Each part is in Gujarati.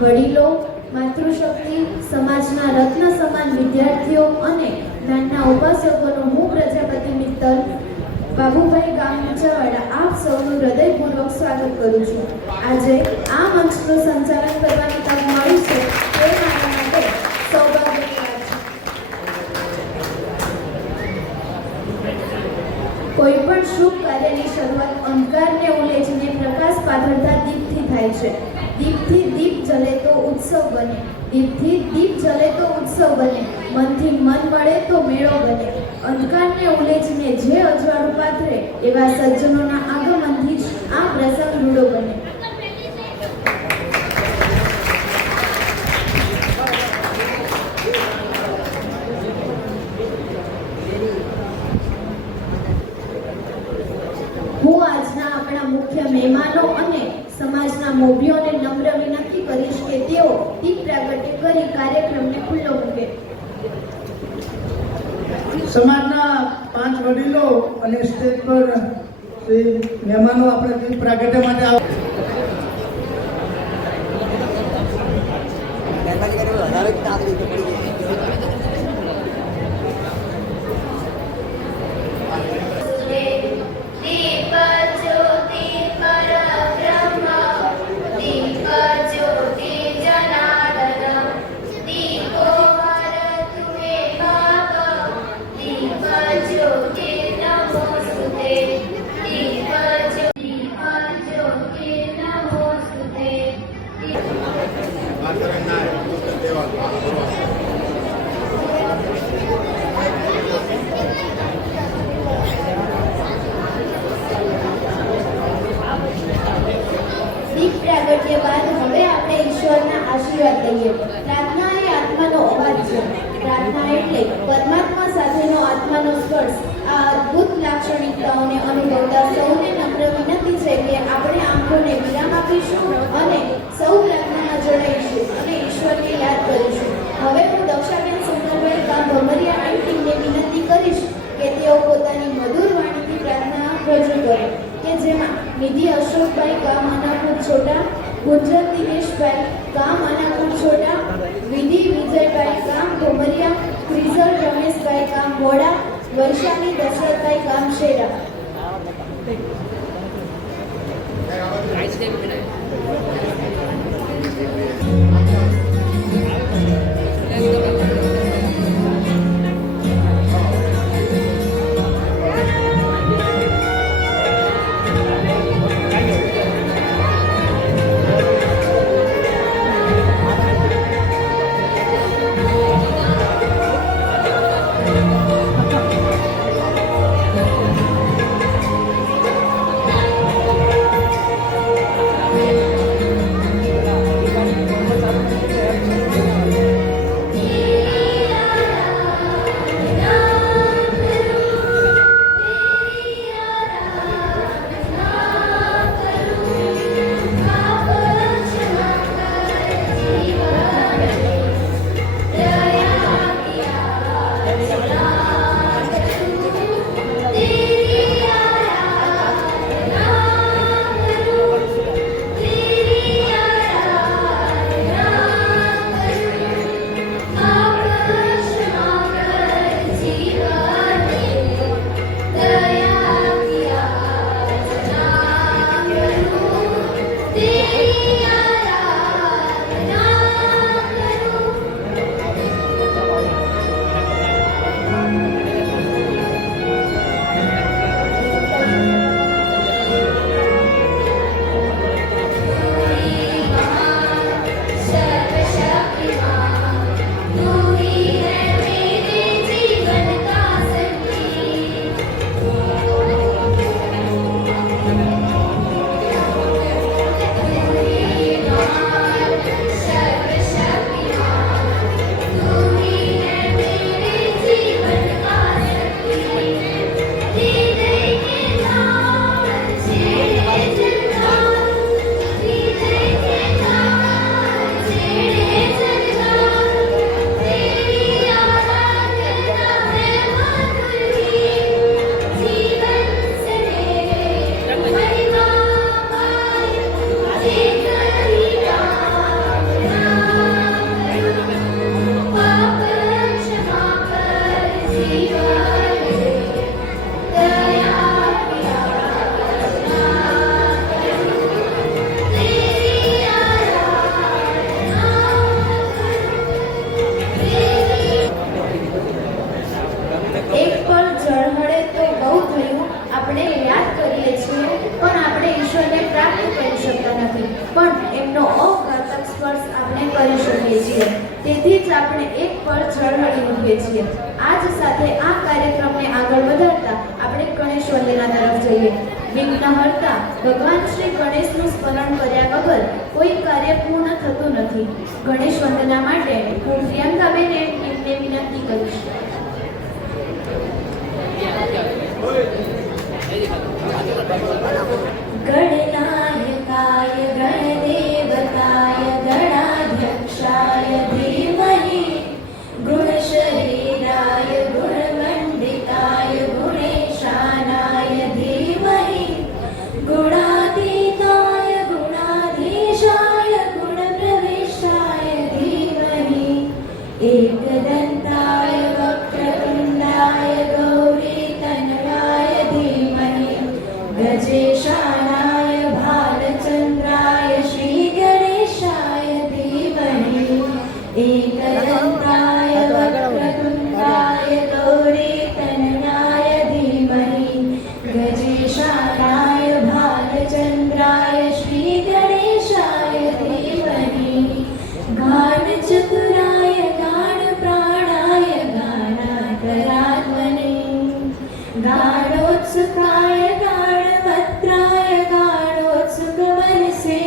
વડીલો, માતૃશક્તિ, સમાજના રત્ન સમાન વિદ્યાર્થીઓ અને જ્ઞાનના ઉપાસકોનો હું પ્રજાપતિ મિત્તલ બાબુભાઈ ગામચવાડા આપ સૌનું હૃદયપૂર્વક સ્વાગત કરું છું. આજે આ મંચનું સંચાલન કરવાની તક મળી છે તે મારા માટે સૌભાગ્યની વાત છે. કોઈ પણ શુભ કાર્યની શરૂઆત અંધકારને ઉલેચીને પ્રકાશ પાથરતા દીપથી થાય છે. દીપથી દીપ જલે તો ઉત્સવ બને, દીપથી દીપ જલે તો ઉત્સવ બને, મનથી મન મળે તો મેળો બને. અંધકારને ઉલેચીને જે અજવાળું પાથરે એવા સજ્જનોના આગમનથી જ આ પ્રસંગ રૂડો બને. હું આજના આપણા મુખ્ય મહેમાનો અને સમાજના મોભીઓને નમ્ર વિનંતી કરીશ કે તેઓ દીપ પ્રાગટ્ય કરી કાર્યક્રમને ખુલ્લો મૂકે. સમાજના 5 વડીલો અને સ્ટેજ પર મહેમાનો આપણે દીપ પ્રાગટ્ય માટે દીપ પ્રાગટ્ય બાદ હવે આપણે ઈશ્વરના આશીર્વાદ લઈએ. પ્રાર્થના એ આત્માનો અવાજ છે. પ્રાર્થના એટલે પરમાત્મા સાથેનો આત્માનો સ્પર્શ. આ અદ્ભુત લાક્ષણિકતાઓને અનુભવતા સૌને નમ્ર વિનંતી છે કે આપણે આંખોને વિરામ આપીશું અને સૌ પ્રાર્થનામાં જોડાઈશું અને ઈશ્વરને યાદ કરીશું. હવે હું દક્ષાબેન સુંદરભાઈ ગામ ભમરિયા એન્ડ ટીમને વિનંતી કરીશ કે તેઓ પોતાની મધુર વાણીથી પ્રાર્થના રજૂ કરે કે જેમાં નિધિ અશોકભાઈ ગામ અનાપુર છોટા, ગુંજન દિનેશભાઈ ગામ અનાપુર છોટા, વિધિ વિજયભાઈ ગામ ભમરિયા, ક્રિઝલ રમેશભાઈ ગામ વોડા, વૈશાલી દશરથભાઈ ગામ શેરા. પણ એમનો અઘાતક સ્પર્શ આપણે કરી શકીએ છીએ. તેથી જ આપણે એક પળ ઝળહળી ઉઠીએ છીએ. આ જ સાથે આ કાર્યક્રમને આગળ વધારતા આપણે ગણેશ વંદના તરફ જઈએ. વિઘ્નહર્તા ભગવાન શ્રી ગણેશનું સ્મરણ કર્યા વગર કોઈ કાર્ય પૂર્ણ થતું નથી. ગણેશ વંદના માટે હું પ્રિયંકાબેન એમને વિનંતી કરીશ. गणनायकाय गणदेवताय गणाध्यक्षाय धीमहि गुणशरीराय गुणमण्डिताय गुणेशानाय धीमहि गुणातीताय गुणाधीशाय गुणप्रविष्टाय धीमहि एकदन्ताय वक्रतुण्डाय गौरीतनयाय धीमहि गजेशानाय भालचन्द्राय श्रीगणेशाय धीमहि एकदन्ताय वक्रतुण्डाय गौरीतनयाय धीमहि गजेशानाय भालचन्द्राय श्रीगणेशाय धीमहि गानचतुराय गानप्राणाय गानान्तरात्मने गानोत्सुकाय गानमत्राय गानोत्सुकमनसे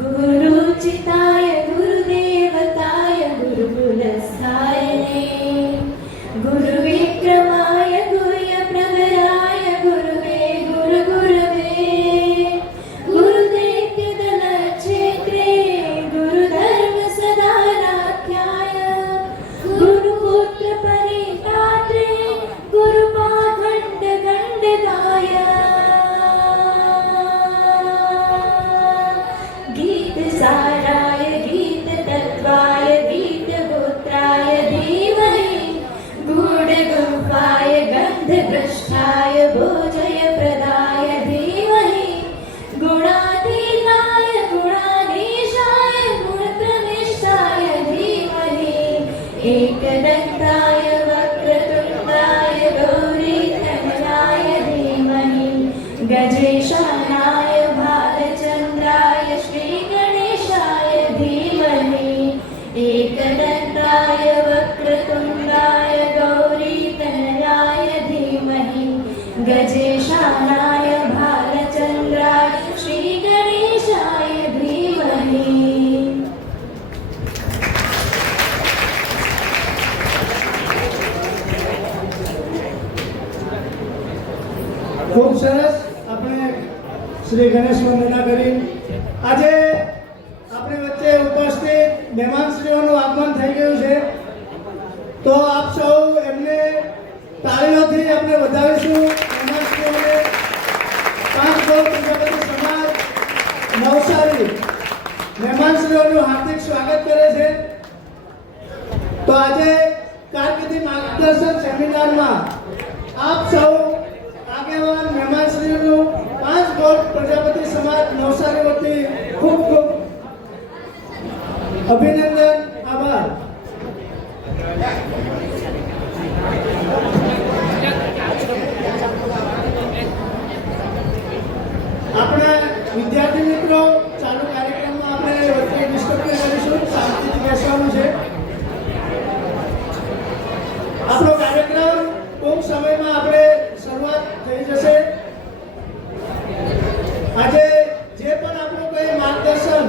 गुरुचिताय गुरुदेवताय गुरुकुलस्थायने गुरुविक्रमाय गुह्यप्रवराय गुरुवे गुरुगुरवे गुरुदैत्यदलक्षेत्रे गुरुधर्मसदाराध्याय गुरुपुत्रपरिपात्रे गुरुपाखण्डगण्डकाय गीतसाराय गीततत्त्वाय गीतगोत्राय धीमहि गूढगुम्फाय गन्धभ्रष्टाय भोजयप्रदाय धीमहि गुणातीताय गुणाधीशाय गुणप्रविष्टाय धीमहि एकदन्ताय वक्रतुण्डाय गौरीतनयाय धीमहि गजेशानाय भालचन्द्राय श्रीगणेशाय धीमहि एकदन्ताय वक्रतुण्डाय गौरीतनयाय धीमहि गजेशानाय भालचन्द्राय श्रीगणेशाय धीमहि ખૂબ સરસ. આપણે શ્રી ગણેશ વંદના કરી. આજે આપણી વચ્ચે ઉપસ્થિત મહેમાનશ્રીઓનું આગમન થઈ ગયું છે, તો આપ સૌ એમને તાળીઓથી આપણે વધાવીશું. મહેમાનશ્રીઓને પાંચ ગોળ પ્રજાપતિ સમાજ નવસારી મહેમાનશ્રીઓનું હાર્દિક સ્વાગત કરે છે. તો આજે કારકિર્દી માર્ગદર્શન સેમિનારમાં આપ સૌ આગેવાન મહેમાનશ્રીઓનું પાંચ ગોળ પ્રજાપતિ સમાજ નવસારી વતી ખૂબ ખૂબ અભિનંદન, આભાર. આપણા વિદ્યાર્થી મિત્રો, ચાલુ કાર્યક્રમમાં આપણે વચ્ચે ડિસ્ટર્બ કરીશું, શાંતિથી બેસવાનું છે. આપણો કાર્યક્રમ ટૂંક સમયમાં આપણે શરૂઆત થઈ જશે. આજે જે પણ આપણું કોઈ માર્ગદર્શન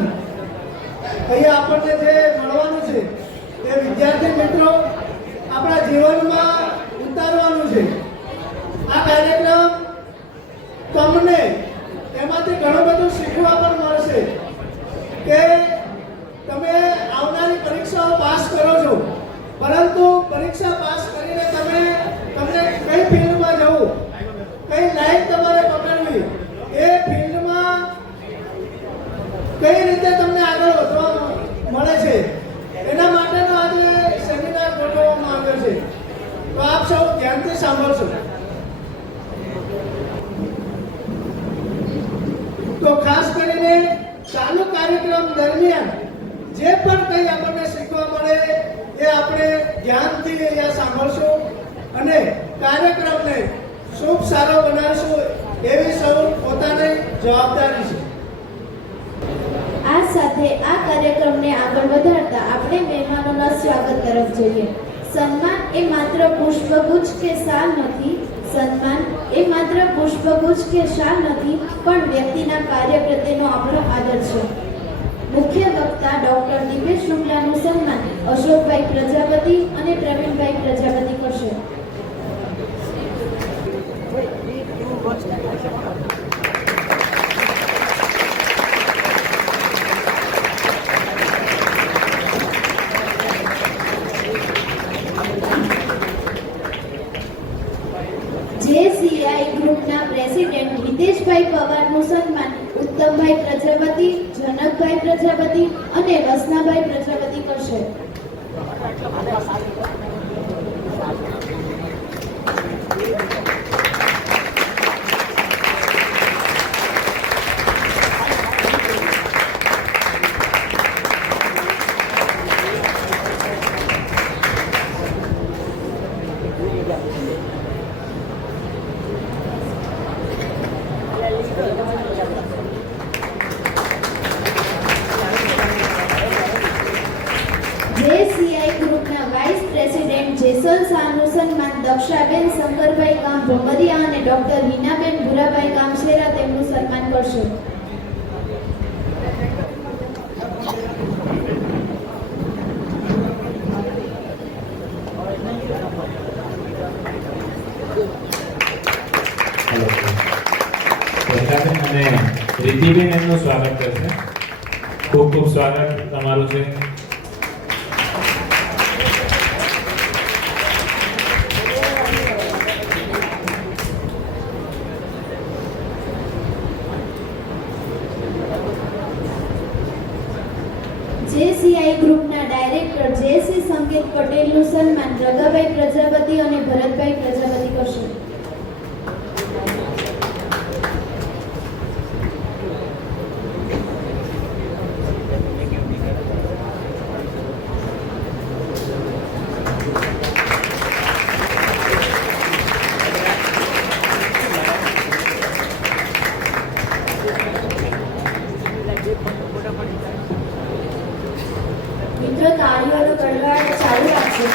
અહીંયા આપણને જે મળવાનું છે એ વિદ્યાર્થી મિત્રો આપણા જીવનમાં ઉતારવાનું છે. આ કાર્યક્રમ તમને એમાંથી ઘણું બધું શીખવા પણ મળશે કે તમે આવનારી પરીક્ષાઓ પાસ કરો છો, પરંતુ પરીક્ષા પાસ કરીને તમને કઈ ફિલ્ડમાં જવું, કઈ લાઈન તમારે પકડવી, એ ફિલ્ડમાં કઈ રીતે તમને આગળ વધવા મળે છે, એના માટેનો આજે સેમિનાર ગોઠવવામાં આવ્યો છે. તો આપ સૌ ધ્યાનથી સાંભળશો. તો ખાસ કરીને ચાલુ કાર્યક્રમ દરમિયાન જે પણ કંઈ આપણને શીખવા મળે એ આપણે ધ્યાનથી અહીંયા સાંભળશું અને કાર્યક્રમને શુભ સારો બનાવીશું એવી સૌ પોતાની જવાબદારી છે. સાથે આ કાર્યક્રમને આગળ વધારતા આપણે મહેમાનોના સ્વાગત તરફ જઈએ. સન્માન એ માત્ર પુષ્પગુચ્છ કે શાલ નથી. સન્માન એ માત્ર પુષ્પગુચ્છ કે શાલ નથી, પણ વ્યક્તિના કાર્ય પ્રત્યેનો આપણો આદર છે. મુખ્ય વક્તા ડોક્ટર દિવ્યેશ શુક્લાનું સન્માન અશોકભાઈ પ્રજાપતિ અને પ્રવીણભાઈ પ્રજાપતિ કરશે. JCI ગ્રુપના પ્રેસિડેન્ટ હિતેશભાઈ પવારનું સન્માન ઉત્તમભાઈ પ્રજાપતિ, જનકભાઈ પ્રજાપતિ અને વસનાભાઈ પ્રજાપતિ કરશે. JCI ગ્રુપના વાઇસ પ્રેસિડેન્ટ જેસલ શાહનું સન્માન દક્ષાબેન શંકરભાઈ ગામ ભમરિયા અને ડોક્ટર હિનાબેન ભુરાભાઈ ગામશેરા તેમનું સન્માન કરશે. દક્ષાબેન અને રીતિબેન એમનું સ્વાગત કરશે. ખૂબ ખૂબ સ્વાગત તમારું છે. JCI ગ્રુપના ડાયરેક્ટર JC સંકેત પટેલનું સન્માન રગાભાઈ પ્રજાપતિ અને ભરતભાઈ પ્રજાપતિ કરશે. મિત્રો તાળીઓનો ગડગડાટ ચાલુ રાખજો.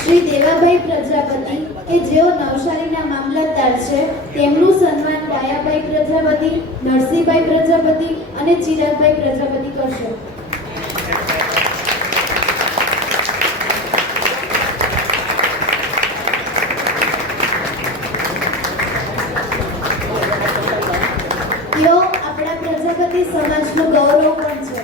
શ્રી દેવાભાઈ પ્રજાપતિ કે જેઓ નવસારીના મામલતદાર છે, તેમનું સન્માન ડાયાભાઈ પ્રજાપતિ, નરસિંહભાઈ પ્રજાપતિ અને ચિરાગભાઈ પ્રજાપતિ કરશે. તેઓ આપણા પ્રજાપતિ સમાજનું ગૌરવ પણ છે.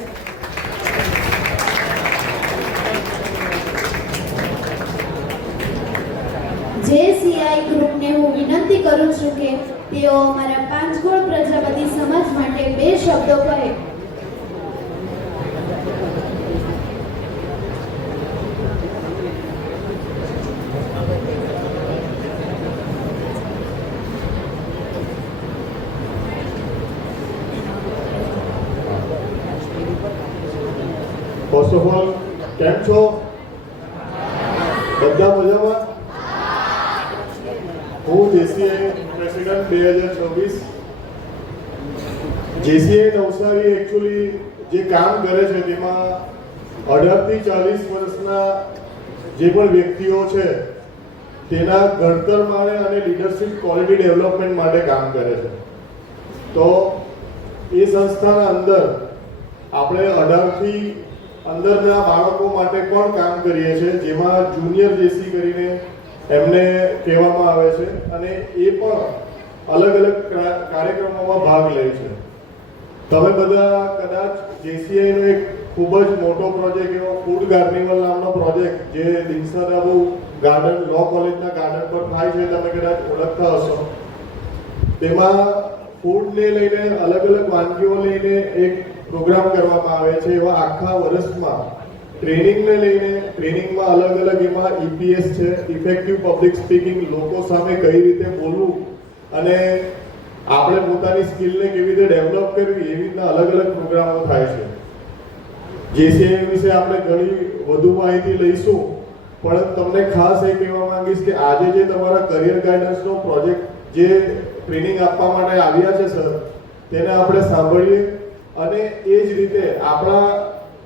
JCI ગ્રુપને હું વિનંતી કરું છું કે તેઓ અમારા પાંચગોળ પ્રજાપતિ સમાજ માટે 2 શબ્દો કહે. ફર્સ્ટ ઓફ ઓલ કેમ છો? બધા મજામાં? હું JCI president 2024. JCI Navsari actually જે કામ કરે છે તેમાં 18 થી 40 વર્ષના જે પણ વ્યક્તિઓ છે તેના ઘડતર માટે અને લીડરશિપ ક્વોલિટી ડેવલપમેન્ટ માટે કામ કરે છે. તો એ સંસ્થાના અંદર આપણે 18 થી અંદરના બાળકો માટે પણ કામ કરીએ છીએ, જેમાં જુનિયર જેસી કરીને એમને કહેવામાં આવે છે અને એ પણ અલગ અલગ કાર્યક્રમોમાં ભાગ લે છે. તમે બધા કદાચ JCI નો એક ખૂબ જ મોટો પ્રોજેક્ટ એવો ફૂડ કાર્નિવલ નામનો પ્રોજેક્ટ જે દિનસાદાબુ ગાર્ડન લો કોલેજના ગાર્ડન પર થાય છે, તમે કદાચ ઓળખતા હશો. તેમાં ફૂડને લઈને અલગ અલગ વાનગીઓ લઈને એક પ્રોગ્રામ કરવામાં આવે છે. એવા આખા વર્ષમાં ટ્રેનિંગને લઈને ટ્રેનિંગમાં અલગ અલગ એમાં EPS છે, ઇફેક્ટિવ પબ્લિક સ્પીકિંગ, લોકો સામે કઈ રીતે બોલવું અને આપણે પોતાની સ્કિલને કેવી રીતે ડેવલપ કરવી, એવી રીતના અલગ અલગ પ્રોગ્રામો થાય છે. JCI વિશે આપણે ઘણી વધુ માહિતી લઈશું, પણ તમને ખાસ એ કહેવા માંગીશ કે આજે જે તમારા કરિયર ગાઈડન્સનો પ્રોજેક્ટ જે ટ્રેનિંગ આપવા માટે આવ્યા છે સર, તેને આપણે સાંભળીએ અને એ જ રીતે આપણા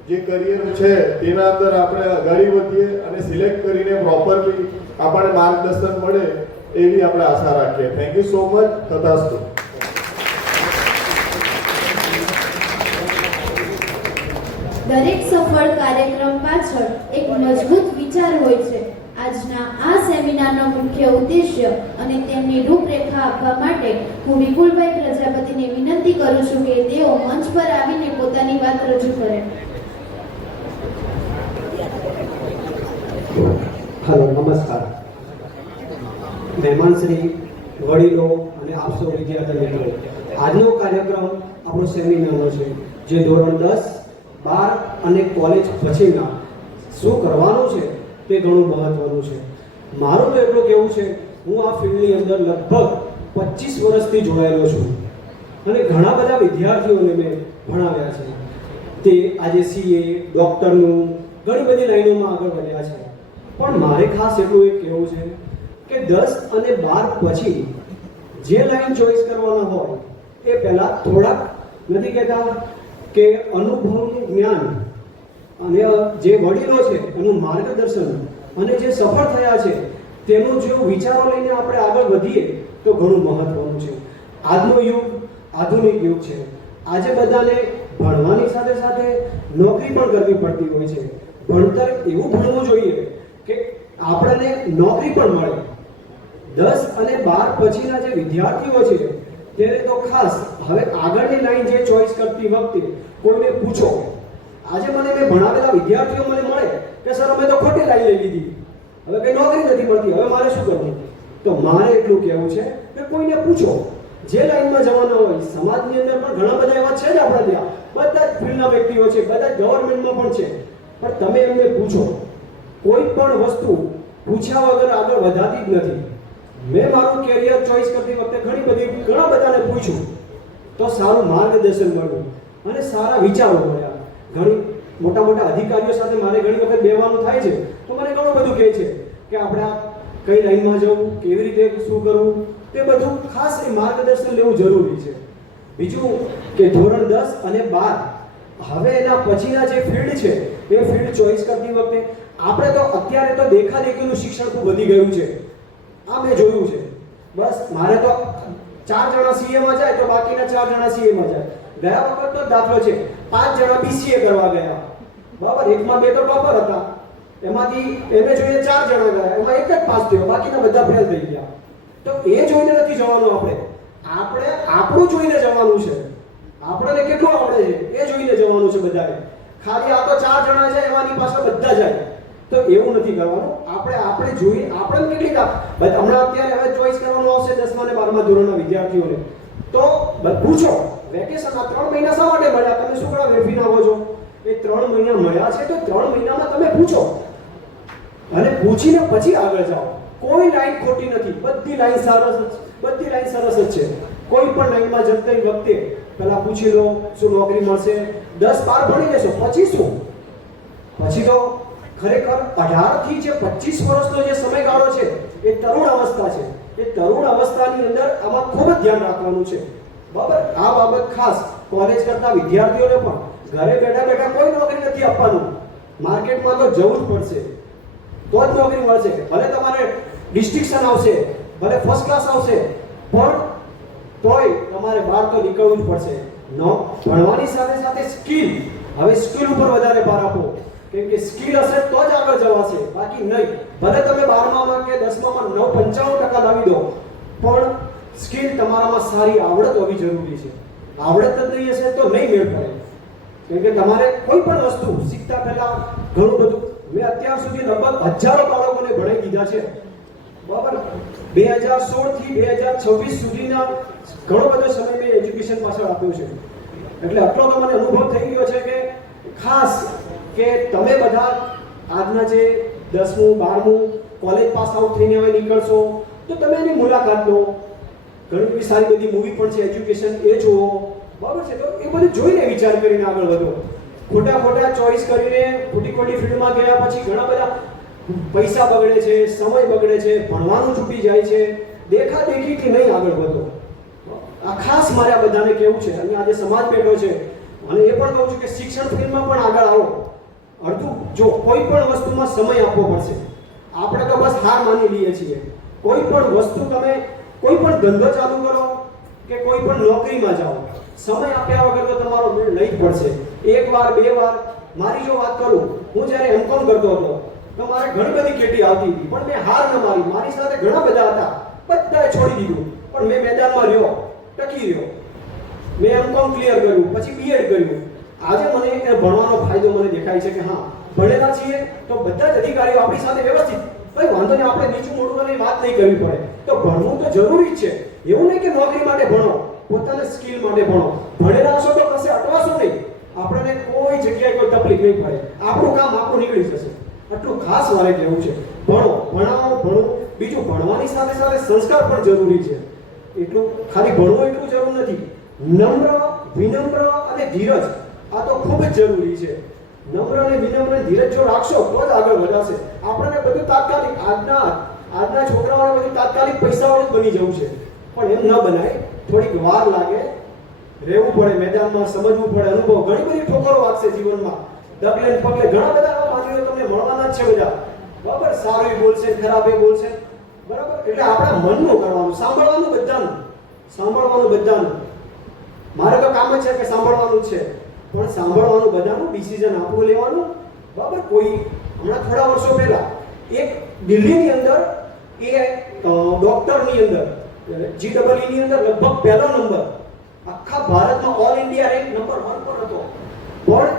જે કરિયર છે તેના અંદર આપણે આગળ વધીએ અને સિલેક્ટ કરીને પ્રોપરલી આપણને માર્ગદર્શન મળે એવી આપણે આશા રાખીએ. Thank you so much. તથાસ્તુ. દરેક સફળ કાર્યક્રમ પાછળ એક મજબૂત વિચાર હોય છે. આજના આ સેમિનારનો મુખ્ય ઉદ્દેશ્ય અને તેમની રૂપરેખા આપવા માટે હું વિપુલભાઈ પ્રજાપતિને વિનંતી કરું છું કે તેઓ મંચ પર આવીને પોતાની વાત રજૂ કરે. હેલો, નમસ્કાર. મહેમાનશ્રી, વડીલો અને આપ સૌ વિદ્યાર્થી મિત્રો, આજનો કાર્યક્રમ આપણો સેમિનારનો છે જે ધોરણ 10, 12 અને કોલેજ પછીના શું કરવાનું છે તે ઘણું મહત્વનું છે. મારું તો એટલું કહેવું છે, હું આ ફિલ્ડની અંદર લગભગ 25 વર્ષથી જોડાયેલો છું અને ઘણા બધા વિદ્યાર્થીઓને મેં ભણાવ્યા છે. તે આજે CA, ડૉક્ટરનું ઘણી બધી લાઈનોમાં આગળ વધ્યા છે. પણ મારે ખાસ એટલું એક કહેવું છે કે 10 અને 12 પછી જે લાઈન ચોઈસ કરવાના હોય એ પહેલાં થોડાક, નથી કહેતા કે અનુભવનું જ્ઞાન અને જે વડીલો છે એનું માર્ગદર્શન અને જે સફળ થયા છે તેનો જો વિચારો લઈને આપણે આગળ વધીએ તો ઘણું મહત્વનું છે. આજનો યુગ આધુનિક યુગ છે. આજે બધાને ભણવાની સાથે સાથે નોકરી પણ કરવી પડતી હોય છે. ભણતર એવું ભણવું જોઈએ કે આપણને નોકરી પણ મળે. 10 અને 12 પછીના જે વિદ્યાર્થીઓ છે તેને તો ખાસ હવે આગળની લાઈન જે ચોઈસ કરતી વખતે કોઈને પૂછો. આજે મેં ભણાવેલા વિદ્યાર્થીઓ મને મળે કે સર અમે તો ખોટી લાઈન લઈ લીધી, હવે કઈ નોકરી નથી મળતી, હવે મારે શું કરવું? તો મારે એટલું કહેવું છે કે કોઈને પૂછો જે લાઈનમાં જવાના હોય. સમાજની અંદર પણ ઘણા બધા એવા છે જ આપણે ત્યાં, બધા જ ફિલ્ડના વ્યક્તિઓ છે, બધા ગવર્મેન્ટમાં પણ છે, પણ તમે એમને પૂછો. કોઈ પણ વસ્તુ પૂછ્યા વગર આગળ વધાતી જ નથી. મેં મારું કેરિયર ચોઈસ કરતી વખતે ઘણા બધાને પૂછ્યું તો સારું માર્ગદર્શન મળ્યું અને સારા વિચારો મળ્યા. ઘણી મોટા અધિકારીઓ સાથે મારે ઘણી વખત બેસવાનું થાય છે તો મને ઘણું બધું કહે છે કે આપણે આ કઈ લાઈનમાં જવું, કેવી રીતે શું કરવું, તે બધું ખાસ એ માર્ગદર્શન લેવું જરૂરી છે. બીજું કે ધોરણ 10 અને 12 હવે એના પછીના જે ફિલ્ડ છે એ ફિલ્ડ ચોઈસ કરતી વખતે આપણે તો અત્યારે તો દેખાદેખીનું શિક્ષણ ખૂબ વધી ગયું છે. આ મેં જોયું છે. બસ મારે તો 4 જણા CA માં જાય તો બાકીના 4 જણા CA માં જાય. ગયા વખતનો દાખલો છે, 5 જણા BCA કરવા ગયા, બરાબર, એકમાં 2 તો ટોપર હતા, એમાંથી એને જોઈએ 4 જણા ગયા, એમાં એક જ પાસ થયો, બાકીના બધા ફેલ થઈ ગયા. તો એ જોઈને નથી જવાનું, આપણે આપણું જોઈને જવાનું છે. આપણને કેટલું આવડે છે એ જોઈને જવાનું છે બધાએ. ખાલી આ તો 4 જણા છે એમાંની પાછળ બધા જાય તો એવું નથી કરવાનું. આપણે જોઈએ આપણે કેટલી હમણાં અત્યારે હવે ચોઈસ કરવાનું આવશે 10મા અને 12મા ધોરણના વિદ્યાર્થીઓને તો પૂછો વેકેશન આ 3 મહિના શા માટે મળ્યા, તમે શું કરવા વેફી નાખો છો? એ 3 મહિના મળ્યા છે તો 3 મહિનામાં તમે પૂછો અને પૂછીને પછી આગળ જાઓ. કોઈ લાઈન ખોટી નથી, બધી લાઈન સરસ જ છે. કોઈ પણ લાઈનમાં જતી વખતે પહેલા પૂછી લો શું નોકરી મળશે. 10-12 ભણી લેશો પછી શું? પછી તો ખરેખર 18 થી જે 25 વર્ષનો જે સમયગાળો છે એ તરુણ અવસ્થા છે. એ તરુણ અવસ્થાની અંદર આમાં ખૂબ જ ધ્યાન રાખવાનું છે, બરાબર. આ બાબત ખાસ કોલેજ કરતા વિદ્યાર્થીઓને પણ ઘરે બેઠા કોઈ નોકરી નથી આપવાનું. માર્કેટમાં તો જવું જ પડશે તો જ નોકરી મળશે. ભલે તમારે ડિસ્ટિંક્શન આવશે, ભલે ફર્સ્ટ ક્લાસ આવશે, પણ તોય તમારે બહાર તો નીકળવું જ પડશે. ભણવાની સાથે સાથે સ્કિલ, હવે સ્કિલ ઉપર વધારે ભાર આપો, કેમ કે સ્કિલ હશે તો જ આગળ જવાશે, બાકી નહીં. ભલે તમે 12મામાં કે 10મામાં 95% લાવી દો, પણ સ્કિલ તમારામાં સારી આવડત હોવી જરૂરી છે. આવડત જ નહીં હશે તો નહીં મેળ પડે. કેમ કે તમારે કોઈ પણ વસ્તુ શીખતા પહેલા ઘણું બધું, મેં અત્યાર સુધી લગભગ હજારો બાળકોને ભણાવી દીધા છે, બરાબર. 2016 થી 2026 સુધીના ઘણો બધો સમય મેં એજ્યુકેશન પાછળ આપ્યો છે. એટલે આટલો તો મને અનુભવ થઈ ગયો છે કે ખાસ કે તમે બધા આજના જે 10મું 12મું કોલેજ પાસ આઉટ થઈને હવે નીકળશો તો તમે એની મુલાકાત લો. ઘણી સારી બધી મૂવી પણ છે એજ્યુકેશન, એ જુઓ, બરાબર છે. તો એ બધું જોઈને વિચાર કરીને આગળ વધો. ખોટા ચોઈસ કરીને ખોટી ફિલ્ડમાં ગયા પછી ઘણા બધા પૈસા બગડે છે, સમય બગડે છે, ભણવાનું છૂટી જાય છે. દેખાદેખીથી નહીં આગળ વધો. આ ખાસ મારે આ બધાને કહેવું છે. અને આજે સમાજ બેઠો છે અને એ પણ કહું છું કે શિક્ષણ ફિલ્ડમાં પણ આગળ આવો. અડધું જો કોઈ પણ વસ્તુમાં સમય આપવો પડશે. આપણે તો બસ હાર માની લઈએ છીએ. કોઈ પણ વસ્તુ તમે કોઈ પણ ધંધો ચાલુ કરો કે કોઈ પણ નોકરીમાં જાઓ, સમય આપ્યા વગર તો તમારો મેળ નહીં જ પડશે. એક વાર બે વાર, મારી જો વાત કરું, હું જ્યારે એમકોમ કરતો હતો તો મારે ઘણી બધી કેટી આવતી હતી, પણ મેં હાર ન મારી. મારી સાથે ઘણા બધા હતા, બધાએ છોડી દીધું, પણ મેં મેદાનમાં રહ્યો, ટકી રહ્યો. મેં એમકોમ ક્લિયર કર્યું, પછી બીએડ કર્યું. આજે મને એ ભણવાનો ફાયદો મને દેખાય છે કે હા, ભણેલા છીએ તો બધા જ અધિકારીઓ આપણી સાથે વ્યવસ્થિત, કઈ વાંધો નહીં, આપણે નીચું મોટું કરીને વાત નહીં કરવી પડે. તો ભણવું તો જરૂરી જ છે. એવું નહીં કે નોકરી માટે ભણો, પોતાના સ્કિલ માટે ભણો. ભણેલા હશો તો કશે અટવાશો નહીં, આપણને કોઈ જગ્યાએ કોઈ તકલીફ નહીં પડે, આપણું કામ આપણું નીકળી જશે. આટલું ખાસ મારે કહેવું છે. ભણો, ભણાવો, ભણો. બીજું ભણવાની સાથે સાથે સંસ્કાર પણ જરૂરી છે. એટલું ખાલી ભણવું એટલું જરૂર નથી. નમ્ર, વિનમ્ર અને ધીરજ આ તો ખૂબ જ જરૂરી છે. નમ્ર અને વિનમ્ર અને ધીરજ જો રાખશો તો જ આગળ વધાશે. આપણને બધું તાત્કાલિક, આજના છોકરાઓને બધું તાત્કાલિક પૈસાવાળું બની જવું છે, પણ એમ ન બનાય. થોડીક વાર લાગે, રહેવું પડે મેદાનમાં, સમજવું પડે, અનુભવ. ઘણી બધી ઠોકરો વાગશે જીવનમાં, ડગલે ને પગલે ઘણા બધા આવા માનવીઓ તમને મળવાના જ છે બધા. બરાબર, સારું એ બોલશે, ખરાબ એ બોલશે, બરાબર. એટલે આપણા મનનું કરવાનું, સાંભળવાનું બધાનું, સાંભળવાનું બધાનું. મારે તો કામ જ છે કે સાંભળવાનું જ છે, પણ સાંભળવાનું બધાનું, ડિસિઝન આપવું લેવાનું, બરાબર. કોઈ હમણાં થોડા વર્ષો પહેલા એક દિલ્હીની અંદર એ ડોક્ટરની અંદર GEE ની અંદર લગભગ પહેલો નંબર આખા ભારતમાં ઓલ ઇન્ડિયા રેન્ક નંબર 1 પર હતો. પણ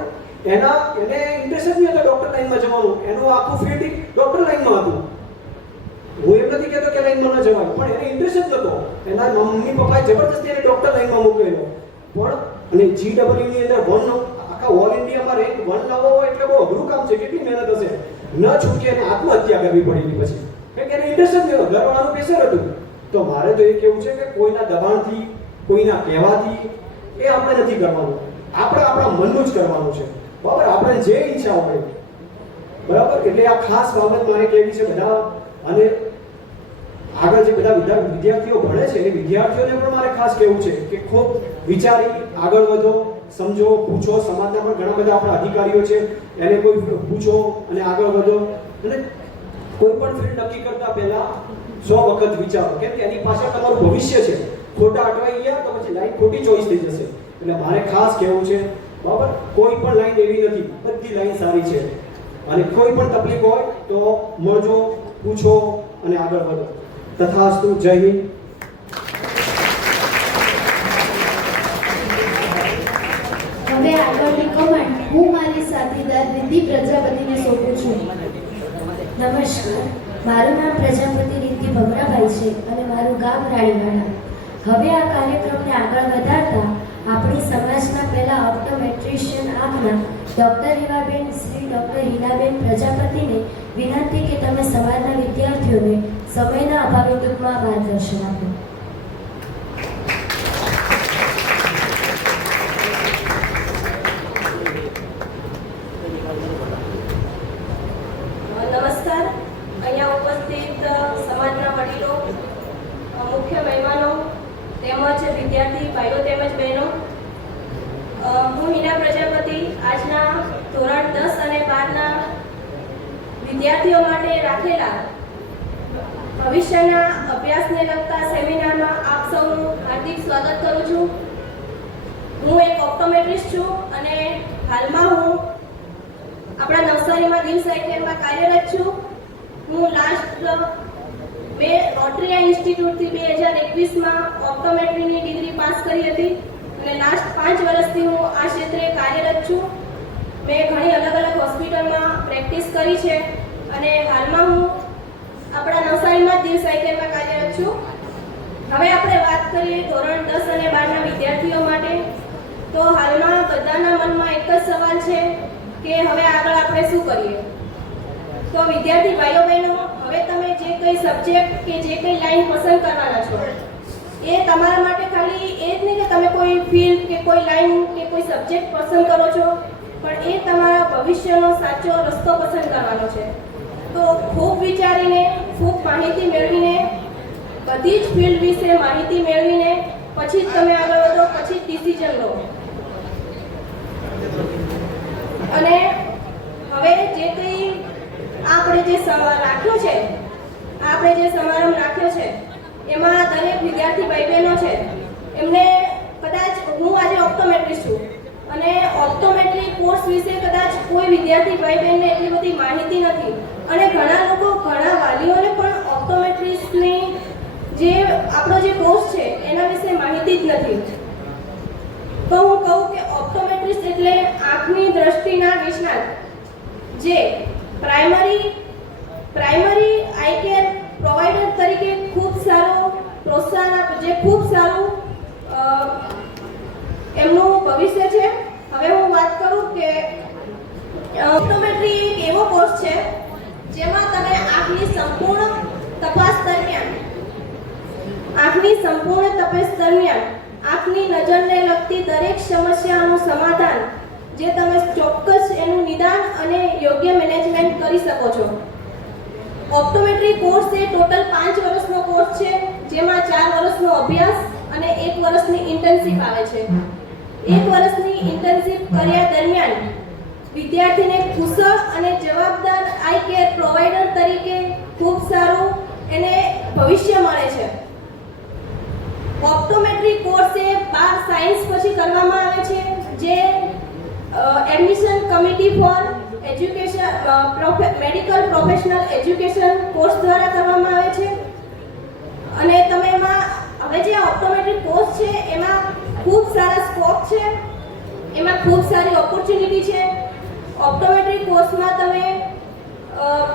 એને ઇન્ટરેસ્ટ જ નહીં હતો ડોક્ટર લાઈનમાં જવાનું. એનું આખું ફિલ્ડ ડોક્ટર લાઈનમાં હતું. હું એમ નથી કહેતો કે લાઈનમાં ન જવાય, પણ એને ઇન્ટરેસ્ટ જ નહોતો. એના મમ્મી પપ્પાએ જબરદસ્તી એને ડોક્ટર લાઈનમાં મોકલેલો. પણ અને GEE ની અંદર આખા ઓલ ઇન્ડિયામાં રેન્ક 1 લાવવો હોય એટલે બહુ અઘરું કામ છે. કેટલી મહેનત હશે. ન છૂટકે એને આત્મહત્યા કરવી પડી પછી, કારણ કે એને ઇન્ટરેસ્ટ જ નહોતો, ઘરવાળાનું પ્રેશર હતું. તો મારે તો એ કહેવું છે કે કોઈના દબાણથી, કોઈના કહેવાથી એ આપણે નથી કરવાનું. આપણે આપણા મનનું જ કરવાનું છે, બરાબર. આપણે જે ઈચ્છા હોય, બરાબર. એટલે આ ખાસ બાબત મારે કહેવી છે બધા. અને આગળ જે બધા વિદ્યાર્થીઓ ભણે છે એ વિદ્યાર્થીઓને પણ મારે ખાસ કહેવું છે કે ખૂબ વિચારી આગળ વધો, સમજો, પૂછો. સમાજના પણ ઘણા બધા આપણા અધિકારીઓ છે, એને કોઈ પૂછો અને આગળ વધો. અને કોઈ પણ ફિલ્ડ નક્કી કરતા પહેલા 100 વખત વિચારો, કેમ કે એની પાછળ તમારું ભવિષ્ય છે. ખોટા અટવાઈ ગયા તો પછી લાઈન ખોટી ચોઈસ થઈ જશે. એટલે મારે ખાસ કહેવું છે, બરાબર, કોઈ પણ લાઈન એવી નથી, બધી લાઈન સારી છે. અને કોઈ પણ તકલીફ હોય તો મળજો, પૂછો અને આગળ વધો. તથાસ્તુ. જય હિન્દ. હવે આગળની કમેન્ટ હું મારી સાથીદાર રિદ્ધિ પ્રજાપતિને સોંપું છું. નમસ્કાર, મારું નામ પ્રજાપતિ રિદ્ધિ ભમરાભાઈ છે અને મારું ગામ રાણીવાડા. હવે આ કાર્યક્રમને આગળ વધારતા આપણી સમાજના પહેલા ઓપ્ટોમેટ્રિશિયન આંખના ડૉક્ટર હિવાબેન શ્રી ડૉક્ટર હિનાબેન પ્રજાપતિને વિનંતી કે તમે સમાજના વિદ્યાર્થીઓને સમયના અભાવે ટૂંકમાં માર્ગદર્શન આપો. નમસ્કાર. અહીંયા ઉપસ્થિત સમાજના વડીલો, મુખ્ય મહેમાનો તેમજ વિદ્યાર્થી ભાઈઓ તેમજ બહેનો, હું હિના પ્રજાપતિ આજના ધોરણ 10 અને 12ના વિદ્યાર્થીઓ માટે રાખેલા ભવિષ્યના અભ્યાસને લગતા સેમિનારમાં આપ સૌનું હાર્દિક સ્વાગત કરું છું. હું એક ઓપ્ટોમેટ્રિસ્ટ છું અને હાલમાં હું આપણા નવસારીમાં દિલ સાયકેલમાં કાર્યરત છું. હું મેં રોટરીયા ઇન્સ્ટિટ્યૂટથી 2021માં ઓપ્ટોમેટ્રીની ડિગ્રી પાસ કરી હતી અને લાસ્ટ 5 વર્ષથી હું આ ક્ષેત્રે કાર્યરત છું. મેં ઘણી અલગ અલગ હોસ્પિટલમાં પ્રેક્ટિસ કરી છે અને હાલમાં હું આપણા નવસારીમાં દિલ સાયકેલમાં કાર્યરત છું. હવે આપણે વાત કરીએ ધોરણ 10 અને 12ના વિદ્યાર્થીઓ માટે, તો હાલમાં બધાના મનમાં એક જ સવાલ છે કે હવે આગળ આપણે શું કરીએ. તો વિદ્યાર્થી ભાઈઓ બહેનો, હવે તમે જે કંઈ સબ્જેક્ટ કે જે કંઈ લાઈન પસંદ કરવાના છો એ તમારા માટે ખાલી એ જ નહીં કે તમે કોઈ ફિલ્ડ કે કોઈ લાઈન કે કોઈ સબ્જેક્ટ પસંદ કરો છો, પણ એ તમારા ભવિષ્યનો સાચો રસ્તો પસંદ કરવાનો છે. તો ખૂબ વિચારીને, ખૂબ માહિતી મેળવીને, બધી જ ફિલ્ડ વિશે માહિતી મેળવીને પછી પછી જ તમે આગળ વધો, પછી જ ડિસિઝન લો. અને હવે જે કંઈ આપણે જે રાખ્યો છે, આપણે જે સમારંભ રાખ્યો છે એમાં દરેક વિદ્યાર્થી ભાઈ બહેનો છે એમને કદાચ હું આજે ઓપ્ટોમેટ્રિસ્ટ છું અને ઓપ્ટોમેટ્રી કોર્સ વિશે કદાચ કોઈ વિદ્યાર્થી ભાઈ બહેનને એટલી બધી માહિતી નથી અને ઘણા લોકો, ઘણા વાલીઓને પણ ઓપ્ટોમેટ્રિસ્ટની જે આપણો જે કોર્સ છે એના વિશે માહિતી જ નથી. તો હું કહું કે ઓપ્ટોમેટ્રિસ્ટ એટલે આંખની દ્રષ્ટિના નિષ્ણાત જે પ્રાઇમરી આઈ કેર પ્રોવાઈડર તરીકે ખૂબ સારું પ્રોત્સાહન આપે, જે ખૂબ સારું એમનું ભવિષ્ય છે. હવે હું વાત કરું કે ઓપ્ટોમેટ્રી એક એવો કોર્સ છે જેમાં તમે આંખની સંપૂર્ણ તપાસ દરમિયાન આંખની નજરને લગતી દરેક સમસ્યાનું સમાધાન, જે તમે ચોક્કસ એનું નિદાન અને યોગ્ય મેનેજમેન્ટ કરી શકો છો. ઓપ્ટોમેટ્રી કોર્સ એ ટોટલ 5 વર્ષનો કોર્સ છે, જેમાં 4 વર્ષનો અભ્યાસ અને 1 વર્ષની ઇન્ટર્નશિપ આવે છે. 1 વર્ષની ઇન્ટર્નશિપ કર્યા દરમિયાન વિદ્યાર્થીને કુશળ અને જવાબદાર આઈ કેર પ્રોવાઈડર તરીકે ખૂબ સારું એને ભવિષ્ય મળે છે. ઓપ્ટોમેટ્રી કોર્સ એ 12 સાયન્સ પછી કરવામાં આવે છે, જે admission committee for education medical professional education course દ્વારા કરવામાં આવે છે. અને તમે એમાં હવે જે ઓપ્ટોમેટ્રી કોર્સ છે એમાં ખૂબ સારા સ્કોપ છે, એમાં ખૂબ સારી ઓપોર્ચ્યુનિટી છે. ઓપ્ટોમેટ્રી કોર્સમાં તમે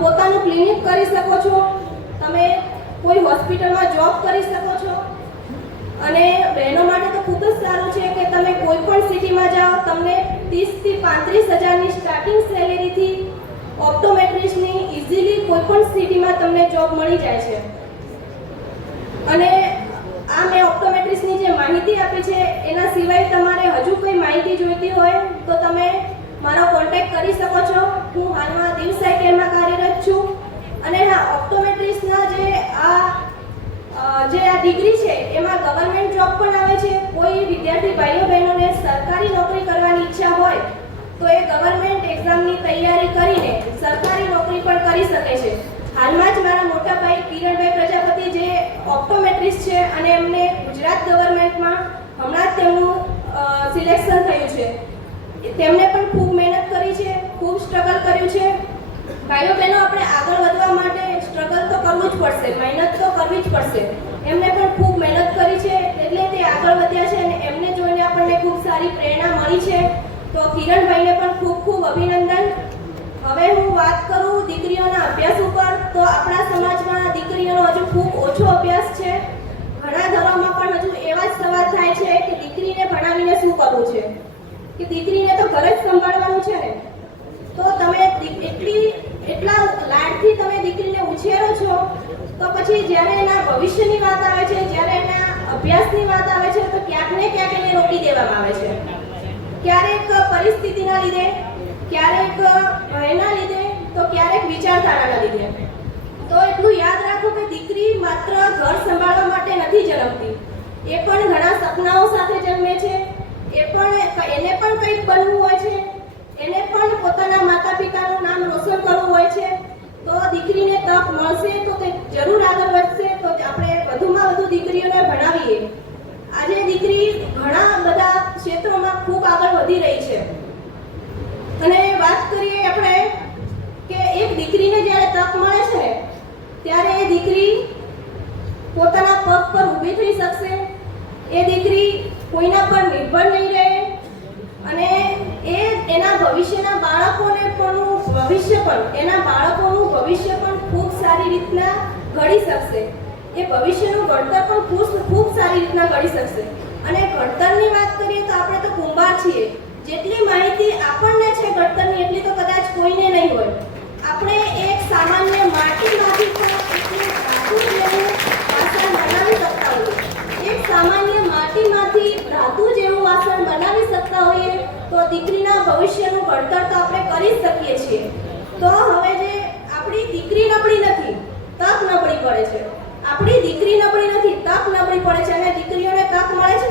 પોતાનું ક્લિનિક કરી શકો છો, તમે કોઈ હોસ્પિટલમાં જોબ કરી શકો છો અને બહેનો માટે તો ખૂબ જ સારું છે કે તમે કોઈ પણ સિટીમાં જાઓ, તમને 30 થી 35 હજારની સ્ટાર્ટિંગ સેલેરીથી ઓપ્ટોમેટ્રિસ્ટની ઇઝીલી કોઈ પણ સિટીમાં તમને જોબ મળી જાય છે. અને આ મેં ઓપ્ટોમેટ્રિસ્ટની જે માહિતી આપી છે એના સિવાય તમારે હજુ કોઈ માહિતી જોઈતી હોય તો તમે મારો કોન્ટેક્ટ કરી શકો છો. હું હાલમાં દિવસ આઈ કેરમાં કાર્યરત છું અને હા, ઓપ્ટોમેટ્રિસ્ટના જે આ ડિગ્રી છે એમાં ગવર્મેન્ટ જોબ પણ આવે છે. કોઈ વિદ્યાર્થી ભાઈઓ બહેનોને સરકારી નોકરી કરવાની ઈચ્છા હોય તો એ ગવર્મેન્ટ એક્ઝામની તૈયારી કરીને સરકારી નોકરી પણ કરી શકે છે. હાલમાં જ મારા મોટા ભાઈ કિરણભાઈ પ્રજાપતિ જે ઓપ્ટોમેટ્રિસ્ટ છે અને એમને ગુજરાત ગવર્મેન્ટમાં હમણાં જ તેમનું સિલેક્શન થયું છે. તેમણે પણ ખૂબ મહેનત કરી છે, ખૂબ સ્ટ્રગલ કર્યું છે. ભાઈઓ બહેનો, આપણે આગળ વધવા માટે સ્ટ્રગલ તો કરવું જ પડશે, મહેનત તો કરવી જ પડશે. એમને પણ ખૂબ મહેનત કરી છે એટલે તે આગળ વધ્યા છે અને એમને જોઈને આપણને ખૂબ સારી પ્રેરણા મળી છે. તો કિરણભાઈને પણ ખૂબ ખૂબ અભિનંદન. હવે હું વાત કરું દીકરીઓના અભ્યાસ ઉપર, તો આપણા સમાજમાં દીકરીઓનો હજુ ખૂબ ઓછો અભ્યાસ છે. ઘણા ઘરોમાં પણ હજુ એવા જ સવાલ થાય છે કે દીકરીને ભણાવીને શું કરવું છે, કે દીકરીને તો ઘર જ સંભાળવાનું છે ને. તો તમે એટલા લાડથી તમે દીકરીને ઉછેરો છો, તો પછી જ્યારે એના ભવિષ્યની વાત આવે છે, જ્યારે એના અભ્યાસની વાત આવે છે, તો ક્યાંક ને ક્યાંક એને રોકી દેવામાં આવે છે. ક્યારેક પરિસ્થિતિના લીધે, ક્યારેક ભયના લીધે, તો ક્યારેક વિચારધારાના લીધે. તો એટલું યાદ રાખો કે દીકરી માત્ર ઘર સંભાળવા માટે નથી જન્મતી, એ પણ ઘણા સપનાઓ સાથે જન્મે છે. એને પણ કંઈક બનવું હોય છે, એને પણ પોતાના માતા પિતાનું નામ રોશન કરવું હોય છે. તો દીકરીને તક મળશે તો તે જરૂર આગળ વધશે. તો આપણે વધુમાં વધુ દીકરીઓને ભણાવીએ. આજે દીકરી ઘણા બધા ક્ષેત્રોમાં ખૂબ આગળ વધી રહી છે. અને વાત કરીએ આપણે કે એક દીકરીને જ્યારે તક મળે છે ત્યારે એ દીકરી પોતાના પગ પર ઊભી થઈ શકશે. એ દીકરી કોઈના પર નિર્ભર નહીં રહે અને એ એના ભવિષ્યના બાળકોનું ભવિષ્ય પણ ખૂબ સારી રીતના ઘડી શકશે. એ ભવિષ્યનું ઘડતર પણ ખૂબ સારી રીતના ઘડી શકશે. અને ઘડતરની વાત કરીએ તો આપણે તો કુંભાર છીએ, જેટલી માહિતી આપણને છે ઘડતરની એટલી તો કદાચ કોઈને નહીં હોય. આપણે એક સામાન્ય માટીમાંથી ધાતુ જેવું વાસણ બનાવી શકતા હોઈએ તો દીકરીના ભવિષ્યનું ઘડતર તો આપણે કરી શકીએ છીએ. તો હવે જે આપણી દીકરી નબળી નથી, તક નબળી પડે છે. આપણી દીકરી નબળી નથી, તક નબળી પડે છે અને દીકરીઓને તક મળે છે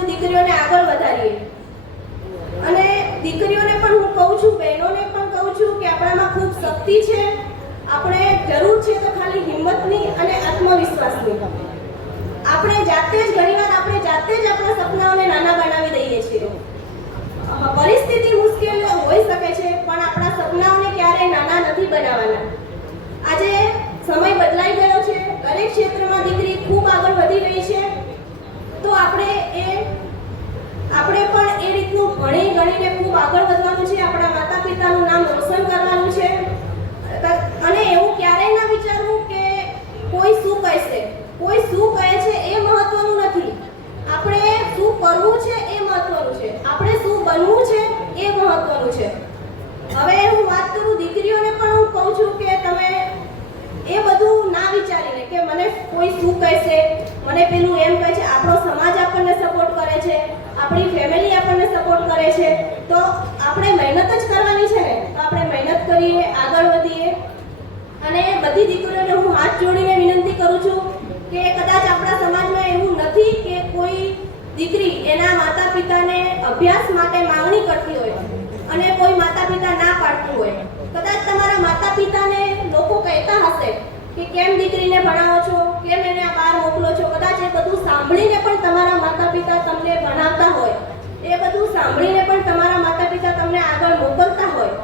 એટલું દીકરીઓને આગળ વધારીએ. અને દીકરીઓને પણ હું કહું છું, બહેનોને પણ કહું છું કે આપણામાં ખૂબ શક્તિ છે. આપણે જરૂર છે તો ખાલી હિંમતની અને આત્મવિશ્વાસની. આપણે જાતે જ ઘણીવાર આપણે જાતે જ આપણા સપનાઓને નાના બનાવી દઈએ છીએ. પરિસ્થિતિ મુશ્કેલ હોઈ શકે છે, પણ આપણા સપનાઓને ક્યારેય નાના નથી બનાવવાના. આજે સમય બદલાઈ ગયો છે, દરેક ક્ષેત્રમાં દીકરી ખૂબ આગળ વધી રહી છે. તો આપણે પણ એ રીતનું ભણી ગણીને ખૂબ આગળ વધવાનું છે. આપણા માતા પિતાનું નામ રોશન કરવાનું છે. અને એવું ક્યારેય ના વિચારવું કે કોઈ શું કહેશે. કોઈ શું કહે છે એ મહત્વનું નથી. આપણે શું કરવું છે એ મહત્વનું છે. આપણે શું બનવું છે એ મહત્વનું છે. હવે હું વાત કરું દીકરીઓને પણ હું કહું છું કે તમે એ બધું ના વિચારીને કે મને કોઈ શું કહેશે, મને પેલું એમ કહે છે. આપણો સમાજ આપણને સપોર્ટ કરે છે, આપણી ફેમિલી આપણને સપોર્ટ કરે છે, તો આપણે મહેનત જ કરવાની છે ને. તો આપણે મહેનત કરીએ, આગળ વધીએ. અને બધી દીકરીઓને હું હાથ જોડીને વિનંતી કરું છું કે કદાચ આપણા સમાજમાં એવું નથી કે કોઈ દીકરી એના માતા પિતાને અભ્યાસ માટે માંગણી કરતી હોય અને કોઈ માતા પિતા ના પાડતું હોય. કદાચ તમારા માતા પિતાને લોકો કહેતા હશે કે કેમ દીકરીને ભણાવો છો, કેમ એને બહાર મોકલો છો. કદાચ એ બધું સાંભળીને પણ તમારા માતા પિતા તમને ભણાવતા હોય, એ બધું સાંભળીને પણ તમારા માતા પિતા તમને આગળ મોકલતા હોય,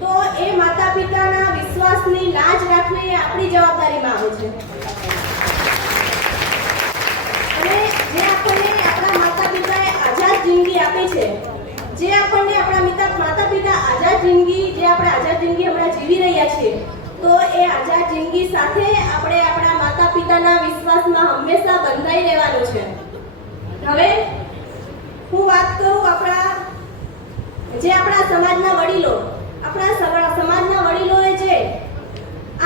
તો એ માતા પિતાના વિશ્વાસની લાજ રાખવી એ આપણી જવાબદારીમાં આવે છે. અને જે આપણને આપણા માતા પિતાએ આઝાદ જિંદગી આપી છે, જે આપણને આપણા માતા પિતા આઝાદ જિંદગી, જે આપણે આઝાદ જિંદગી હમણાં જીવી રહ્યા છીએ, તો એ આઝાદ જિંદગી સાથે આપણે આપણા માતા પિતાના વિશ્વાસમાં હંમેશા બંધાઈ રહેવાનું છે. હવે હું વાત કરું આપણા સમાજના વડીલો. આપણા સમાજના વડીલોએ જે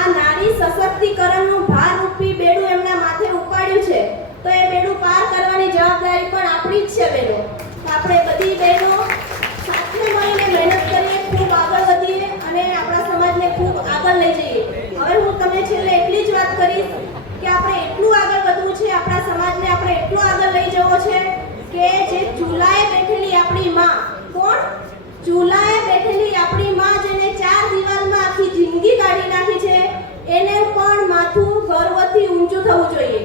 આ નારી સશક્તિકરણનું ભારરૂપી બેડું એમના માથે ઉપાડ્યું છે, તો એ બેડું પાર કરવાની જવાબદારી પણ આપણી જ છે બહેનો. આપણે બધી બહેનો સાથે મળીને મહેનત કરીએ, ખૂબ આગળ વધીએ અને આપણા સમાજને ખૂબ આગળ લઈ જઈએ. હવે હું તમને છેલ્લે એટલી જ વાત કરીશ કે આપણે એટલું આગળ વધવું છે, આપણા સમાજને આપણે એટલો આગળ લઈ જવો છે કે જે ચૂલાએ બેઠેલી આપણી માં, કોણ? ચૂલાએ બેઠેલી આપણી માં જેને 4 દિવાલમાં આખી જિંદગી કાઢી નાખી છે, એને પણ માથું ગર્વથી ઊંચું થવું જોઈએ.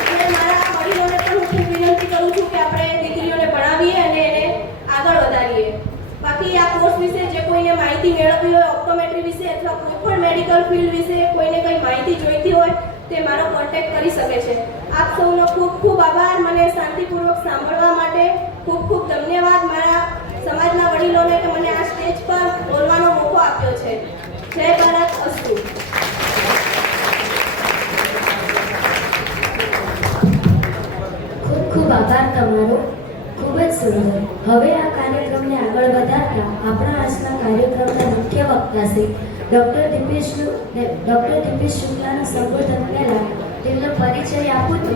એટલે મારા વડીલોને પણ હું ખૂબ વિનંતી કરું છું કે આપણે દીકરીઓને ભણાવીએ અને એને આગળ વધારીએ. બાકી આ કોર્સ વિશે જે કોઈને માહિતી મેળવવી હોય, ઓપ્ટોમેટ્રી વિશે અથવા કોઈ પણ મેડિકલ ફિલ્ડ વિશે કોઈને કંઈ માહિતી જોઈતી હોય, તે મારો કોન્ટેક્ટ કરી શકે છે. આપ સૌનો ખૂબ ખૂબ આભાર. મને શાંતિપૂર્વક સાંભળવા માટે ખૂબ ખૂબ ધન્યવાદ. મારા સમાજના વડીલોને કે મને આ સ્ટેજ પર બોલવાનો મોકો આપ્યો છે. જય ભારત અસ્તુ. ખૂબ ખૂબ આભાર તમારો. ખૂબ જ સુંદર. હવે આ કાર્યક્રમને આગળ વધારતા આપણા આજના કાર્યક્રમના મુખ્ય વક્તા છે ડૉક્ટર દીપેશ શુક્લાનું સંબોધન પહેલા તેમનો પરિચય આપું તો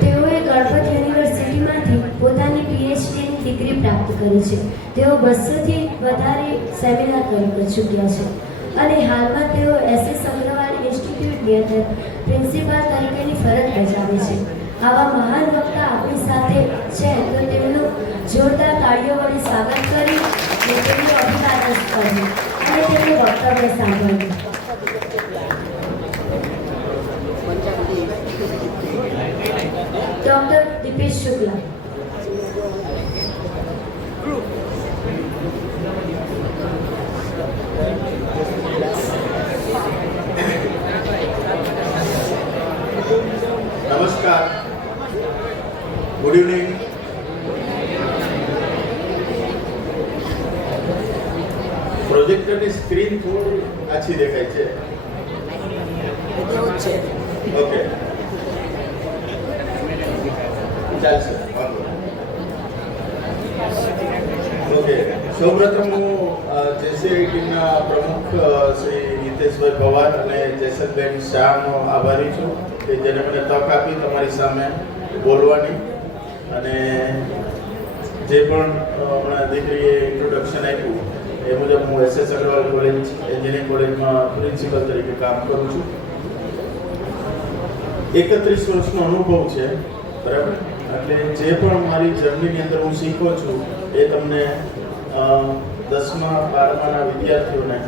તેઓએ ગણપત યુનિવર્સિટીમાંથી પોતાની PhDની ડિગ્રી પ્રાપ્ત કરી છે. તેઓ 200થી વધારે સેમિનાર કરી ચૂક્યા છે અને હાલમાં તેઓ SS અગ્રવાલ ઇન્સ્ટિટ્યૂટની અંદર પ્રિન્સિપાલ તરીકેની ફરજ બજાવે છે. આવા મહાન વક્તા આપણી સાથે છે તો તેમનું જોરદાર તાળીઓ વડે સ્વાગત કરી અને તેમનું અભિવાદન કરવું અને તેમનું વક્તવ્ય સાંભળવું. ડૉક્ટર દીપેશ શુક્લા. નમસ્કાર, ગુડ ઇવનિંગ. પ્રોજેક્ટરની સ્ક્રીન થોડી આછી દેખાય છે. ઓકે, ચાલશે. ઓકે, સૌપ્રથમ હું JCITના પ્રમુખ શ્રી નીતેશભાઈ પવાર અને જયસલબેન શાહનો આભારી છું કે જેને મને તક આપી તમારી સામે બોલવાની. અને જે પણ હમણાં દીકરીએ ઇન્ટ્રોડક્શન આપ્યું એ મુજબ હું SS અગ્રવાલ કોલેજ એન્જિનિયરિંગ કોલેજમાં પ્રિન્સિપલ તરીકે કામ કરું છું. 31 વર્ષનો અનુભવ છે, બરાબર. એટલે જે પણ મારી જર્નીની અંદર હું શીખો છું એ તમને 10મા 12માના વિદ્યાર્થીઓને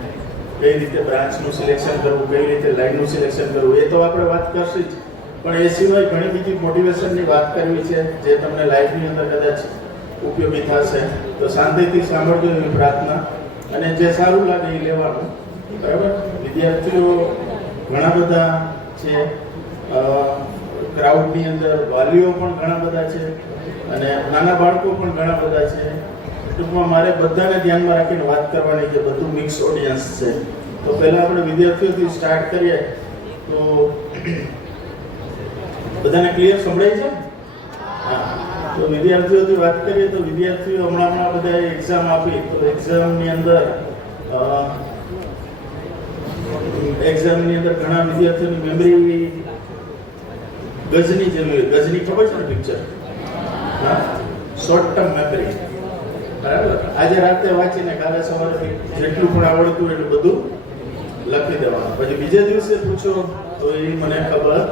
કઈ રીતે બ્રાન્ચનું સિલેક્શન કરવું, કઈ રીતે લાઈનનું સિલેક્શન કરવું, એ તો આપણે વાત કરશું જ, પણ એ સિવાય ઘણી બીજી મોટિવેશનની વાત કરવી છે જે તમને લાઈફની અંદર કદાચ ઉપયોગી થશે. તો શાંતિથી સાંભળજો એવી પ્રાર્થના, અને જે સારું લાગે એ લેવાનું, બરાબર. વિદ્યાર્થીઓ ઘણા બધા છે, ક્રાઉડની અંદર વાલીઓ પણ ઘણા બધા છે, અને નાના બાળકો પણ ઘણા બધા છે. ટૂંકમાં મારે બધાને ધ્યાનમાં રાખીને વાત કરવાની છે, બધું મિક્સ ઓડિયન્સ છે. તો પહેલાં આપણે વિદ્યાર્થીઓથી સ્ટાર્ટ કરીએ. તો બધાને ક્લિયર સંભળાય છે? હા. તો વિદ્યાર્થીઓથી વાત કરીએ તો વિદ્યાર્થીઓ હમણાં બધા એક્ઝામ આપી, તો એક્ઝામની અંદર ઘણા વિદ્યાર્થીઓની મેમરી ગજની જેવી હોય. ગજની ખબર છે ને પિક્ચર? હા, શોર્ટ ટર્મ મેમરી, બરાબર. આજે રાતે વાંચીને કાલે સવારે જેટલું પણ આવડતું એટલું બધું લખી દેવાનું, પછી બીજે દિવસે પૂછો તો એ મને ખબર,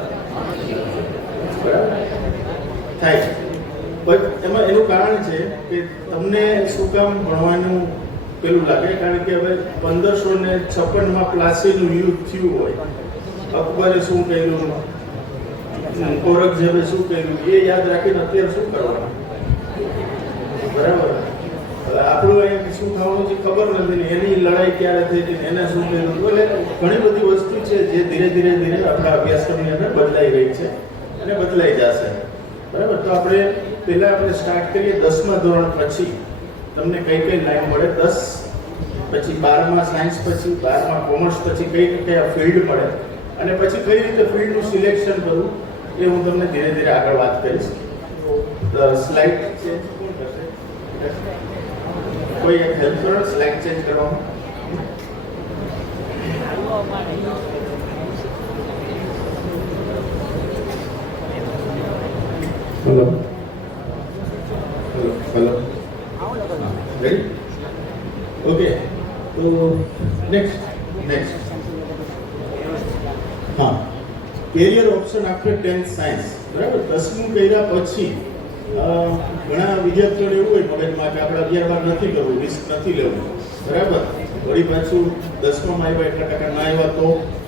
બરાબર થાય. પણ એમાં એનું કારણ છે કે તમને શું કામ ભણવાનું પેલું લાગે, કારણ કે હવે 1556માં પ્લાસીનું યુદ્ધ થયું હોય, અકબરે શું કર્યું, ઔરંગઝેબે શું કર્યું, એ યાદ રાખીને અત્યારે શું કરવાનું, બરાબર. આપણું અહીંયા શું થવાનું છે ખબર નથી ને, એની લડાઈ ક્યારે થઈ હતી, એને શું કર્યું. એટલે ઘણી બધી વસ્તુ છે જે ધીરે ધીરે આપણા અભ્યાસક્રમની અંદર બદલાઈ રહી છે અને બદલાઈ જશે, બરાબર. તો આપણે સ્ટાર્ટ કરીએ 10મા ધોરણ પછી તમને કઈ કઈ લાઈન મળે, 10 પછી 12મા સાયન્સ, પછી 12મા કોમર્સ, પછી કઈ કયા ફિલ્ડ મળે, અને પછી કઈ રીતે ફિલ્ડનું સિલેક્શન કરવું એ હું તમને ધીરે ધીરે આગળ વાત કરીશ. સ્લાઇડ ચેન્જ કોણ કરશે? કોઈ એક હેલ્પ કરો સ્લાઇડ ચેન્જ કરવામાં. Hello ready? ઓકે. તો નેક્સ્ટ હા, career option after 10th science, બરાબર. 10મું કર્યા પછી ઘણા વિદ્યાર્થીઓને એવું હોય મગજમાં કે આપણે 11-12 નથી કરવું, રિસ્ક નથી લેવું, બરાબર. વળી પાછું 10માં આવ્યા એટલા ટકા ના આવ્યા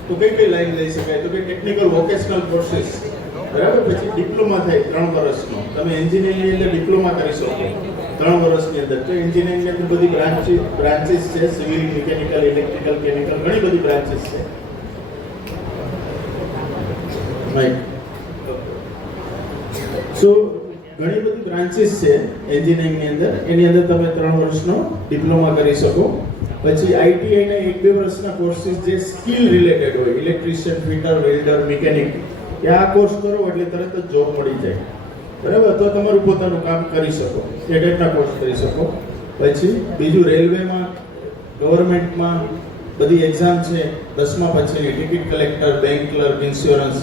તો કઈ લાઈન લઈ શકાય, તો કે ટેકનિકલ વોકેશનલ કોર્સીસ, બરાબર. પછી ડિપ્લોમા થાય 3 વર્ષનો, તમે એન્જિનિયરિંગની અંદર ડિપ્લોમા કરી શકો 3 વર્ષની અંદર. તો એન્જિનિયરિંગની અંદર બધી બ્રાન્ચીસ છે, સિવિલ, મિકેનિકલ, ઇલેક્ટ્રિકલ, કેમિકલ, ઘણી બધી બ્રાન્ચીસ છે. સો ઘણી બધી બ્રાન્ચીસ છે એન્જિનિયરિંગની અંદર, એની અંદર તમે 3 વર્ષનો ડિપ્લોમા કરી શકો. પછી આઈટીઆઈના 1-2 વર્ષના કોર્સીસ જે સ્કિલ રિલેટેડ હોય, ઇલેક્ટ્રિશિયન, ફિટર, વેલ્ડર, મિકેનિક, કે આ કોર્સ કરો એટલે તરત જ જોબ મળી જાય, બરાબર. તો તમારું પોતાનું કામ કરી શકો, એ ટાઈપના કોર્સ કરી શકો. પછી બીજું રેલવેમાં, ગવર્મેન્ટમાં બધી એક્ઝામ છે 10મા પછીની, ticket collector, bank clerk, insurance,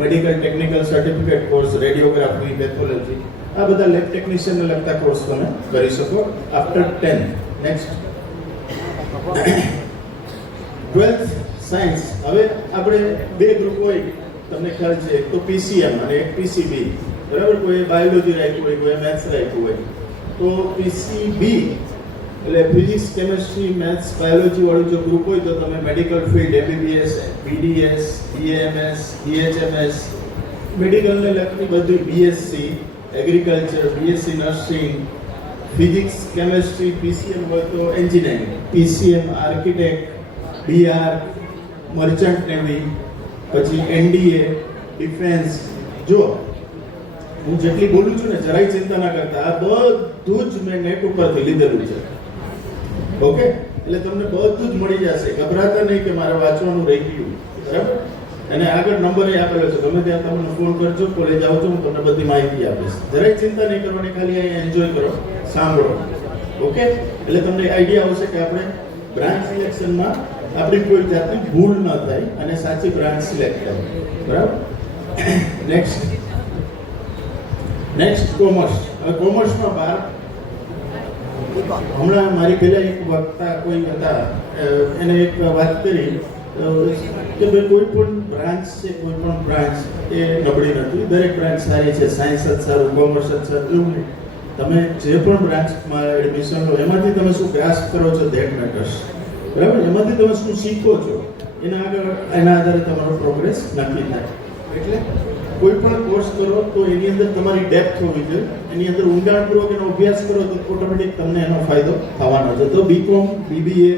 medical technical certificate course, radiography, pathology, આ બધા લેબ ટેકનિશિયનને લગતા કોર્સ તમે કરી શકો after 10th. Next 12th science. હવે આપણે 2 ગ્રુપ હોય, તમને ખ્યાલ છે, એક તો પીસીએમ અને એક પીસીબી, બરાબર. કોઈ બાયોલોજી રાખ્યું હોય, કોઈ મેથ્સ રાખ્યું હોય. તો પીસીબી એટલે ફિઝિક્સ, કેમેસ્ટ્રી, મેથ્સ, બાયોલોજી વાળું જો ગ્રુપ હોય તો તમે medical field, MBBS, BDS, BMS, BHMS, મેડિકલને લગતી બધી, BSc agriculture, BSc nursing, physics, chemistry. PCM હોય તો engineering, PCM architect, BR merchant navy, પછી એનડીએ ડિફેન્સ. જો હું જેટલી બોલું છું ને જરાય ચિંતા ના કરતા, આ બધું જ મેં નેટ ઉપરથી લીધેલું છે, ઓકે. એટલે તમને બધું જ મળી જશે, ગભરાતા નહીં કે મારે વાંચવાનું રહી ગયું, બરાબર. અને આગળ નંબર એ આપેલો છે, ગમે ત્યાં તમને ફોન કરજો, કોલેજ આવજો, હું તમને બધી માહિતી આપીશ. જરાય ચિંતા નહીં કરવાની, ખાલી અહીંયા એન્જોય કરો, સાંભળો, ઓકે. એટલે તમને આઈડિયા આવશે કે આપણે બ્રાન્ચ સિલેક્શનમાં આપણી કોઈ જાતની ભૂલ ન થાય અને સાચી બ્રાન્ચ સિલેક્ટ થાય, બરાબર. Next commerce. હવે કોમર્સમાં હમણાં મારી પહેલા એક વક્તા કોઈ હતા, એને એક વાત કરી કે ભાઈ કોઈ પણ બ્રાન્ચ છે, કોઈ પણ બ્રાન્ચ એ નબળી નથી. દરેક બ્રાન્ચ સારી છે. સાયન્સ જ સારું, કોમર્સ જ સારું એવું નહીં. તમે જે પણ બ્રાન્ચમાં એડમિશન લો એમાંથી તમે શું ગ્રાસ્પ કરો છો ધેટ મેટર્સ. બરાબર, એમાંથી તમે શું શીખો છો એના આધારે તમારો પ્રોગ્રેસ નક્કી થાય. એટલે કોઈ પણ કોર્સ કરો તો એની અંદર તમારી ડેપ્થ હોવી જોઈએ, એની અંદર ઊંડાણપૂર્વક એનો અભ્યાસ કરો તો ઓટોમેટિક તમને એનો ફાયદો થવાનો છે. તો બીકોમ, બીબીએ,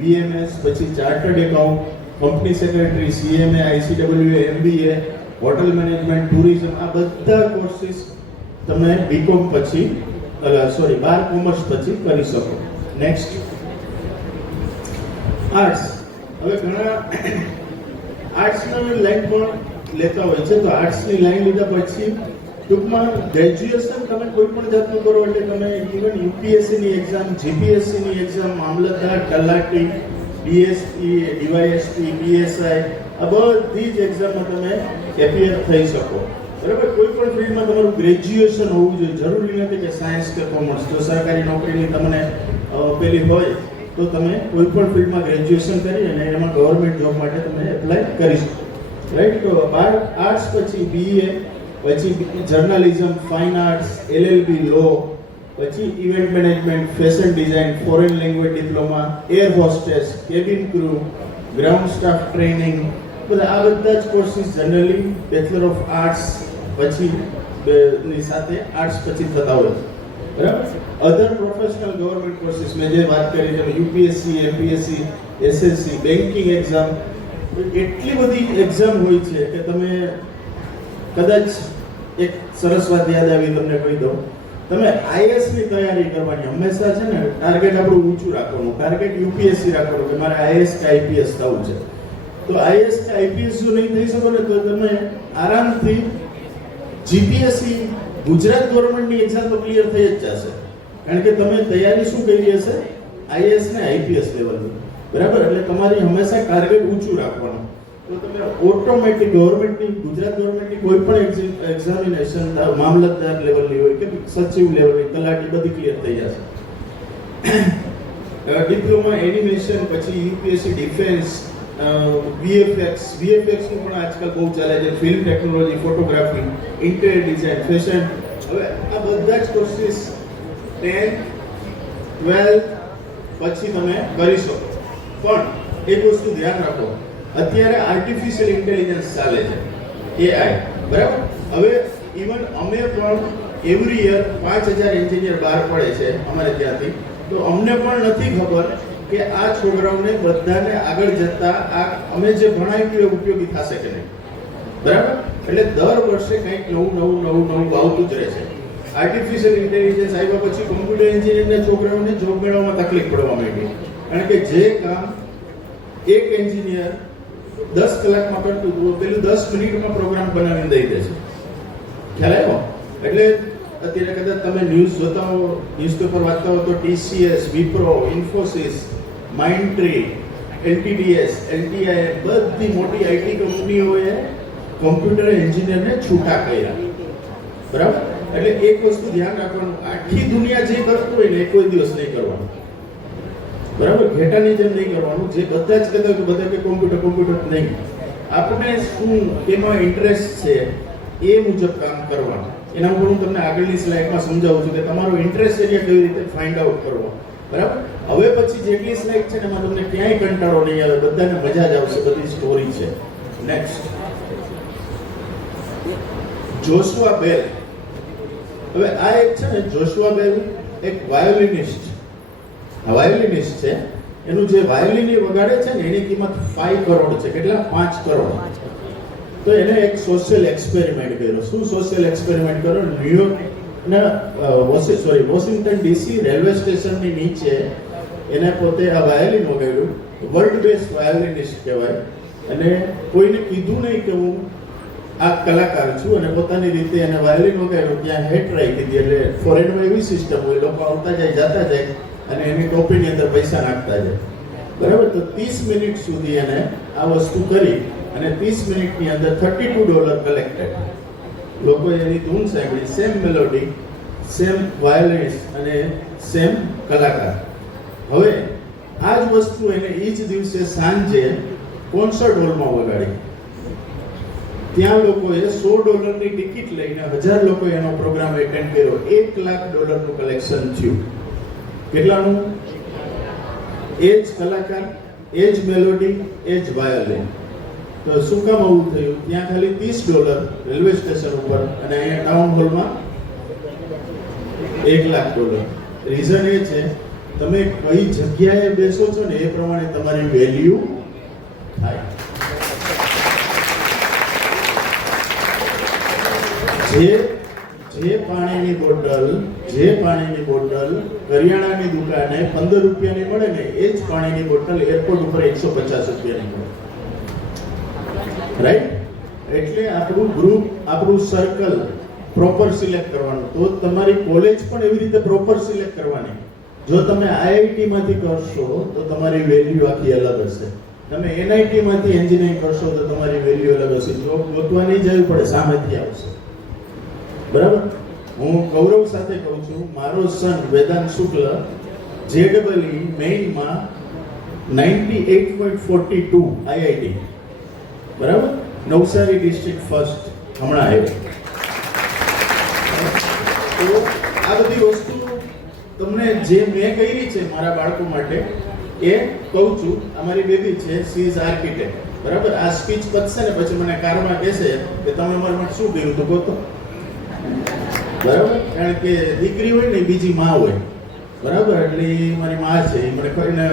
બીએમએસ, પછી chartered account, company secretary, સીએમએ, આઈસીડબ્લ્યુએ, MBA, hotel management, tourism, આ બધા કોર્સિસ તમે બીકોમ પછી 12 કોમર્સ પછી કરી શકો. Next, arts. હવે ઘણા આર્ટ્સની લાઈન પણ લેતા હોય છે. તો આર્ટ્સની લાઈન લીધા પછી ટૂંકમાં ગ્રેજ્યુએશન તમે કોઈ પણ જાતનું કરો એટલે તમે ઇવન યુપીએસસીની એક્ઝામ, જીપીએસસીની એક્ઝામ, મામલતદાર, તલાટી, ડીએસપી, ડીવાયએસપી, પીએસઆઈ, આ બધી જ એક્ઝામમાં તમે એપિયર થઈ શકો. બરાબર, કોઈ પણ ફિલ્ડમાં તમારું ગ્રેજ્યુએશન હોવું જોઈએ. જરૂરી નથી કે સાયન્સ કે કોમર્સ. જો સરકારી નોકરીની તમને પેલી હોય તો તમે કોઈ પણ ફિલ્ડમાં ગ્રેજ્યુએશન કરી અને એમાં ગવર્મેન્ટ જોબ માટે તમે એપ્લાય કરી શકો. રાઈટ, તો આર્ટ્સ પછી બીએ, પછી જર્નલિઝમ, ફાઇન આર્ટ્સ, એલએલબી, લો, પછી event management, fashion design, foreign language diploma, air hostess, cabin crew, ground staff training, આ બધા જ courses generally bachelor of arts પછી ની સાથે આર્ટ્સ પછી થતા હોય છે. બરાબર, અધર પ્રોફેશનલ ગવર્મેન્ટ કોર્સિસ મેં જે વાત કરી છે, યુપીએસસી, એમપીએસસી, એસએસસી, બેન્કિંગ એક્ઝામ, એટલી બધી એક્ઝામ હોય છે કે તમે કદાચ એક સરસ વાત યાદ આવી તમને કહી દઉં. તમે આઈએએસ ની તૈયારી કરવાની હંમેશા છે ને ટાર્ગેટ આપણું ઊંચું રાખવાનું. ટાર્ગેટ યુપીએસસી રાખવાનું કે મારે આઈએએસ કે આઈપીએસ થવું છે. તો આઈએએસ કે આઈપીએસ જો નહીં થઈ શકો ને તો તમે આરામથી જીપીએસસી, ગુજરાત ગવર્મેન્ટની એક્ઝામ તો ક્લિયર થઈ જ જશે. કારણ કે તમે તૈયારી શું કરી હશે? આઈએએસ ને આઈપીએસ લેવલની. બરાબર, એટલે તમારી હંમેશા ટાર્ગેટ ઊંચું રાખવાનું. તો તમે ઓટોમેટિક ગવર્મેન્ટની, ગુજરાત ગવર્મેન્ટની કોઈ પણ એક્ઝામિનેશન મામલતદાર લેવલની હોય કે સચિવ લેવલની, તલાટી, બધી ક્લિયર થઈ જશે. ડિપ્લોમા એનિમેશન, પછી યુપીએસસી ડિફેન્સ, વીએફએક્સ નું પણ આજકાલ બહુ ચાલે છે. Film technology, photography, interior design, fashion. હવે આ બધા જ કોર્સિસ 10th, 12th પછી તમે કરી શકો. પણ એક વસ્તુ ધ્યાન રાખો, અત્યારે આર્ટિફિશિયલ ઇન્ટેલિજન્સ ચાલે છે, એઆઈ. બરાબર, હવે ઇવન અમે પણ એવરી યર 5000 એન્જિનિયર બહાર પડે છે અમારે ત્યાંથી. તો અમને પણ નથી ખબર કે આ છોકરાઓને બધાને આગળ જતા આ અમે જે ભણાવ્યું એ ઉપયોગી થશે કે નહીં. બરાબર, એટલે દર વર્ષે કંઈક નવું આવતું જ રહે છે. આર્ટિફિશિયલ ઇન્ટેલિજન્સ આવ્યા પછી કોમ્પ્યુટર એન્જિનિયરના છોકરાઓને જોબ મેળવવામાં તકલીફ પડવા માંડી. કારણ કે જે કામ એક એન્જિનિયર 10 કલાકમાં કરતું હતું પેલું 10 મિનિટમાં પ્રોગ્રામ બનાવીને દઈ દે છે. ખ્યાલ આવ્યો? એટલે અત્યારે કદાચ તમે ન્યૂઝ જોતા હો, ન્યૂઝપેપર વાંચતા હો તો ટીસીએસ, વિપ્રો, ઇન્ફોસિસ, માઇન્ડટ્રી, એલટીડીએસ, એલટીઆઈ, બધી મોટી આઈટી કંપનીઓએ કોમ્પ્યુટર એન્જિનિયરને છૂટા કર્યા. બરાબર, એટલે એક વસ્તુ ધ્યાન રાખવાનું, આખી દુનિયા જે કરતું હોય ને એ કોઈ દિવસ નહીં કરવાનું. બરાબર, ઘેટાની જેમ નહીં કરવાનું. જે બધા જ કહેતા હોય બધા કે કોમ્પ્યુટર નહીં. આપણે શું એમાં ઇન્ટરેસ્ટ છે એ મુજબ કામ કરવાનું. એના ઉપર હું તમને આગળની સ્લાઇડમાં સમજાવું છું કે તમારો ઇન્ટરેસ્ટ એરિયા કેવી રીતે ફાઇન્ડ આઉટ કરવો. બરાબર, હવે પછી જેટલી સ્લાઇડ છે ને એમાં તમને ક્યાંય કંટાળો નહીં આવે, બધાને મજા જ આવશે, બધી સ્ટોરી છે. નેક્સ્ટ, જોશુઆ બેલ. હવે આ એક છે ને જોશુઆ બેલ એક વાયોલિનિસ્ટ છે. એનું જે વાયોલિન વગાડે છે ને એની કિંમત 5 કરોડ છે. કેટલા? 5 કરોડ. તો એને એક સોશિયલ એક્સપેરિમેન્ટ કર્યો. શું સોશિયલ એક્સપેરિમેન્ટ કર્યો? ન્યુયોર્ક વોશિંગ્ટન ડીસી રેલવે સ્ટેશનની નીચે એને પોતે આ વાયોલિન વગાડ્યું. વર્લ્ડ બેસ્ટ વાયોલિનિસ્ટ કહેવાય. અને કોઈને કીધું નહીં કે હું આ કલાકાર છું, અને પોતાની રીતે એને વાયોલિન વગાડ્યું. ત્યાં હેટ રાખી દીધી. એટલે ફોરેનમાં એવી સિસ્ટમ હોય, લોકો આવતા જાય જતા જાય અને એની ટોપીની અંદર પૈસા નાખતા જાય. બરાબર, તો 30 મિનિટ સુધી એને આ વસ્તુ કરી અને 30 મિનિટની અંદર $32 કલેક્ટેડ. લોકોએ એની ધૂન સાંભળી, સેમ મેલોડી, સેમ વાયોલિનિસ્ટ અને સેમ કલાકાર. હવે આ જ વસ્તુ એને એ જ દિવસે સાંજે કોન્સર્ટ હોલમાં વગાડી. ત્યાં લોકોએ $100 ટિકિટ લઈને 1000 લોકોએ એનો પ્રોગ્રામ એટેન્ડ કર્યો. $1 લાખ કલેક્શન થયું. કેટલાનું? એ જ કલાકાર, એ જ મેલોડી, એ જ વાયોલિન. તો શું કામ આવું થયું? ત્યાં ખાલી $30 રેલવે સ્ટેશન ઉપર અને અહીંયા ટાઉન હોલમાં $1 લાખ. રીઝન એ છે તમે કઈ જગ્યાએ બેસો છો ને એ પ્રમાણે તમારી વેલ્યુ થાય. જે પાણીની બોટલ કરિયાણાની દુકાને 15 રૂપિયાની મળે ને એ જ પાણીની બોટલ એરપોર્ટ ઉપર 150 રૂપિયાની મળે. રાઈટ? એટલે આપણું ગ્રુપ, આપણું સર્કલ પ્રોપર સિલેક્ટ કરવાનું. તો તમારી કોલેજ પણ એવી રીતે પ્રોપર સિલેક્ટ કરવાની. જો તમે આઈઆઈટી માંથી કરશો તો તમારી વેલ્યુ આખી અલગ હશે. તમે એનઆઈટી માંથી એન્જિનિયરિંગ કરશો તો તમારી વેલ્યુ અલગ હશે. જોબ ગોતવા નહીં જવું પડે, સામેથી આવશે. બરાબર? હું ગૌરવ સાથે કહું છું, મારો સન વેદાંત શુક્લ JEE મેઇનમાં 98.42 આઈઆઈટી, બરાબર, નવસારી ડિસ્ટ્રિક્ટ ફર્સ્ટ હમણાં આવ્યો. તો આ બધી વસ્તુ તમને જે મેં કરી છે મારા બાળકો માટે એ કહું છું. અમારી બેબી છે, સી ઇઝ આર્કિટેક્ટ, બરાબર. આ સ્પીચ પતશે ને પછી મને કારમાં કહેશે કે તમે મારા માટે શું કર્યું તો ગોતો, બરાબર. કારણ કે દીકરી હોય ને બીજી માં હોય, બરાબર. એટલે મારી માં છે, એ મને કહીને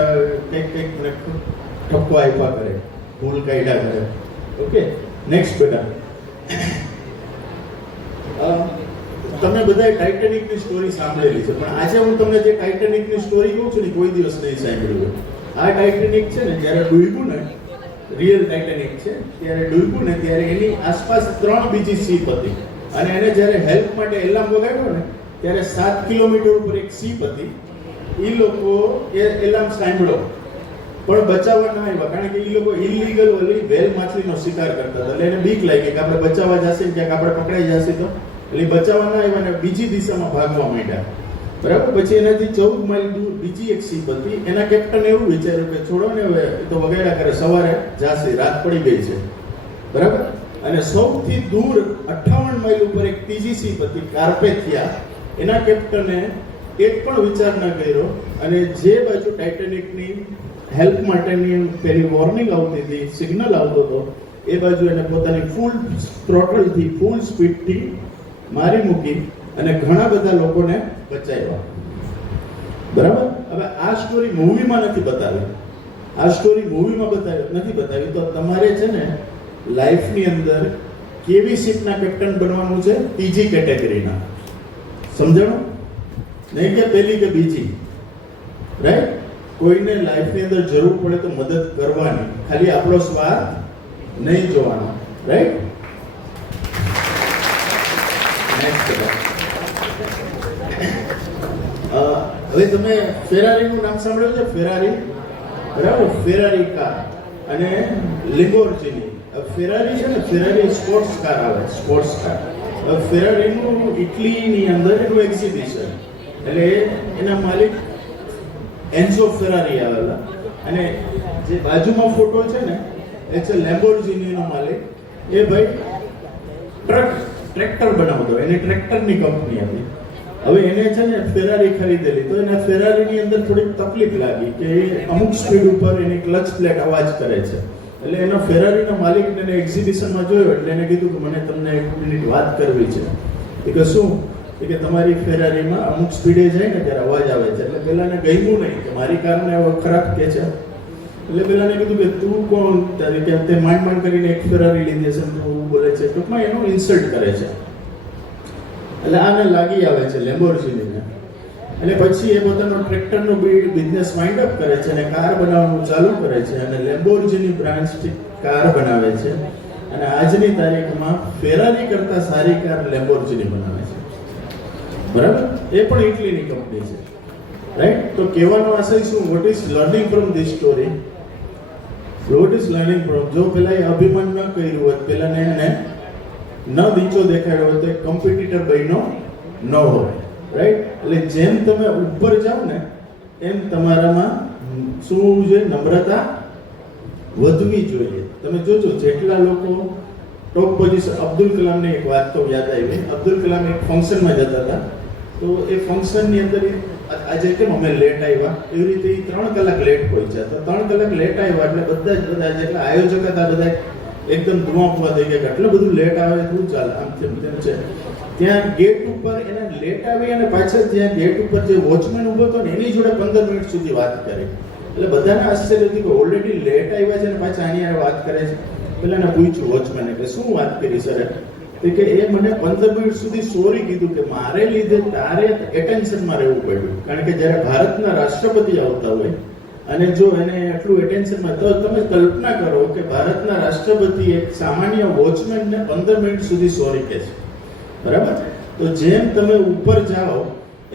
કંઈક મને ઠપકો આપ્યા કરે, ભૂલ કાઢ્યા કરે. ઓકે, નેક્સ્ટ બેટા. તમે બધાએ ટાઇટેનિકની સ્ટોરી સાંભળેલી છે, પણ આજે હું તમને જે ટાઇટેનિકની સ્ટોરી કહું છું ને કોઈ દિવસ નહીં સાંભળ્યું. આ ટાઇટેનિક છે ને જ્યારે ડૂબ્યું ને, રિયલ ટાઇટેનિક છે, ત્યારે ડૂબ્યું ને ત્યારે એની આસપાસ 3 બીજી શીપ હતી અને એને જ્યારે હેલ્પ માટે એલાર્મ વગાડ્યો ને ત્યારે 7 કિલોમીટર ઉપર એક શીપ હતી. એ લોકો એ એલાર્મ સાંભળ્યો પણ બચાવવા ના આવ્યા, કારણ કે એ લોકો ઇલીગલ ઓલી વેલ માછલીનો શિકાર કરતા હતા. એટલે એને બીક લાગી કે આપણે બચાવવા જશે ક્યાંક આપણે પકડાઈ જશે તો, એટલે બચાવવા ના આવ્યા અને બીજી દિશામાં ભાગવા માંડ્યા, બરાબર. પછી એનાથી 14 માઇલ દૂર બીજી એક શીપ હતી. એના કેપ્ટને એવું વિચાર્યું કે છોડો ને હવે તો વગાડ્યા કરે, સવારે જાશે, રાત પડી ગઈ છે, બરાબર. અને સૌથી દૂર 58 માઇલ ઉપર એક ત્રીજી શીપ હતી, કાર્પેથિયા. એના કેપ્ટને એક પણ વિચાર ન કર્યો અને જે બાજુ ટાઇટેનિકની હેલ્પ માટેની પેલી વોર્નિંગ આવતી હતી, સિગ્નલ આવતો હતો, એ બાજુ એને પોતાની ફૂલ થ્રોટલથી, ફૂલ સ્પીડથી મારી મૂકી અને ઘણા બધા લોકોને બચાવ્યા, બરાબર. હવે આ સ્ટોરી મૂવીમાં નથી બતાવી, નથી બતાવી. તો તમારે છે ને લાઈફની અંદર કેવી શીપના કેપ્ટન બનવાનું છે? ત્રીજી કેટેગરીના. સમજણો? નહીં કે પહેલી કે બીજી, રાઈટ? કોઈને લાઈફની અંદર જરૂર પડે તો મદદ કરવાની, ખાલી આપણો સ્વાર્થ નહીં જોવાનો, રાઈટ? હવે તમે ફેરારીનું નામ સાંભળ્યું છે? ફેરારી, બરાબર. ફેરારી કાર અને લેમ્બોર્ગિની. ફેરારી છે ને, ફેરારી સ્પોર્ટ્સ કાર આવે, સ્પોર્ટ્સ કાર. ફેરારીનું ઇટલીની અંદર એનું એક્ઝિબિશન, એટલે એના માલિક એન્ઝો ફેરારી આવેલા અને જે બાજુમાં ફોટો છે ને એ છે લેમ્બોર્ગિનીનો માલિક. એ ભાઈ ટ્રેક્ટર બનાવતો, એની ટ્રેક્ટરની કંપની હતી. હવે એને છે ને ફેરારી ખરીદેલી, તો એને ફેરારીની અંદર થોડીક તકલીફ લાગી કે અમુક સ્પીડ ઉપર એની ક્લચ પ્લેટ અવાજ કરે છે. એટલે એનો ફેરારીના માલિકને એને એક્ઝિબિશનમાં જોયો એટલે એને કીધું કે મને તમને એક મિનિટ વાત કરવી છે. એ કે શું? કે તમારી ફેરારીમાં અમુક સ્પીડે જાય ને ત્યારે અવાજ આવે છે. એટલે પેલાને ગમ્યું નહીં કે મારી કારને ખરાબ કે છે. એટલે પેલાને કીધું કે તું કોણ, તારી કે તે માંડ કરીને એક ફેરારી લીધી હશે તું બોલે છે, ટૂંકમાં એનો ઇન્સલ્ટ કરે છે. એટલે આને લાગી આવે છે લેમ્બોર્ગિનીને. એટલે પછી એ પોતાનો ટ્રેક્ટરનો બિઝનેસ વાઇન્ડ અપ કરે છે અને કાર બનાવવાનું ચાલુ કરે છે અને લેમ્બોર્ગિની બ્રાન્ચથી કાર બનાવે છે અને આજની તારીખમાં ફેરારી કરતા સારી કાર લેમ્બોર્ગિની બનાવે છે, બરાબર. એ પણ ઇટલીની કંપની છે, રાઈટ? તો કહેવાનો આશય શું? What is learning from this story? What is learning from? જો પેલા એ અભિમાન ન કર્યું હોત, પેલાને એને ન નીચો દેખાડ્યો હોય તો એક કોમ્પિટિટર બન્યો ન હોય, રાઈટ? એટલે જેમ તમે ઉપર જાઓ ને એમ તમારામાં શું હોવું જોઈએ? નમ્રતા વધવી જોઈએ. તમે જોજો જેટલા લોકો ટોપ પોઝિશન અબ્દુલ કલામની એક વાત તો યાદ આવી. અબ્દુલ કલામ એક ફંક્શનમાં જતા હતા, તો એ ફંક્શનની અંદર આજે કેમ અમે લેટ આવ્યા એવી રીતે એ 3 કલાક લેટ પહોંચ્યા. તો 3 કલાક લેટ આવ્યા એટલે બધા જેટલા આયોજક હતા બધા એકદમ ધુઆ થઈ ગયા, આટલું બધું લેટ આવે શું ચાલે, આમ તેમ છે. ત્યાં ગેટ ઉપર એને લેટ આવી અને પાછળ ત્યાં ગેટ ઉપર જે વોચમેન ઊભો હતો ને એની જોડે 15 મિનિટ સુધી વાત કરી. એટલે બધાને આશ્ચર્ય થયું કે ઓલરેડી લેટ આવ્યા છે ને પાછા આની હારે વાત કરે છે. પેલા એને પૂછ્યું વોચમેને કે શું વાત કરી સર? કે એ મને 15 મિનિટ સુધી સોરી કીધું કે મારે લીધે તારે એટેન્શનમાં રહેવું પડ્યું, કારણ કે જ્યારે ભારતના રાષ્ટ્રપતિ આવતા હોય અને જો એને એટલું એટેન્શનમાં, તો તમે કલ્પના કરો કે ભારતના રાષ્ટ્રપતિ એક સામાન્ય વોચમેનને 15 મિનિટ સુધી સોરી કહે છે, બરાબર? તો જેમ તમે ઉપર જાઓ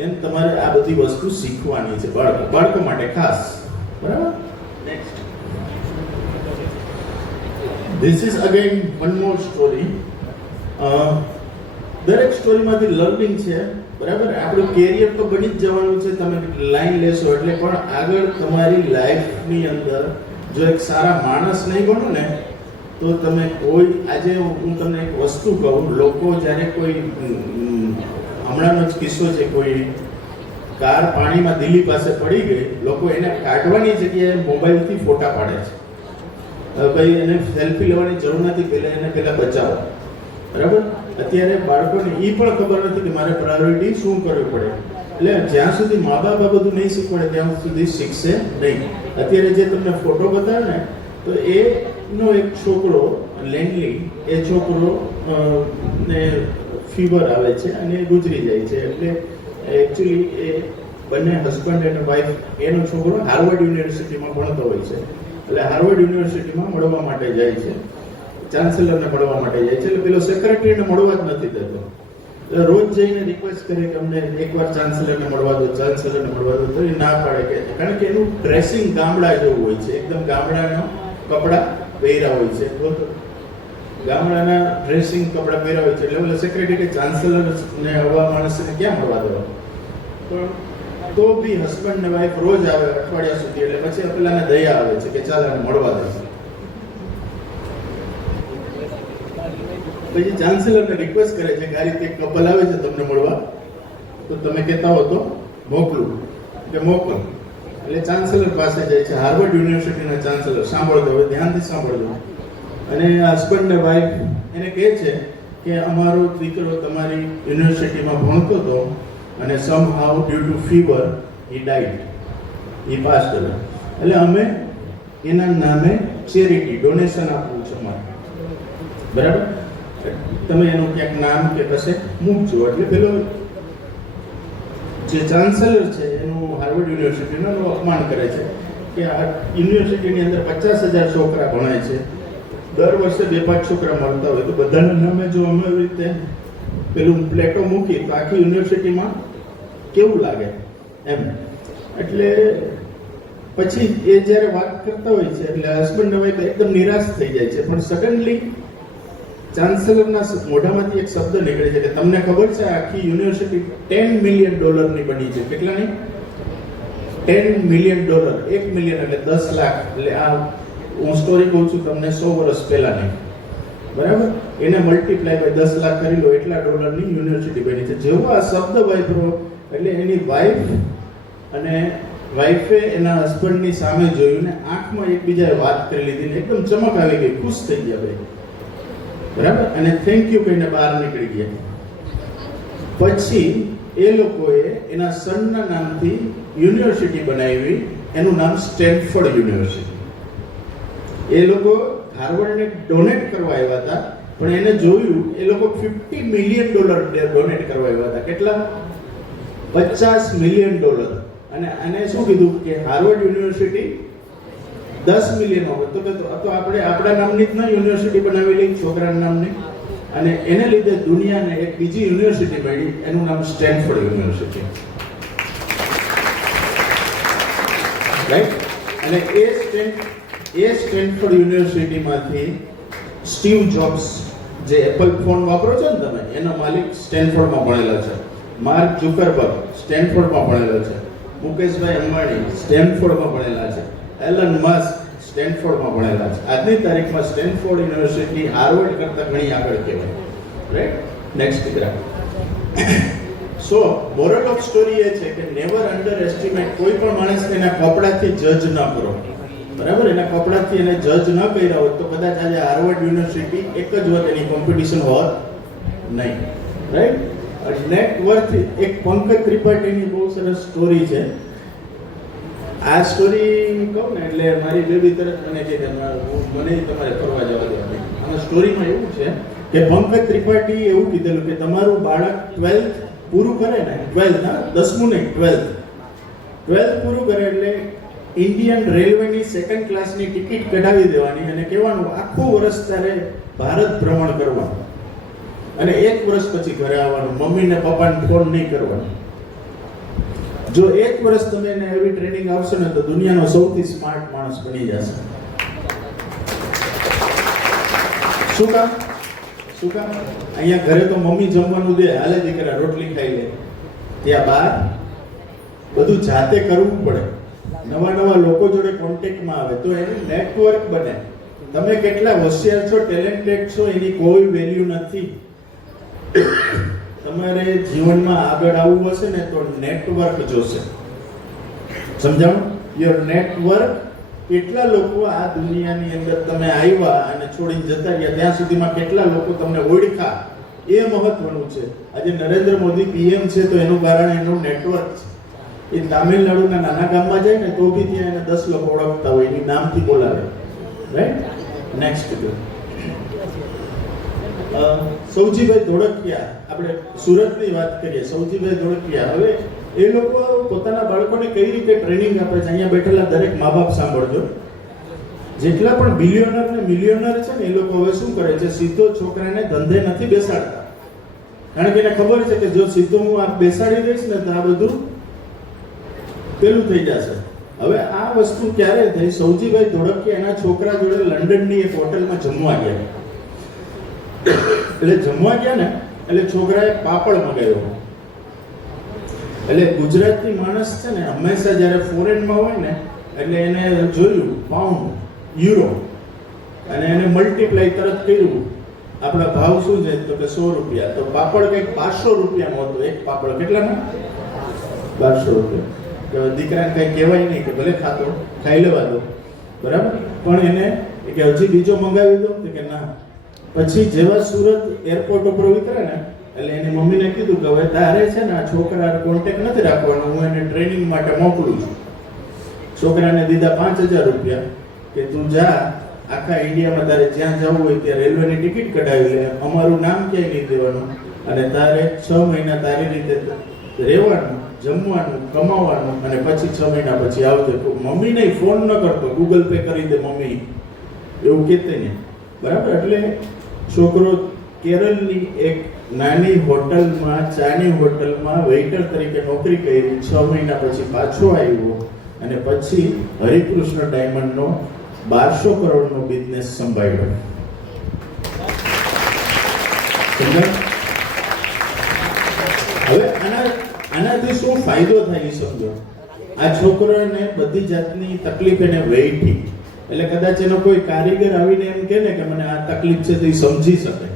એમ તમારે આ બધી વસ્તુ શીખવાની છે, બાળકો માટે ખાસ, બરાબર? Next, this is again one more story. દરેક સ્ટોરીમાંથી લર્નિંગ છે, બરાબર? આપણું કેરિયર તો બની જ જવાનું છે, તમે લાઈન લેશો એટલે, પણ આગળ તમારી લાઈફની અંદર જો એક સારા માણસ નહીં બનો ને તો તમે કોઈ, આજે હું તમને એક વસ્તુ કહું, લોકો જ્યારે કોઈ, હમણાંનો જ કિસ્સો છે, કોઈ કાર પાણીમાં દિલ્હી પાસે પડી ગઈ, લોકો એને કાઢવાની જગ્યાએ મોબાઈલથી ફોટા પાડે છે. ભાઈ એને સેલ્ફી લેવાની જરૂર નથી, પહેલા બચાવો, બરાબર? અત્યારે બાળકોને એ પણ ખબર નથી કે મારે પ્રાયોરિટી શું કરવી પડે. એટલે જ્યાં સુધી મા બાપ આ બધું નહીં શીખવાડે ત્યાં સુધી શીખશે નહીં. અત્યારે જે તમને ફોટો બતાવે ને, તો એનો એક છોકરો લેન્ડલી, એ છોકરો ને ફીવર આવે છે અને એ ગુજરી જાય છે. એટલે એકચ્યુઅલી એ બંને હસબન્ડ અને વાઈફ, એનો છોકરો હાર્વર્ડ યુનિવર્સિટીમાં ભણતો હોય છે. એટલે હાર્વર્ડ યુનિવર્સિટીમાં મળવા માટે જાય છે, ચાન્સેલરને મળવા માટે જાય છે. એટલે પેલો સેક્રેટરીને મળવા જ નથી દેતો. એટલે રોજ જઈને રિક્વેસ્ટ કરે કે અમને એકવાર ચાન્સેલરને મળવા દો, ચાન્સેલરને મળવા દો, તો એ ના પાડે કે, કારણ કે એનું ડ્રેસિંગ ગામડા જેવું હોય છે, એકદમ ગામડાના કપડાં પહેર્યા હોય છે, ગામડાના ડ્રેસિંગ કપડાં પહેર્યા હોય છે. એટલે ઓલા સેક્રેટરી કે ચાન્સેલરને આવા માણસને ક્યાં મળવા દેવા? પણ તો બી હસબન્ડ ને વાઈફ રોજ આવે અઠવાડિયા સુધી. એટલે પછી પેલાને દયા આવે છે કે ચાલ આને મળવા દે. પછી ચાન્સેલરને રિક્વેસ્ટ કરે છે કે આ રીતે કપલ આવે છે તમને મળવા, તો તમે કહેતા હો તો મોકલું, કે મોકલ. એટલે ચાન્સેલર પાસે જાય છે, હાર્વર્ડ યુનિવર્સિટીના ચાન્સેલર. સાંભળજો, હવે ધ્યાનથી સાંભળજો. અને હસબન્ડ ને વાઈફ એને કહે છે કે અમારો દીકરો તમારી યુનિવર્સિટીમાં ભણતો હતો અને some how due to fever he died, he passed away. એટલે અમે એના નામે ચેરિટી ડોનેશન આપવું છે અમારે, બરાબર? તમે એનું ક્યાંક નામ કે કશે મૂકજો. એટલે પેલો જે ચાન્સેલર છે એનું હાર્વર્ડ યુનિવર્સિટીનું અપમાન કરે છે કે આ યુનિવર્સિટીની અંદર 50,000 છોકરા ભણાય છે, દર વર્ષે 2-5 છોકરા મળતા હોય, તો બધાના નામે જો અમે એવી રીતે પેલું પ્લેટો મૂકી તો આખી યુનિવર્સિટીમાં કેવું લાગે એમ. એટલે પછી એ જ્યારે વાત કરતા હોય છે એટલે હસબન્ડ વાઈફ એકદમ નિરાશ થઈ જાય છે. પણ સડનલી ચાન્સેલરના મોઢામાંથી એક શબ્દ નીકળે છે કે તમને ખબર છે આખી યુનિવર્સિટી $10 મિલિયન ની બની છે. કેટલાની? $10 મિલિયન. 1 મિલિયન એટલે 10 લાખ. એટલે આ હું સ્ટોરી કહું છું તમને 100 વર્ષ પહેલાની, બરાબર? એને મલ્ટીપ્લાય બાય 10 લાખ કરી લો, એટલા ડોલરની યુનિવર્સિટી બની છે. જેવો આ શબ્દ વાપર્યો એટલે એની વાઈફ અને વાઈફે એના હસબન્ડની સામે જોયું ને આંખમાં એકબીજાએ વાત કરી લીધી, એકદમ ચમક આવી ગઈ, ખુશ થઈ ગયા ભાઈ, બરાબર? અને થેન્ક યુ કહીને બહાર નીકળી ગયા. પછી એ લોકોએ એના સનના નામથી યુનિવર્સિટી બનાવી, એનું નામ સ્ટેનફોર્ડ યુનિવર્સિટી. એ લોકો હાર્વર્ડને ડોનેટ કરવા આવ્યા હતા, પણ એને જોયું એ લોકો $50 મિલિયન ડોનેટ કરવા આવ્યા હતા. કેટલા? $50 મિલિયન. અને આને શું કીધું કે હાર્વર્ડ યુનિવર્સિટી 10 મિલિયન હોય તો આપણે આપણા નામની જ ના યુનિવર્સિટી બનાવી લઈ, છોકરાના નામની. અને એને લીધે દુનિયાને એક બીજી યુનિવર્સિટી મળી, એનું નામ સ્ટેનફોર્ડ યુનિવર્સિટી, રાઈટ? અને એ સ્ટેનફોર્ડ યુનિવર્સિટીમાંથી સ્ટીવ જોબ્સ, જે એપલ ફોન વાપરો છો ને તમે, એનો માલિક સ્ટેનફોર્ડમાં ભણેલા છે. માર્ક ઝુકરબર્ગ સ્ટેનફોર્ડમાં ભણેલો છે. મુકેશભાઈ અંબાણી સ્ટેનફોર્ડમાં ભણેલા છે. એલન મસ્ક સ્ટેનફોર્ડમાં ભણેલા છે. આજની તારીખમાં સ્ટેનફોર્ડ યુનિવર્સિટી હાર્વર્ડ કરતાં ઘણી આગળ કહેવાય. Right, next so moral of story એ છે કે નેવર અંડર એસ્ટિમેટ, કોઈ પણ માણસને એના કપડાથી જજ ન કરો. બરાબર, એના કપડાથી એને જજ ન કર્યા હોત તો કદાચ આજે હાર્વર્ડ યુનિવર્સિટી એક જ વખત એની કોમ્પિટિશન હોત નહીં. Right, net worth. એક પંકજ ત્રિપાઠીની બહુ સરસ સ્ટોરી છે. આ સ્ટોરી કહું ને એટલે મારી બેબી તરત મને કહે કે મને તમારે ફરવા જવા દેવા. આમાં સ્ટોરીમાં એવું છે કે પંકજ ત્રિપાઠી એવું કીધેલું કે તમારું બાળક 12th પૂરું કરે ને, 12th, હા 10મું નહીં 12th પૂરું કરે એટલે ઇન્ડિયન રેલવેની સેકન્ડ ક્લાસની ટિકિટ કઢાવી દેવાની અને કહેવાનું આખું વર્ષ તારે ભારત ભ્રમણ કરવાનું અને 1 વર્ષ પછી ઘરે આવવાનું, મમ્મીને પપ્પાને ફોન નહીં કરવાનો. જો 1 વર્ષ તમે એને એવી ટ્રેનિંગ આવશે ને તો દુનિયાનો સૌથી સ્માર્ટ માણસ બની જશે. શું કામ? અહીંયા ઘરે તો મમ્મી જમવાનું દે, હાલે દીકરા રોટલી ખાઈ લે. ત્યાં બહાર બધું જાતે કરવું પડે. નવા લોકો જોડે કોન્ટેક્ટમાં આવે તો એનું નેટવર્ક બને. તમે કેટલા હોશિયાર છો, ટેલેન્ટેડ છો, એની કોઈ વેલ્યુ નથી. તમારે જીવનમાં આગળ આવવું હશે ને તો નેટવર્ક જોશે. સમજાણું? Your network. કેટલા લોકો આ દુનિયાની અંદર તમે આવ્યા અને છોડીને જતા રહ્યા ત્યાં સુધીમાં કેટલા લોકો તમને ઓળખા, એ મહત્વનું છે. આજે નરેન્દ્ર મોદી પીએમ છે તો એનું કારણ એનું નેટવર્ક છે. એ તામિલનાડુના નાના ગામમાં જાય ને તો બી ત્યાં એને 10 લોકો ઓળખતા હોય, એની નામથી બોલાવે. Right, next. સૌજીભાઈ ધોળકિયા, આપણે સુરતની વાત કરીએ. સૌજીભાઈ ધોળકિયા, હવે એ લોકો પોતાના બાળકોને કઈ રીતે ટ્રેનિંગ આપે છે અહીંયા બેઠેલા દરેક મા બાપ સાંભળજો. જેટલા પણ બિલિયનર ને મિલિયનર છે ને એ લોકો હવે શું કરે છે, સીધો છોકરાને ધંધે નથી બેસાડતા. કારણ કે એને ખબર છે કે જો સીધો હું આ બેસાડી દઈશ ને તો આ બધું પેલું થઈ જશે. હવે આ વસ્તુ ક્યારે થઈ? સૌજીભાઈ ધોળકિયા એના છોકરા જોડે લંડનની એક હોટલમાં જમવા ગયા. એટલે જમવા ગયા ને એટલે છોકરાએ પાપડ મગાવ્યો. એટલે ગુજરાતી માણસ છે ને હંમેશા જ્યારે ફોરેનમાં હોય ને એટલે એને જોયું પાઉન્ડ, યુરો અને એને મલ્ટીપ્લાય તરત કર્યું. આપણા ભાવ શું છે તો કે 100 રૂપિયા. તો પાપડ કંઈક 500 રૂપિયાનો હતો. એક પાપડ કેટલાનો? 1200 રૂપિયા. દીકરાને કંઈ કહેવાય નહીં કે ભલે ખાતો, ખાઈ લેવા દો. બરાબર, પણ એને કે હજી બીજો મંગાવી દો કે ના. પછી જેવા સુરત એરપોર્ટ ઉપર ઉતરે ને એટલે એની મમ્મીને કીધું કે હવે તારે છે ને આ છોકરા કોન્ટેક્ટ નથી રાખવાનો, હું એને ટ્રેનિંગ માટે મોકલું છું. છોકરાને દીધા 5000 રૂપિયા કે તું જા, આખા ઇન્ડિયામાં તારે જ્યાં જવું હોય ત્યાં રેલવેની ટિકિટ કઢાવી લે, અમારું નામ ક્યાંય નહીં દેવાનું અને તારે 6 મહિના તારી રીતે રહેવાનું, જમવાનું, કમાવાનું અને પછી 6 મહિના પછી આવજો. મમ્મીને ફોન ન કરતો, ગૂગલ પે કરી દે મમ્મી, એવું કહેતે નહીં. બરાબર, એટલે છોકરો કેરળની એક નાની હોટલમાં, ચાની હોટલમાં વેઇટર તરીકે નોકરી કરી. 6 મહિના પછી પાછો આવ્યો અને પછી હરિકૃષ્ણ ડાયમંડનો 1200 કરોડનો બિઝનેસ સંભાળ્યો. હવે આનાથી શું ફાયદો થાય એ સમજો. આ છોકરાને બધી જાતની તકલીફ એને વેઠી એટલે કદાચ એનો કોઈ કારીગર આવીને એમ કહે ને કે મને આ તકલીફ છે તો એ સમજી શકે,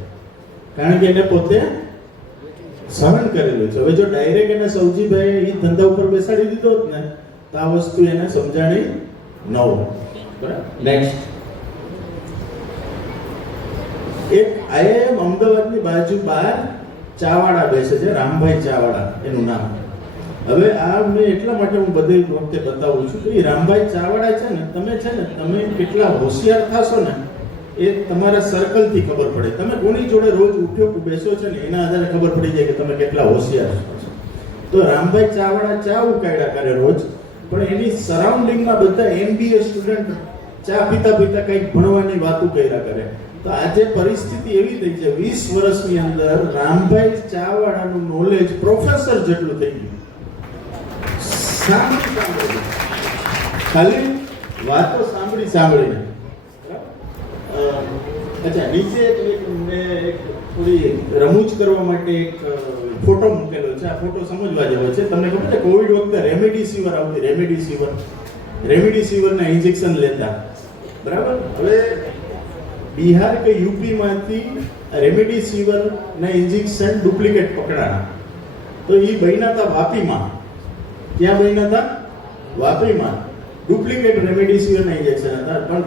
કારણ કે એને પોતે સહન કરેલું છે. હવે જો ડાયરેક્ટ એને સૌજીભાઈ એ ધંધા ઉપર બેસાડી દીધો હોત ને તો આ વસ્તુ એને સમજાણી ન હોત. નેક્સ્ટ, એક આઈઆઈએમ અમદાવાદની બાજુ બહાર ચાવાડા બેસે છે, રામભાઈ ચાવાડા એનું નામ. હવે આ મેં એટલા માટે હું બધી વખતે બતાવું છું કે એ રામભાઈ ચાવાડા છે ને, તમે કેટલા હોશિયાર થશો ને એ તમારા સર્કલથી ખબર પડે. તમે કોની જોડે રોજ ઉઠ્યો બેસો છો ને એના આધારે ખબર પડી જાય કે તમે કેટલા હોશિયાર છો. તો રામભાઈ ચાવાડા ચા ઉકાળ્યા કરે રોજ, પણ એની સરાઉન્ડિંગમાં બધા MBA સ્ટુડન્ટ ચા પીતા પીતા કંઈક ભણવાની વાતો કર્યા કરે. તો આજે પરિસ્થિતિ એવી થઈ છે 20 વર્ષની અંદર રામભાઈ ચાવાડાનું નોલેજ પ્રોફેસર જેટલું થઈ ગયું. ખાલી વાતો સાંભળીને. અચ્છા, નીચે મેં એક થોડી રમૂજ કરવા માટે એક ફોટો મૂકેલો છે. આ ફોટો સમજવા જેવો છે. તમને ખબર છે કોવિડ વખતે રેમડેસિવિર આવતી, રેમડેસિવિરના ઇન્જેક્શન લેતા બરાબર. હવે બિહાર કે યુપીમાંથી રેમડેસિવિર ના ઇન્જેક્શન ડુપ્લિકેટ પકડાણા, તો એ બન્યા હતા વાપીમાં. ક્યાં બન્યા હતા? વાપીમાં. ડુપ્લિકેટ રેમડેસિવિર ના ઇન્જેક્શન હતા. પણ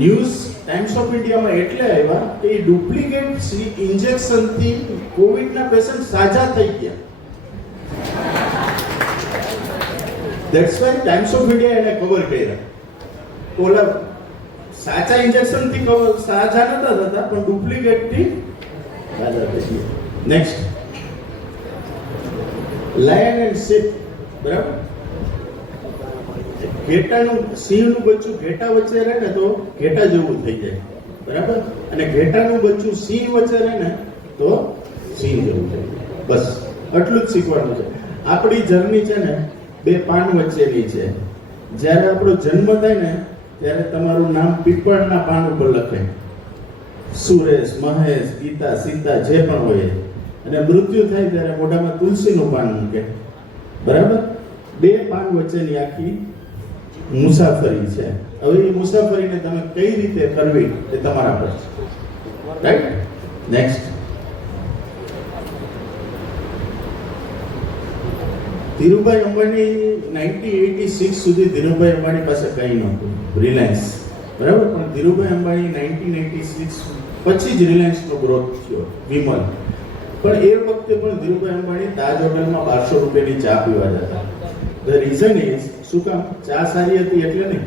ન્યૂઝ ટાઈમ્સ ઓફ ઇન્ડિયામાં એટલે આવ્યા કે એ ડુપ્લિકેટ ઇન્જેક્શનથી કોવિડના પેશન્ટ સાજા થઈ ગયા. That's why times of India એને કવર કર્યા. ઓલા સાચા ઇન્જેક્શનથી સાજા નતા થતા, પણ ડુપ્લિકેટથી સાજા થઈ ગયા. Next, lion and sheep. બરાબર. ઘેટાનું સિંહનું બચ્ચું ઘેટા વચ્ચે રહે ને તો ઘેટા જેવું થઈ જાય. બરાબર. અને ઘેટાનું બચ્ચું સિંહ વચ્ચે રહે ને તો સિંહ જેવું થઈ જાય. બસ આટલું જ શીખવાનું છે. આપણી જર્ની છે ને બે પાન વચ્ચેની છે. જ્યારે આપણો જન્મ થાય ને ત્યારે તમારું નામ પીપળના પાન ઉપર લખે, સુરેશ, મહેશ, ગીતા, સીતા જે પણ હોય. અને મૃત્યુ થાય ત્યારે મોઢામાં તુલસીનું પાન મૂકે. બરાબર. બે પાન વચ્ચેની આખી મુસાફરી છે. હવે એ મુસાફરીને તમે કઈ રીતે કરવી એ તમારા પર છે. રાઈટ. નેક્સ્ટ, ધીરુભાઈ અંબાણી 1986 સુધી ધીરુભાઈ અંબાણી પાસે કંઈ નહોતું, રિલાયન્સ. બરાબર. પણ ધીરુભાઈ અંબાણી 1986 પછી જ રિલાયન્સનો ગ્રોથ થયો, વિમલ. પણ એ વખતે પણ ધીરુભાઈ અંબાણી તાજ હોટલમાં 1200 રૂપિયાની ચા પીવા જતા. ધ રીઝન ઇઝ, શું કામ? ચા સારી હતી એટલે નહીં,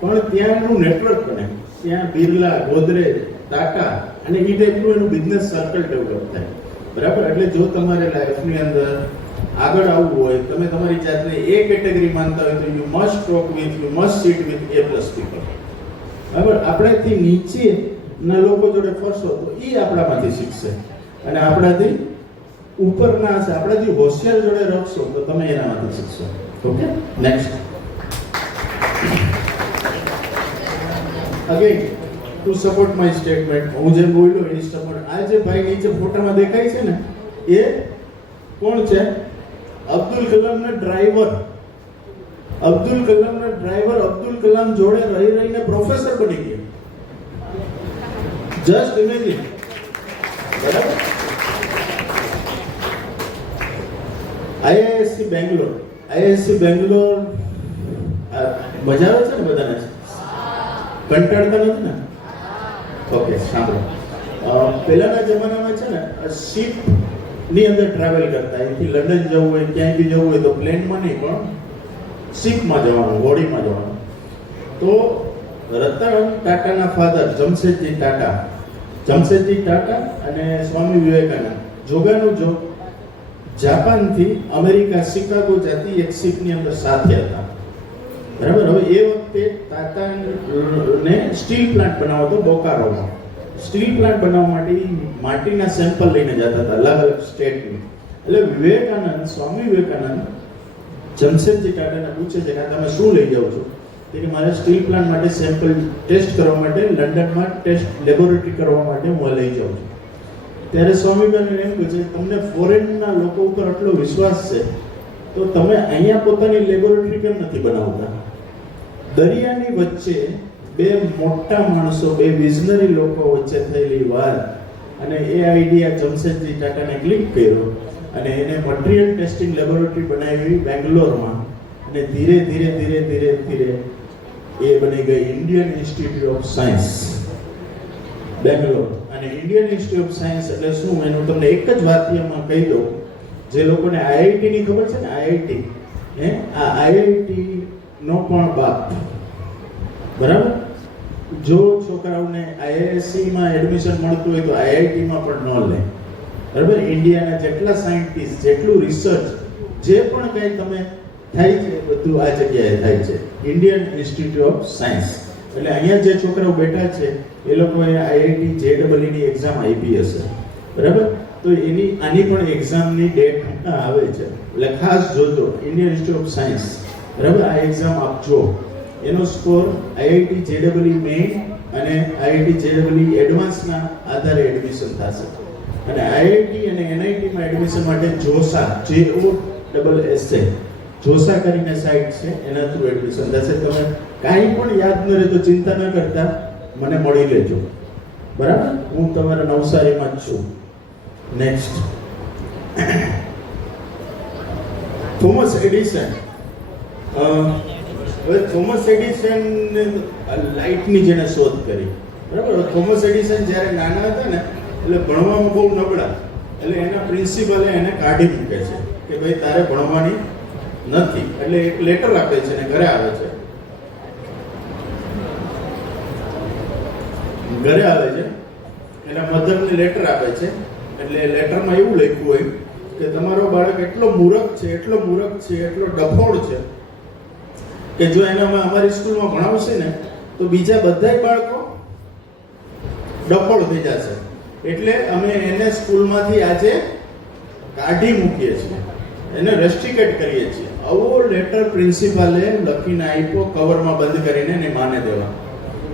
પણ ત્યાંનું નેટવર્ક બને. ત્યાં બિરલા, ગોદરેજ, ટાટા અને એ ટાઈપનું એનું બિઝનેસ સર્કલ ડેવલપ થાય. બરાબર. એટલે જો તમારે લાઈફની અંદર આગળ આવવું હોય, તમે તમારી જાતને એ કેટેગરી માનતા હોય તો you must talk with, you must seat with A+ people. બરાબર. આપણેથી નીચેના લોકો જોડે ફરશો તો એ આપણામાંથી શીખશે, અને આપણાથી ઉપરના હશે, આપણાથી હોશિયાર જોડે રખશો તો તમે એનામાંથી શીખશો. Okay. Next, again to support my statement, હું જે બોલ્યો એની સપોર્ટ. આ જે ભાઈ નીચે ફોટામાં દેખાય છે ને એ કોણ છે? અબ્દુલ કલામના ડ્રાઈવર. અબ્દુલ કલામના ડ્રાઈવર અબ્દુલ કલામ જોડે રહી રહીને પ્રોફેસર બની ગયા. Just imagine. બરાબર. IISc બેંગ્લોર. IISc બેંગ્લોર મજા આવે છે ને બધાને? કંટાળતા નથી ને? ઓકે, સાંભળો. પહેલાના જમાનામાં છે ને શિપ ની અંદર ટ્રાવેલ કરતા. અહીંથી લંડન જવું હોય, ક્યાંય બી જવું હોય તો પ્લેનમાં નહીં પણ શિપમાં જવાનું, હોડીમાં જવાનું. તો રતન ટાટાના ફાધર જમશેદજી ટાટા અને સ્વામી વિવેકાનંદ જોગાનું જો જાપાનથી અમેરિકા શિકાગો જતી એક શિપની અંદર સાથે હતા. બરાબર. હવે એ વખતે ટાટાને સ્ટીલ પ્લાન્ટ બનાવતો બોકારોમાં. સ્ટીલ પ્લાન્ટ બનાવવા માટે માટીના સેમ્પલ લઈને જતા હતા અલગ અલગ સ્ટેટની. એટલે સ્વામી વિવેકાનંદ જમશેદજી ટાટાને પૂછે છે કે તમે શું લઈ જાઓ છો? કે મારે સ્ટીલ પ્લાન્ટ માટે સેમ્પલ ટેસ્ટ કરવા માટે લંડનમાં ટેસ્ટ લેબોરેટરી કરવા માટે હું લઈ જાઉં છું. ત્યારે સ્વામી વિવેકાનંદ એમ પૂછે, તમને ફોરેનના લોકો ઉપર આટલો વિશ્વાસ છે તો તમે અહીંયા પોતાની લેબોરેટરી કેમ નથી બનાવતા? દરિયાની વચ્ચે બે મોટા માણસો, બે વિઝનરી લોકો વચ્ચે થયેલી વાત, અને એ આઈડિયા જમશેદજી ટાટાને ક્લિક કર્યો અને એને મટીરિયલ ટેસ્ટિંગ લેબોરેટરી બનાવી બેંગ્લોરમાં. અને ધીરે ધીરે એ બની ગઈ Indian institute of science Bangalore. અને ઇન્ડિયન ઇન્સ્ટિટ્યૂટ ઓફ સાયન્સ એટલે શું? એનું તમને એક જ વાક્યમાં કહી દઉં. જે લોકોને IIT ની ખબર છે ને, IIT, આ IIT નો પણ બાપ. બરાબર. જો છોકરાઓને IISc માં એડમિશન મળતું હોય તો IIT માં પણ ન લે. બરાબર. ઇન્ડિયાના જેટલા સાયન્ટિસ્ટ, જેટલું રિસર્ચ, જે પણ કંઈ તમે થાય છે બધું આ જગ્યાએ થાય છે, ઇન્ડિયન ઇન્સ્ટિટ્યૂટ ઓફ સાયન્સ. એટલે અહીંયા જે છોકરાઓ બેઠા છે એ લોકોએ IIT JEE ની એક્ઝામ આપી હશે. બરાબર. તો આની પણ એક્ઝામની ડેટ આવે છે, એટલે ખાસ જોજો. Indian institute of science. બરાબર. આ એક્ઝામ આપજો. એનો સ્કોર IIT JEE મેઇન અને IIT JEE એડવાન્સના આધારે એડમિશન થશે. અને IIT અને NIT માં એડમિશન માટે જોસા, JOSSA જોસા કરીને સાઇટ છે એના થ્રુ એડમિશન થશે. તમે કાંઈ પણ યાદ ન રહે તો ચિંતા ન કરતા મને મળી લેજો, બરાબર? હું તમારા નવસારીમાં જ છું. Next, Thomas Edison. હવે થોમસ એડિસન લાઇટની જેણે શોધ કરી, બરાબર? થોમસ એડિસન જ્યારે નાના હતા ને એટલે ભણવામાં બહુ નબળા, એટલે એના પ્રિન્સિપલે એને કાઢી મૂકે છે કે ભાઈ તારે ભણવાની નથી. એટલે એક લેટર આપે છે ને ઘરે આવે છે. એના મધરને લેટર આપે છે. એટલે લેટરમાં એવું લખ્યું હોય કે તમારો બાળક એટલો મૂર્ખ છે, એટલો ડફોડ છે કે જો એને અમારી સ્કૂલમાં ભણાવશે ને તો બીજા બધાય બાળકો ડફોડ થઈ જશે. એટલે અમે એને સ્કૂલમાંથી આજે કાઢી મૂકીએ છીએ, એને રેસ્ટ્રિકેટ કરીએ છીએ. આવો લેટર પ્રિન્સિપાલે લખીને આપ્યો, કવરમાં બંધ કરીને એની માને દેવા,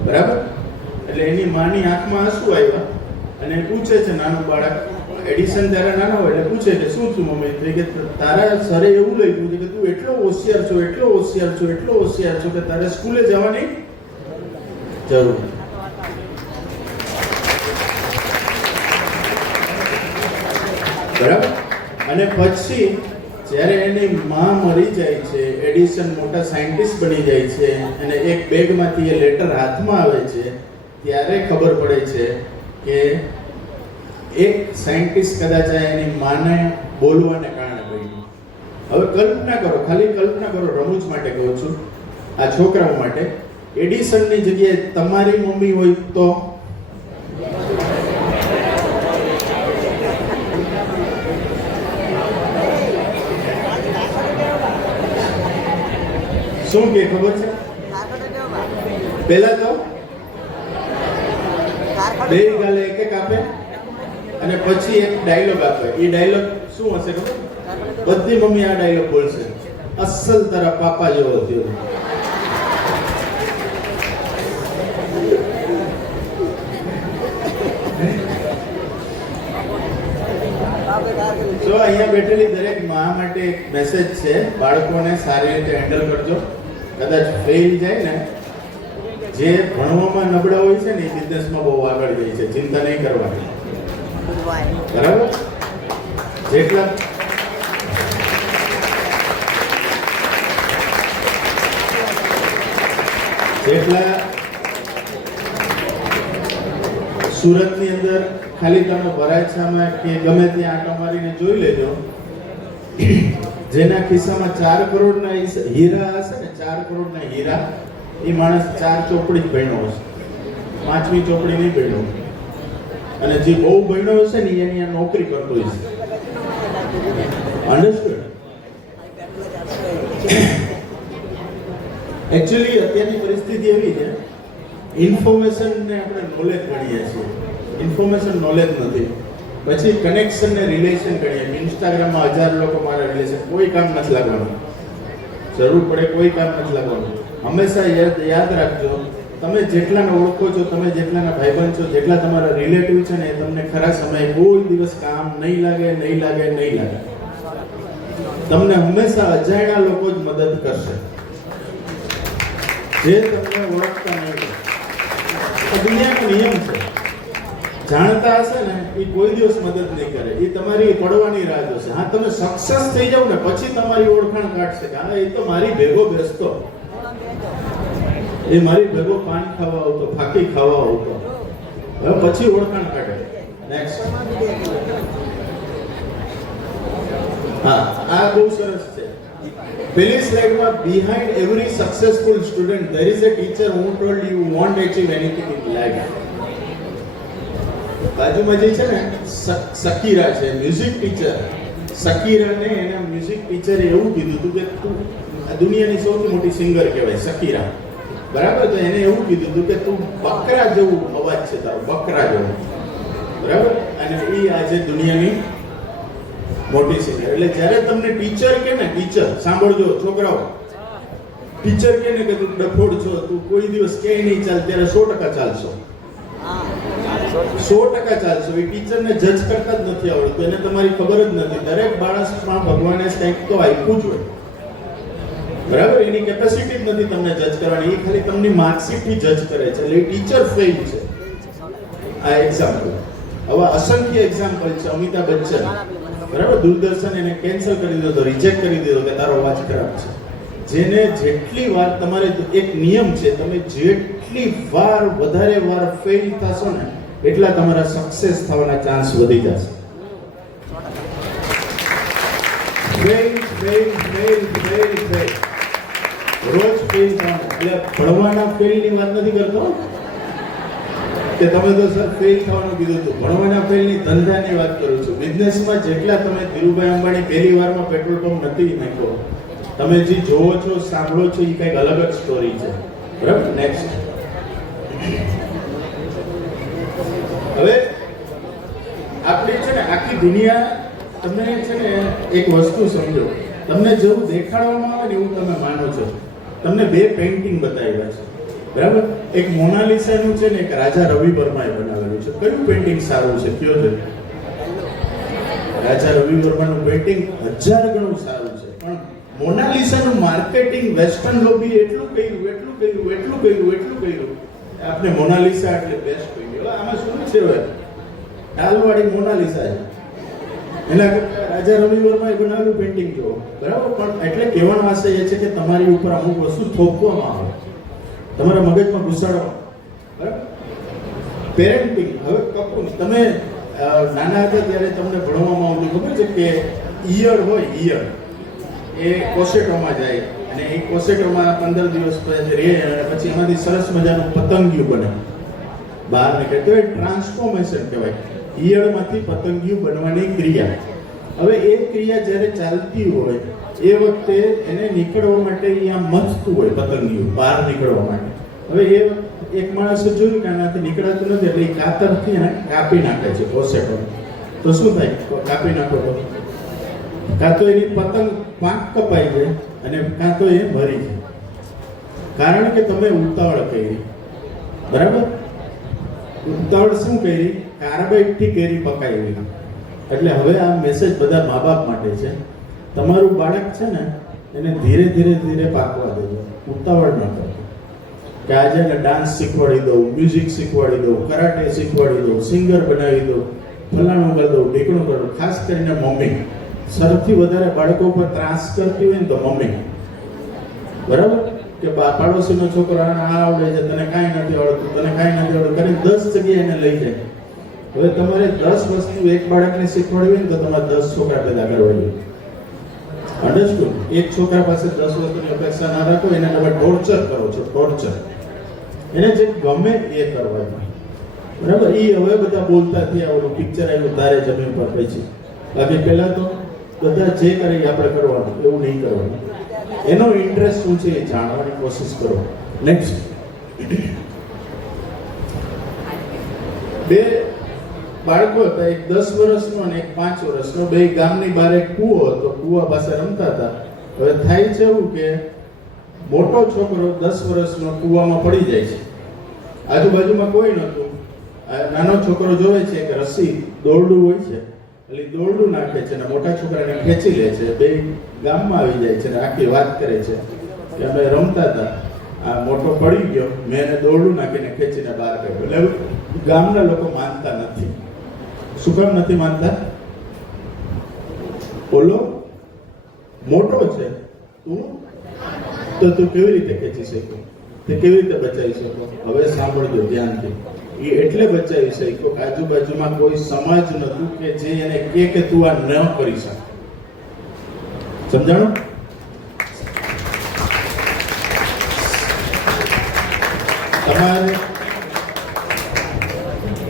બરાબર? એટલે એની માની આંખમાં આંસુ આવ્યા અને પૂછે છે નાનું બાળક, એડિસન ત્યારે નાના હોય એટલે પૂછે કે શું છું મમ્મી? તો કે તારા સરે એવું લખ્યું છે કે તું એટલો હોશિયાર છો કે તારે સ્કૂલે જવાની જરૂર. બરાબર? અને પછી જ્યારે એની માં મરી જાય છે, એડિસન મોટા સાયન્ટિસ્ટ બની જાય છે અને એક બેગમાંથી એ લેટર હાથમાં આવે છે, ત્યારે ખબર પડે છે કે એક સાયન્ટિસ્ટ કદાચ એની માને બોલવાને કારણે બન્યું. હવે કલ્પના કરો, ખાલી કલ્પના કરો, રમૂજ માટે કહું છું, આ છોકરાઓ માટે, એડિસનની જગ્યાએ તમારી મમ્મી હોય તો શું કે ખબર છે? પહેલા તો બે ગાલે એક એક આપે અને પછી એક ડાયલોગ આપે. એ ડાયલોગ શું હશે ખબર? બધી મમ્મી આ ડાયલોગ બોલશે, અસલ તારા પાપા જેવો થયો. તો અહીંયા બેઠેલી દરેક મા માટે એક મેસેજ છે, બાળકોને સારી રીતે હેન્ડલ કરજો. કદાચ ફેલ જાય ને, જે ભણવામાં નબળા હોય છે ને એ બિઝનેસમાં બહુ આગળ જાય છે, ચિંતા નહીં કરવાની, બરાબર? જેટલા સુરતની અંદર ખાલી તમે વરાછામાં કે ગમે ત્યાં આંટા મારીને જોઈ લેજો, જેના ખિસ્સામાં 4 કરોડના હીરા હશે ને, 4 કરોડના હીરા, એ માણસ 4 ચોપડી જ ભણ્યો હશે, 5મી ચોપડી નહીં ભણ્યો. અને જે બહુ ભણ્યો હશે ને એની આ નોકરી કરતો હશે. અન્ડરસ્ટુડ? એકચ્યુઅલી અત્યારની પરિસ્થિતિ એવી છે, ઇન્ફોર્મેશનને આપણે નોલેજ ગણીએ છીએ, ઇન્ફોર્મેશન નોલેજ નથી. પછી કનેક્શન ને રિલેશન ગણીએ. ઇન્સ્ટાગ્રામમાં 1000 લોકો મારા રિલેશન, કોઈ કામ નથી લાગવાનું, જરૂર પડે કોઈ કામ નથી લાગવાનું. હંમેશા યાદ રાખજો, તમે જેટલાને ઓળખો છો, તમે જેટલાના ભાઈબંધ છો, જેટલા તમારા રિલેટિવ છે ને, એ તમને ખરા સમયે કોઈ દિવસ કામ નહીં લાગે. તમને હંમેશા અજાણ્યા લોકો જ મદદ કરશે, જે તમને ઓળખતા નહીં. દુનિયાનો નિયમ છે, જાણતા હશે ને એ કોઈ દિવસ મદદ નહીં કરે, એ તમારી પડવાની રાહ જોશે. હા, તમે સક્સેસ થઈ જાવ ને પછી તમારી ઓળખાણ કાઢશે કે હા, એ તો મારી ભેગો બેસતો, એ મારી ભેગો પાન ખાવા આવતો, ફાકી ખાવા આવતો, હવે પછી ઓળખાણ કાઢે. નેક્સ્ટ, હા, આ બહુ સરસ છે. પેલી સ્લાઇડમાં, behind every successful student there is a teacher who told you want achieve anything in life. બાજુમાં જે છે ને શકીરા છે, મ્યુઝિક ટીચર. શકીરાને એના મ્યુઝિક ટીચરે એવું કીધું હતું કે તું દુનિયાની સૌથી મોટી સિંગર કહેવાય, શકીરા, બરાબર? તો એને એવું કીધું હતું કે તું બકરા જેવું અવાજ છે તારો, બકરા જેવો, બરાબર? અને એ આજે દુનિયાની મોટી સિંગર. એટલે જ્યારે તમને ટીચર કે ને, ટીચર સાંભળજો છોકરાઓ, ટીચર કે ને કે તું ડફોડ છો, તું કોઈ દિવસ કે નહીં ચાલ, ત્યારે 100% ચાલશો, 100% ચાલશો. એ ટીચરને જજ કરતા જ નથી આવડતું, એને તમારી ખબર જ નથી. દરેક બાળકમાં ભગવાને કંઈક તો આપ્યું જ હોય, બરાબર, એની કેપેસિટી જ નથી તમને જજ કરવાની, એ ખાલી તમને માર્કશીટથી જજ કરે છે, એટલે ટીચર ફેલ છે. આ એક્ઝામ્પલ. હવે અસંખ્ય એક્ઝામ્પલ છે. અમિતાભ બચ્ચન, બરાબર, દૂરદર્શન એને કેન્સલ કરી દીધો, રિજેક્ટ કરી દીધો કે તારો અવાજ ખરાબ છે. જેને જેટલી વાર તમારે એક નિયમ છે, તમે જેટલી વાર વધારે વાર ફેલ થશો ને એટલા તમારા સક્સેસ થવાના ચાન્સ વધી જશે. Fail fail fail fail fail રોજ ફેલ થવાનું. એટલે ભણવાના ફેલની વાત નથી કરતો કે તમે તો સર ફેલ થવાનું કીધું હતું. ભણવાના ફેલની ધંધાની વાત કરું છું. બિઝનેસમાં જેટલા તમે ધીરુભાઈ અંબાણી પહેલી વારમાં પેટ્રોલ પંપ નથી નાખ્યો, તમે જે જોવો છો સાંભળો છો એ કંઈક અલગ જ સ્ટોરી છે. બરાબર. નેક્સ્ટ. હવે આપણી છે ને આખી દુનિયા, તમને છે ને એક વસ્તુ સમજો, તમને જેવું દેખાડવામાં આવે ને એવું તમે માનો છો. તમને બે પેઇન્ટિંગ બતાવ્યા છે, બરાબર. એક મોનાલિસાનું છે ને એક રાજા રવિ વર્માએ બનાવેલું છે. કયું પેઇન્ટિંગ સારું છે કયો છે? રાજા રવિ વર્માનું પેઇન્ટિંગ 1000 ગણું સારું છે, પણ મોનાલિસાનું માર્કેટિંગ વેસ્ટર્ન લોબી એટલું કર્યું આપણે મોનાલિસા એટલે બેસ્ટ કહી ગયો. આમાં શું છે? હવે ડાલવાળી મોનાલિસા છે, એના કરતા રાજા રવિ વર્માએ બનાવેલું પેઇન્ટિંગ જો, બરાબર. પણ એટલે કહેવાનો આશય એ છે કે તમારી ઉપર અમુક વસ્તુ થોપવામાં આવે, તમારા મગજમાં ઘુસાડવામાં, બરાબર. પેરેન્ટિંગ. હવે કપૂર, તમે નાના હતા ત્યારે તમને ભણવામાં આવતું ખબર છે કે ઈયળ હોય, ઈયળ એ કોસેટોમાં જાય અને એ કોસેટોમાં 15 દિવસ પછી રહે અને પછી એમાંથી સરસ મજાનું પતંગિયું બને, બહાર નીકળે. તો એ ટ્રાન્સફોર્મેશન કહેવાય, ઈયળમાંથી પતંગિયું બનવાની ક્રિયા. હવે એ ક્રિયા જ્યારે ચાલતી હોય એ વખતે એને નીકળવા માટે અહીંયા મથતું હોય પતંગિયું, બહાર નીકળવા માટે. હવે એ એક માણસે જોયું કે આનાથી નીકળાતું નથી, એટલે એ કાતરથી એને કાપી નાખે છે કોસેટો. તો શું થાય? કાપી નાખો તો કાં તો એની પતંગ પાંખ કપાઈ જાય અને કાં તો એ મરી જાય, કારણ કે તમે ઉતાવળ કરી, બરાબર. ઉતાવળ શું કરી? કાર્બાઇડથી કેરી પકાવી. એટલે હવે આ મેસેજ બધા મા બાપ માટે છે. તમારું બાળક છે ને એને ધીરે ધીરે ધીરે પાકવા દેજો, ઉતાવળ ન કરો. કે આજે એને ડાન્સ શીખવાડી દઉં, મ્યુઝિક શીખવાડી દઉં, કરાટે શીખવાડી દઉં, સિંગર બનાવી દઉં, ફલાણું કરી દઉં, ઢીકણું કરું. ખાસ કરીને મમ્મી સૌથી વધારે બાળકો પર ત્રાસ કરતી હોય ને તો મમ્મી, બરાબર. કે પાડોશીનો છોકરો આ આવડે છે, તને કાંઈ નથી આવડતું, તને કાંઈ નથી આવડતું કરીને 10 જગ્યાએ એને લઈ જાય. હવે તમારે 10 વસ્તુ એક બાળકને શીખવાડવી હોય ને તો તમારે 10 છોકરા પેદા કરવા જોઈએ. અન્ડરસ્ટુડ? એક છોકરા પાસે 10 વસ્તુની અપેક્ષા ના રાખો, એને તમે ટોર્ચર કરો છો, ટોર્ચર. એને જે ગમે એ કરવાનું, બરાબર. એ હવે બધા બોલતા થયા, ઓલું પિક્ચર આવ્યું તારે જમીન પર પછી. બાકી પહેલા તો બધા જે કરે એ આપણે કરવાનું, એવું નહીં કરવાનું. એનો ઇન્ટરેસ્ટ શું છે એ જાણવાની કોશિશ કરો. નેક્સ્ટ. બે બાળકો હતા, એક 10 વર્ષનો અને એક 5 વર્ષનો. બે ગામની બહાર એક કૂવો હતો, કૂવા પાસે રમતા હતા. હવે થાય છે એવું કે મોટો છોકરો 10 વર્ષનો કૂવામાં પડી જાય છે, આજુબાજુમાં કોઈ નહોતું. નાનો છોકરો જોવે છે કે રસ્સી દોરડું હોય છે, એટલે દોરડું નાખે છે અને મોટા છોકરાને ખેંચી લે છે. બે ગામમાં આવી જાય છે અને આખી વાત કરે છે કે અમે રમતા હતા, આ મોટો પડી ગયો, મેં એને દોરડું નાખીને ખેંચીને બહાર કાઢ્યો. એટલે ગામના લોકો માનતા નથી. શું કામ નથી માનતા? બોલો, મોટો છે તું, તો તું કેવી રીતે ખેંચી શકો, તે કેવી રીતે બચાવી શકો? હવે સાંભળજો ધ્યાનથી. એ એટલે બચાવી શક્યો કે આજુબાજુમાં કોઈ સમાજ નતું કે જે એને કે તું આ ન કરી શકે. સમજાણું? તમારે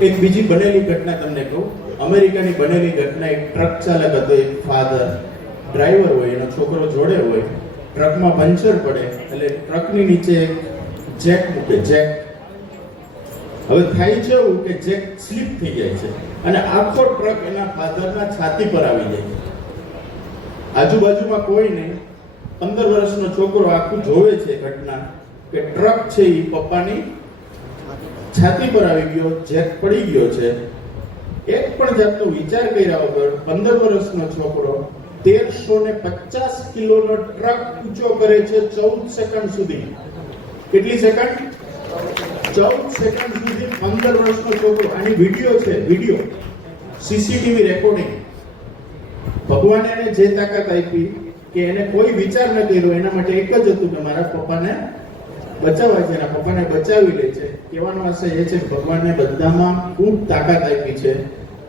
એક બીજી બનેલી ઘટના તમને કહું. અમેરિકાની બનેલી ઘટના. એક ટ્રક ચાલક હતો, એક ફાધર, ડ્રાઈવર હોય, એનો છોકરો જોડે હોય. ટ્રકમાં પંચર પડે એટલે ટ્રકની નીચે જેક મૂકે, જેક. હવે થાય છે એવું કે જેક સ્લીપ થઈ જાય છે અને આખો ટ્રક એના ફાધરના છાતી પર આવી જાય છે. આજુબાજુમાં કોઈ નહીં. 15 વર્ષનો છોકરો આખું જોવે છે ઘટના કે ટ્રક છે એ પપ્પાની છાતી પર આવી ગયો, જેક પડી ગયો છે. એક પણ જાતનો વિચાર કર્યા વગર 15 વર્ષનો છોકરો 1350 કિલોનો ટ્રક ઊંચો કરે છે 14 સેકન્ડ સુધી. કેટલી સેકન્ડ? 14 સેકન્ડ સુધી 15 વર્ષનો છોકરો. આની વિડિયો છે, વિડિયો સીસીટીવી રેકોર્ડિંગ. ભગવાને એને જે તાકાત આપી કે એને કોઈ વિચાર ન કર્યો, એના માટે એક જ હતું કે મારા પપ્પાને બચાવવા છે, એના પપ્પાને બચાવી લે છે. કહેવાનો આશય એ છે કે ભગવાનને બધામાં ખૂબ તાકાત આપી છે.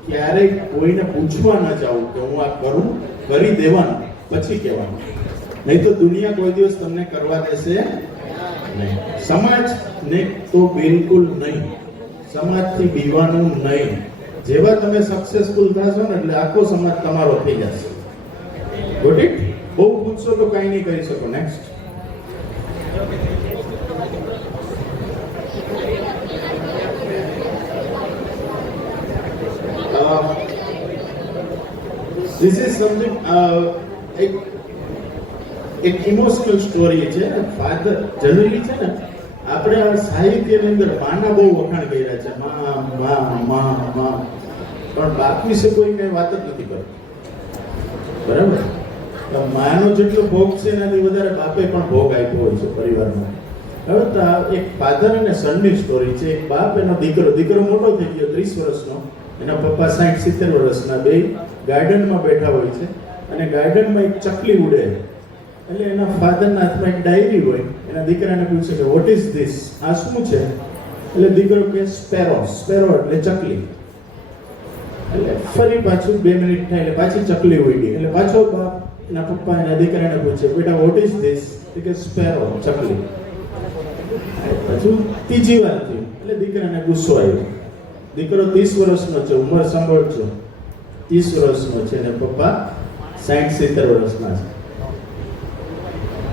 ક્યારેય કોઈને પૂછવા ન જાવું કે હું આ કરું, કરી દેવાનું પછી કહેવાનું, નહીં તો દુનિયા કોઈ દિવસ તમને કરવા દેશે નહીં. સમાજ ને તો બિલકુલ નહીં. સમાજથી બીવાનું નહીં. જેવા તમે સક્સેસફુલ થશો ને એટલે આખો સમાજ તમારો થઈ જશે. Got it? બહુ પૂછશો તો કાંઈ નહીં કરી શકો. નેક્સ્ટ. This is something એક ઇમોશનલ સ્ટોરી છે. ફાધર જનરલી છે ને આપણે આ સાહિત્યની અંદર માના બહુ વખાણ કર્યા છે, મા મા મા મા, પણ બાપ વિશે કોઈ કઈ વાત જ નથી કરતું. બરાબર? તો માનો જેટલો ભોગ છે એનાથી વધારે બાપે પણ ભોગ આપ્યો હોય છે પરિવારમાં. હવે તો આ એક ફાધર અને સનની સ્ટોરી છે. એક બાપ, એનો દીકરો મોટો થઈ ગયો 30 વર્ષનો, એના પપ્પા 60-70 વર્ષના. બે ગાર્ડનમાં બેઠા હોય છે અને ગાર્ડનમાં એક ચકલી ઉડે. એટલે એના ફાધરના હાથમાં એક ડાયરી હોય. એના દીકરાને પૂછે કે વોટ ઇઝ ધીસ? આ શું છે? એટલે દીકરો કે સ્પેરો. સ્પેરો એટલે ચકલી. એટલે ફરી પાછું 2 મિનિટ થાય એટલે પાછી ચકલી ઉડી. એટલે પાછો બાપ એના પપ્પા એના દીકરાને પૂછે બેટા વોટ ઇઝ ધીસ? કે સ્પેરો, ચકલી. પાછું ત્રીજી વાર થયું એટલે દીકરાને ગુસ્સો આવ્યો. દીકરો 30 વર્ષનો છે, ઉંમર સાંભળજો, 30 વર્ષનો છે ને પપ્પા 60-70 વર્ષના છે.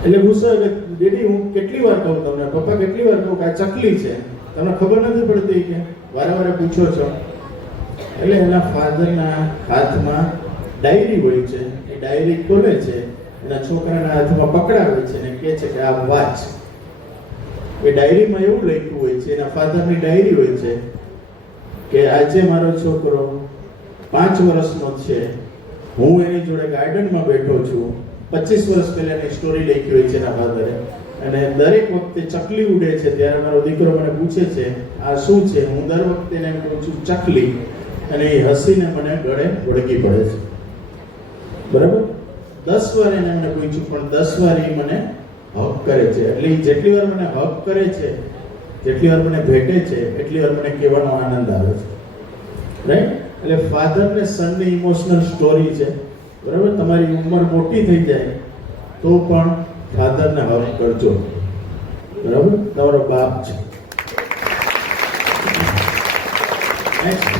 એટલે ગુસ્સો એટલે ડેડી હું કેટલી વાર કહું તમને, પપ્પા કેટલી વાર કહું કે આ ચકલી છે, તમને ખબર નથી પડતી કે વારે પૂછો છો? એટલે એના ફાધરના હાથમાં ડાયરી હોય છે. એ ડાયરી ખોલે છે, એના છોકરાના હાથમાં પકડાવે છે અને કહે છે કે આ વાંચ. એ ડાયરીમાં એવું લખ્યું હોય છે, એના ફાધરની ડાયરી હોય છે કે આજે મારો છોકરો 5 વર્ષનો છે, હું એની જોડે ગાર્ડનમાં બેઠો છું. 25 વર્ષ પહેલાની સ્ટોરી લખી હોય છે એના ફાધરે. અને દરેક વખતે ચકલી ઉડે છે ત્યારે મારો દીકરો મને પૂછે છે આ શું છે? હું દર વખતે એને કહું છું ચકલી, અને એ હસીને મને ગળે વળગી પડે છે. બરાબર? 10 વાર એને મને પૂછ્યું, પણ 10 વાર એ મને હક કરે છે. એટલે જેટલી વાર મને હક કરે છે, જેટલી વાર મને ભેટે છે, એટલી વાર મને કહેવાનો આનંદ આવે છે. રાઈટ? એટલે ફાધર ને સન ની ઇમોશનલ સ્ટોરી છે. બરાબર? તમારી ઉંમર મોટી થઈ જાય તો પણ ફાધરને હક કરજો. બરાબર? તમારો બાપ છે. નેક્સ્ટ.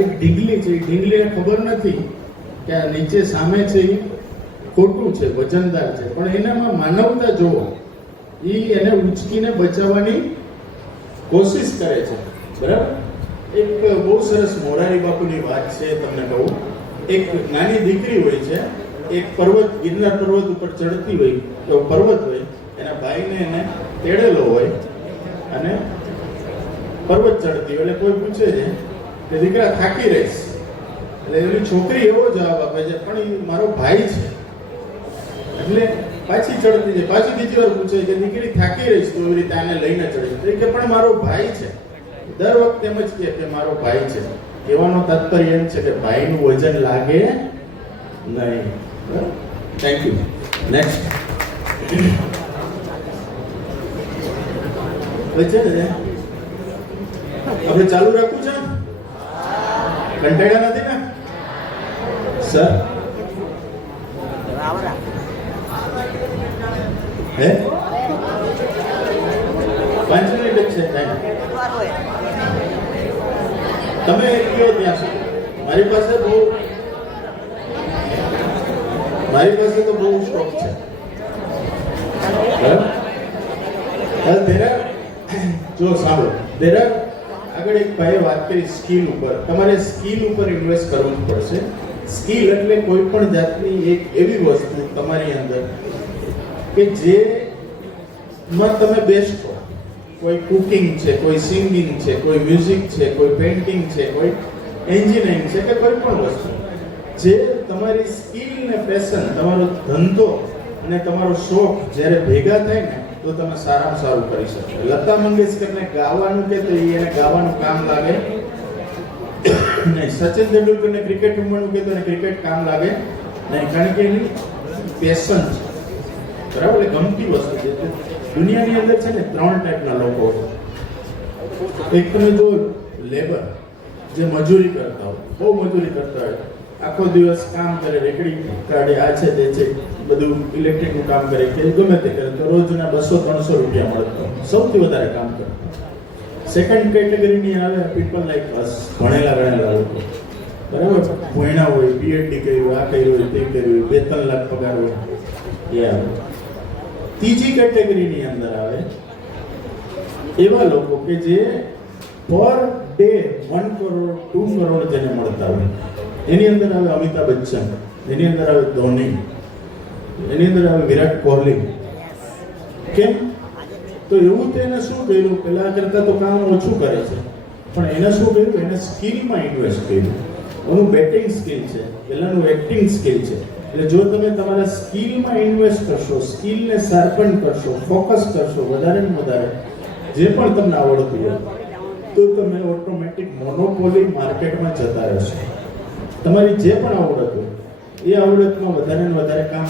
એક ઢીંગલી છે. ઢીંગલીને ખબર નથી કે આ નીચે સામે છે એ ખોટું છે, વજનદાર છે, પણ એનામાં માનવતા જોવો. એ એને ઉચકીને બચાવવાની કોશિશ કરે છે. બરાબર? એક બહુ સરસ મોરારી બાપુની વાત છે, તમને કહું. એક નાની દીકરી હોય છે, એક પર્વત, ગિરનાર પર્વત ઉપર ચડતી હોય, તો પર્વત હોય, એના ભાઈને એને તેડેલો હોય અને પર્વત ચડતી હોય. એટલે કોઈ પૂછે છે કે દીકરા થાકી રહીશ? એટલે એની છોકરી એવો જવાબ આપે છે પણ એ મારો ભાઈ છે. એટલે પાછી ચડતી છે. પાછી બીજી વાર પૂછે કે દીકરી થાકી રહીશ? તો એવી રીતે આને લઈને ચડી તો કે પણ મારો ભાઈ છે. દર વખતે એમ જ કહે કે મારો ભાઈ છે. કહેવાનો તાત્પર્ય એમ છે કે ભાઈનું વજન લાગે નહીં. Thank you. નેક્સ્ટ. વજન આપણે ચાલુ રાખવું છે? કંટાળ્યા નથી ને સર? હે 5 મિનિટ જ છે ટાઈમ. તમે કયો ત્યાં સુધી? મારી પાસે તો બહુ સ્ટોક છે. જો સાંભળો, આગળ એક ભાઈએ વાત કરી સ્કિલ ઉપર. તમારે સ્કિલ ઉપર ઇન્વેસ્ટ કરવું જ પડશે. સ્કિલ એટલે કોઈ પણ જાતની એક એવી વસ્તુ તમારી અંદર કે જેમાં તમે બેસ્ટ હો. કોઈ કુકિંગ છે, કોઈ સિંગિંગ છે, કોઈ મ્યુઝિક છે, કોઈ પેઇન્ટિંગ છે, કોઈ એન્જિનિયરિંગ છે કે કોઈ પણ વસ્તુ, જે તમારી સ્કિલ ને પેશન, તમારો ધંધો અને તમારો શોખ જ્યારે ભેગા થાય ને તો તમે સારામાં સારું કરી શકો. લતા મંગેશકરને ગાવાનું કે તો એને ગાવાનું કામ લાગે નહીં. સચિન તેંડુલકરને ક્રિકેટ રમવાનું કે તો એને ક્રિકેટ કામ લાગે નહીં, કારણ કે એની પેશન છે. બરાબર, એટલે ગમતી વસ્તુ છે. દુનિયાની અંદર છે ને 3 ટાઈપના લોકો. એક તમે જો લેબર, જે મજૂરી કરતા હોય, બહુ મજૂરી કરતા હોય, આખો દિવસ કામ કરે, રેકડી કાઢે, આ છે તે છે, બધું ઇલેક્ટ્રિકનું કામ કરે કે ગમે તે કરે, તો રોજના 200-300 રૂપિયા મળતા હોય, સૌથી વધારે કામ કરે. સેકન્ડ કેટેગરીની આવે પીપલ લાઈક અસ, ભણેલા લોકો, બરાબર, ભણ્યા હોય, પીએચડી કર્યું, આ કર્યું હોય, તે કર્યું હોય, 2-3 લાખ પગાર હોય, એ આવે. ત્રીજી કેટેગરીની અંદર આવે એવા લોકો કે જે પર ડે 1 કરોડ 2 કરોડ જેને મળતા હોય. એની અંદર આવે અમિતાભ બચ્ચન, એની અંદર આવે ધોની, એની અંદર આવે વિરાટ કોહલી. કેમ? તો એવું તો એને શું કર્યું, પેલા કરતા તો કામ ઓછું કરે છે, પણ એને શું કર્યું, એને સ્કિલમાં ઇન્વેસ્ટ કર્યું. એનું બેટિંગ સ્કિલ છે, પેલાનું એક્ટિંગ સ્કિલ છે. એટલે જો તમે તમારા સ્કિલમાં ઇન્વેસ્ટ કરશો, સ્કિલને શાર્પન કરશો, ફોકસ કરશો વધારે ને વધારે, જે પણ તમને આવડતું હોય, તો તમે ઓટોમેટિક મોનોપોલી માર્કેટમાં જતા રહેશો. તમારી જે પણ આવડત હોય એ આવડતમાં વધારે ને વધારે કામ,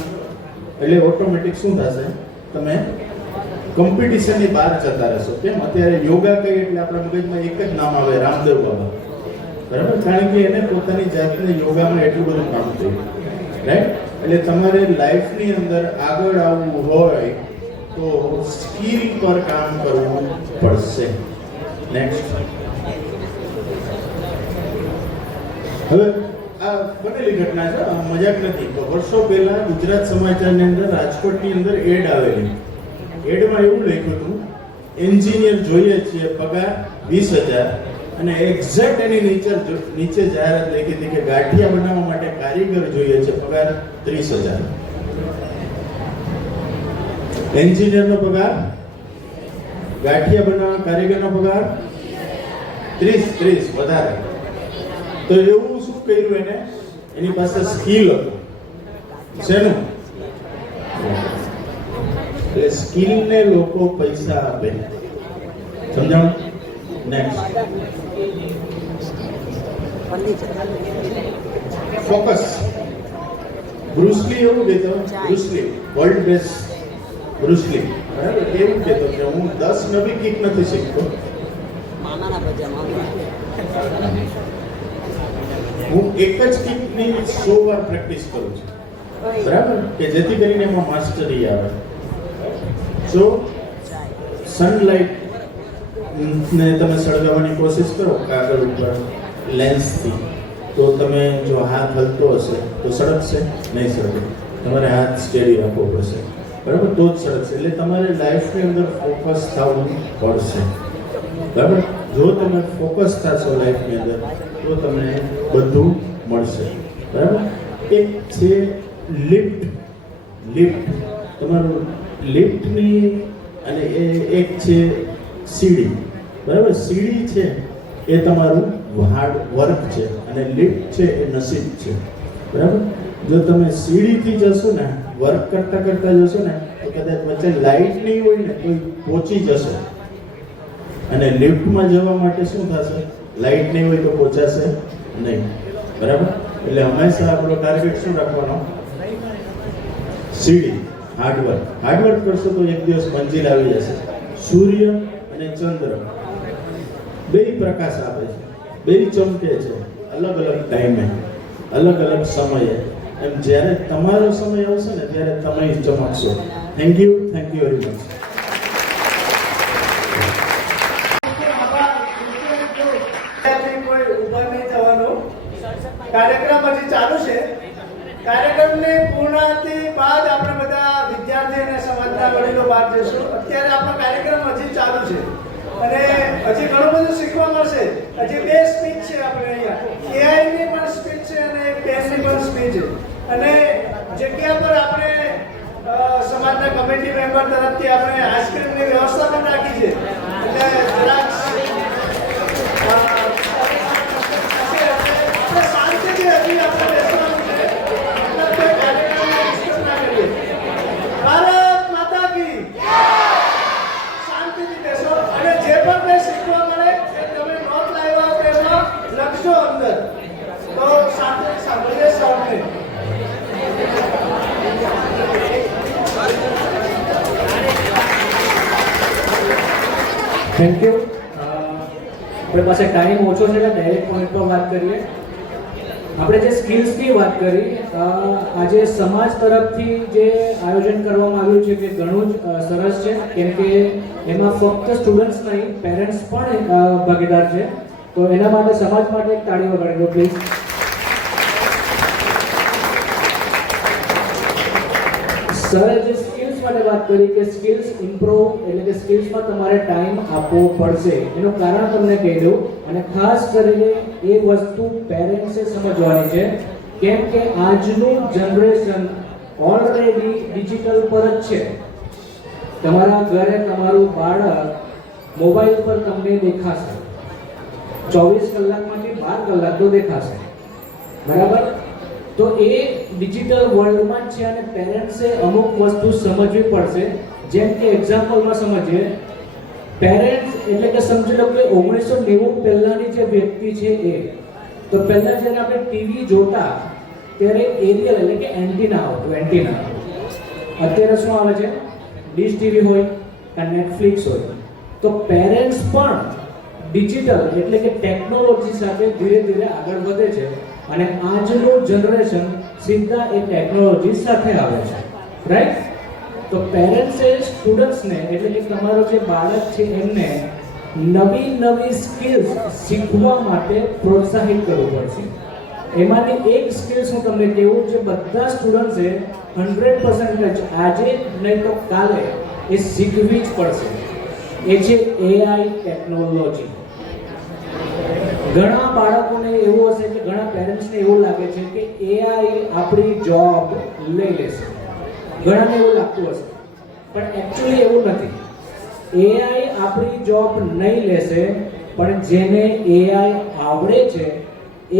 એટલે ઓટોમેટિક શું થશે, તમે કોમ્પિટિશનની બહાર જતા રહેશો. કેમ? અત્યારે યોગા કહીએ એટલે આપણા મગજમાં એક જ નામ આવે, રામદેવ બાબા. બરાબર, કારણ કે એને પોતાની જાતને યોગામાં એટલું બધું કામ થયું, રાઈટ? એટલે તમારે લાઈફની અંદર આગળ આવવું હોય તો સ્કિલ પર કામ કરવું પડશે. નેક્સ્ટ, હવે આ બનેલી ઘટના છે, મજાક નથી. તો વર્ષો પહેલા ગુજરાત સમાચારની અંદર રાજકોટની અંદર એડ આવેલી. એડમાં એવું લખ્યું હતું, એન્જિનિયર જોઈએ છીએ, પગાર 20,000, અને એક્ઝેક્ટ એની નીચે જાહેરાત લખી હતી કે ગાંઠિયા બનાવવા માટે કારીગર જોઈએ છે, પગાર 30,000. એન્જિનિયરનો પગાર, ગાંઠિયા બનાવવા કારીગરનો પગાર 30 વધારે. તો એવું શું કર્યું એને? એની પાસે સ્કિલ હતું. શેનું? એટલે સ્કિલને લોકો પૈસા આપે. સમજાણું? Next, focus. બ્રુસલી એવું કહેતો, બ્રુસલી વર્લ્ડ બેસ્ટ બ્રુસલી, બરાબર, એવું કહેતો કે હું 10 નવી કિક નથી શીખતો, હું એક જ કિકની 100 વાર પ્રેક્ટિસ કરું છું, બરાબર, કે જેથી કરીને એમાં માસ્ટરી આવે. સો સનલાઇટ ને તમે સળગાવવાની કોશિશ કરો કાગળ ઉપર લેન્સથી, તો તમે જો હાથ હલતો હશે તો સળગશે નહીં? સળગે. તમારે હાથ સ્ટેડી રાખવો પડશે, બરાબર, તો જ સળગશે. એટલે તમારે લાઈફની અંદર ફોકસ થવું પડશે, બરાબર. જો તમે ફોકસ થશો લાઈફની અંદર તો તમને બધું મળશે, બરાબર. એક છે લિફ્ટ, તમારું લિફ્ટની, અને એક છે સીડી, બરાબર. સીડી છે એ તમારું હાર્ડ વર્ક છે, અને લિફ્ટ છે એ નસીબ છે, બરાબર. જો તમે સીડીથી જશો ને, વર્ક કરતા કરતા જશો ને, તો કદાચ વચ્ચે લાઇટ નહીં હોય ને તો પહોંચી જશો, અને લિફ્ટમાં જવા માટે શું થશે? લાઇટ નહીં હોય તો પહોંચાશે નહીં, બરાબર. એટલે હંમેશા આપણો ટાર્ગેટ શું રાખવાનો? સીડી, હાર્ડવર્ક કરશો તો એક દિવસ મંજિલ આવી જશે. સૂર્ય અને ચંદ્ર બેય પ્રકાશ આપે છે, બેય ચમકે છે, અલગ અલગ ટાઈમે, અલગ અલગ સમયે. એમ જ્યારે તમારો સમય આવશે ને ત્યારે તમે ચમકશો. Thank you very much. કોઈ ઊભા નહીં થવાનું. કાર્યક્રમ હજી ચાલુ છે. કાર્યક્રમની પૂર્ણાહુતિ બાદ આપણે બધા વિદ્યાર્થી અને સમાજના વડીલો બહાર જઈશું. અત્યારે આપણો કાર્યક્રમ હજી ચાલુ છે અને હજી ઘણું બધું શીખવા મળશે. હજી 2 સ્પીચ છે આપણે અહીંયા, એઆઈની પણ સ્પીચ છે અને પેનની પણ સ્પીચ છે. અને જગ્યા પર આપણે સમાજના કમિટી મેમ્બર તરફથી આપણે આઈસ્ક્રીમની વ્યવસ્થા પણ રાખી છે. એટલે જરાક શાંતિથી આપણે બેસવાનું છે. મતલબ કે કાર્યક્રમને disturb ના કરીએ. ભારત માતા કી શાંતિથી બેસો અને જે પણ કંઈ શીખવા મળે એ તમે નોટ લાવ્યા હોય તો એમાં લખજો અંદર. તો શાંતિથી સાંભળીએ સૌને. Thank you. આપણી પાસે ટાઈમ ઓછો છે એટલે ડાયરેક્ટ પોઈન્ટ પર વાત કરીએ. આપણે જે સ્કિલ્સની વાત કરી, આજે સમાજ તરફથી જે આયોજન કરવામાં આવ્યું છે તે ઘણું જ સરસ છે, કેમ કે એમાં ફક્ત સ્ટુડન્ટ્સ નહીં, પેરેન્ટ્સ પણ ભાગીદાર છે. તો એના માટે સમાજ માટે એક તાળી વગાડી દો પ્લીઝ. સરે જે સ્કિલ્સ માટે વાત કરી કે સ્કિલ્સ ઇમ્પ્રૂવ એટલે કે સ્કિલ્સમાં તમારે ટાઈમ આપવો પડશે, એનું કારણ તમને કહી દઉં. અને ખાસ કરીને એ વસ્તુ પેરેન્ટ્સે સમજવાની છે, કેમ કે આજનું જનરેશન ઓલરેડી ડિજિટલ પર જ છે. તમારા ઘરે તમારું બાળક મોબાઈલ પર તમને દેખાશે, 24 કલાકમાંથી 12 કલાક તો દેખાશે, બરાબર? તો એ ડિજિટલ વર્લ્ડમાં જ છે અને પેરેન્ટ્સે અમુક વસ્તુ સમજવી પડશે. જેમ કે એક્ઝામ્પલમાં સમજીએ, પેરેન્ટ્સ એટલે કે સમજી લો કે 1990 પહેલાની જે વ્યક્તિ છે એ, તો પહેલા જ્યારે આપણે ટીવી જોતા ત્યારે એરિયલ એટલે કે એન્ટીના આવતું, એન્ટીના. અત્યારે શું આવે છે? ડિશ ટીવી હોય કે નેટફ્લિક્સ હોય. તો પેરેન્ટ્સ પણ ડિજિટલ એટલે કે ટેકનોલોજી સાથે ધીરે ધીરે આગળ વધે છે અને આજનું જનરેશન સીધા એ ટેકનોલોજી સાથે આવે છે, રાઈટ? તો પેરેન્ટ્સે સ્ટુડન્ટ્સને એટલે કે તમારો જે બાળક છે એમને નવી નવી સ્કિલ્સ શીખવા માટે પ્રોત્સાહિત કરવું પડશે. એમાંની એક સ્કિલ્સ હું તમને કહેવું, જે બધા સ્ટુડન્ટ્સે 100% આજે નહીં તો કાલે એ શીખવી જ પડશે. એ છે એઆઈ ટેકનોલોજી. ઘણા બાળકોને એવું હશે કે ઘણા પેરેન્ટ્સને એવું લાગે છે કે એઆઈ આપણી જોબ લઈ લેશે. ઘણાને એવું લાગતું હશે, પણ એકચ્યુઅલી એવું નથી. એઆઈ આપણી જોબ નહીં લેશે, પણ જેને એઆઈ આવડે છે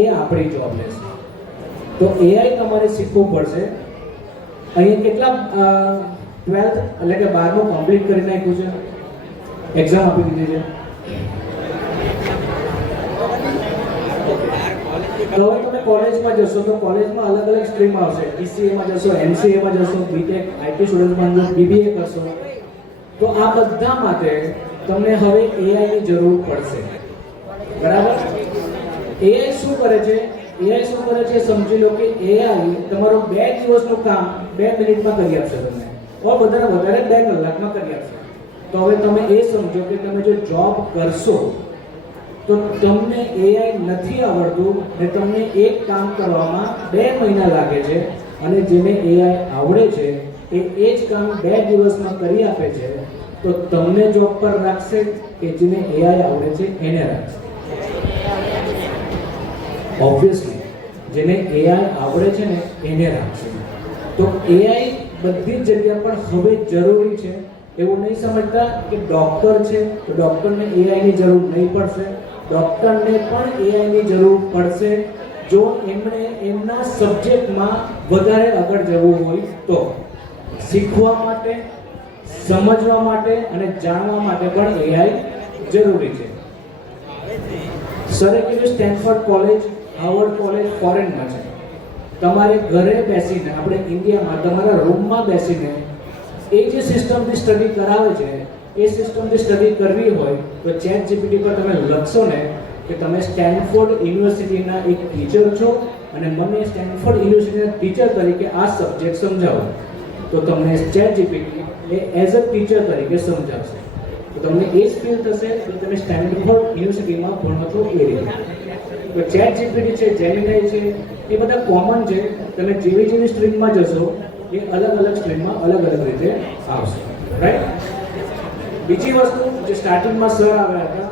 એ આપણી જોબ લેશે. તો એઆઈ તમારે શીખવું પડશે. અહીંયા કેટલા 12th એટલે કે 12મું કમ્પ્લીટ કરી નાખ્યું છે, એક્ઝામ આપી દીધી છે? તો હવે તમે કોલેજમાં જશો તો કોલેજમાં અલગ અલગ સ્ટ્રીમ આવશે. BCAમાં જશો, MCAમાં જશો, BTech IT સ્ટુડન્ટમાં જો BBA કરશો, તો આ બધા માટે તમને હવે એઆઈની જરૂર પડશે, બરાબર? એઆઈ શું કરે છે? એઆઈ શું કરે છે સમજી લો કે એઆઈ તમારો 2 દિવસનું કામ 2 મિનિટમાં કરી આપશે તમને, વધારે 2 કલાકમાં કરી આપશે. તો હવે તમે એ સમજો કે તમે જો જોબ કરશો તો તમને એઆઈ નથી આવડતું ને તમને એક કામ કરવામાં 2 મહિના લાગે છે, અને જેને એઆઈ આવડે છે એ જ કામ 2 દિવસમાં કરી આપે છે, તો તમને જોબ પર રાખશે કે જેને એઆઈ આવડે છે એને રાખશે? ઓબ્વિયસલી જેને એઆઈ આવડે છે ને એને રાખશે. તો એઆઈ બધી જ જગ્યા પર હવે જરૂરી છે. એવું નહીં સમજતા કે ડોક્ટર છે તો ડોક્ટરને એઆઈની જરૂર નહીં પડશે. ડોક્ટરને પણ એઆઈની જરૂર પડશે જો એમણે એમના સબ્જેક્ટમાં વધારે આગળ જવું હોય તો. શીખવા માટે, સમજવા માટે અને જાણવા માટે પણ એઆઈ જરૂરી છે. સરે કીધું સ્ટેનફોર્ડ કોલેજ, હાર્વર્ડ કોલેજ ફોરેનમાં છે. તમારે ઘરે બેસીને, આપણે ઇન્ડિયામાં તમારા રૂમમાં બેસીને એ જે સિસ્ટમથી સ્ટડી કરાવે છે એ સિસ્ટમથી સ્ટડી કરવી હોય તો ChatGPT પર તમે લખશો ને કે તમે સ્ટેનફોર્ડ યુનિવર્સિટીના એક ટીચર છો અને મને સ્ટેનફોર્ડ યુનિવર્સિટીના ટીચર તરીકે આ સબ્જેક્ટ સમજાવો, તો તમને ChatGPT A as a teacher તરીકે સમજાવશે. તો તમને એ જ ફીલ થશે કે તમે સ્ટેનફોર્ડ યુનિવર્સિટીમાં ભણો છો એ રીતે. તો ChatGPT છે, જેમિનાઈ છે, એ બધા કોમન છે. તમે જેવી જેવી સ્ટ્રીમમાં જશો એ અલગ અલગ સ્ટ્રીમમાં અલગ અલગ રીતે આવશે, રાઈટ? બીજી વસ્તુ જે સ્ટાર્ટિંગમાં સર આવ્યા હતા,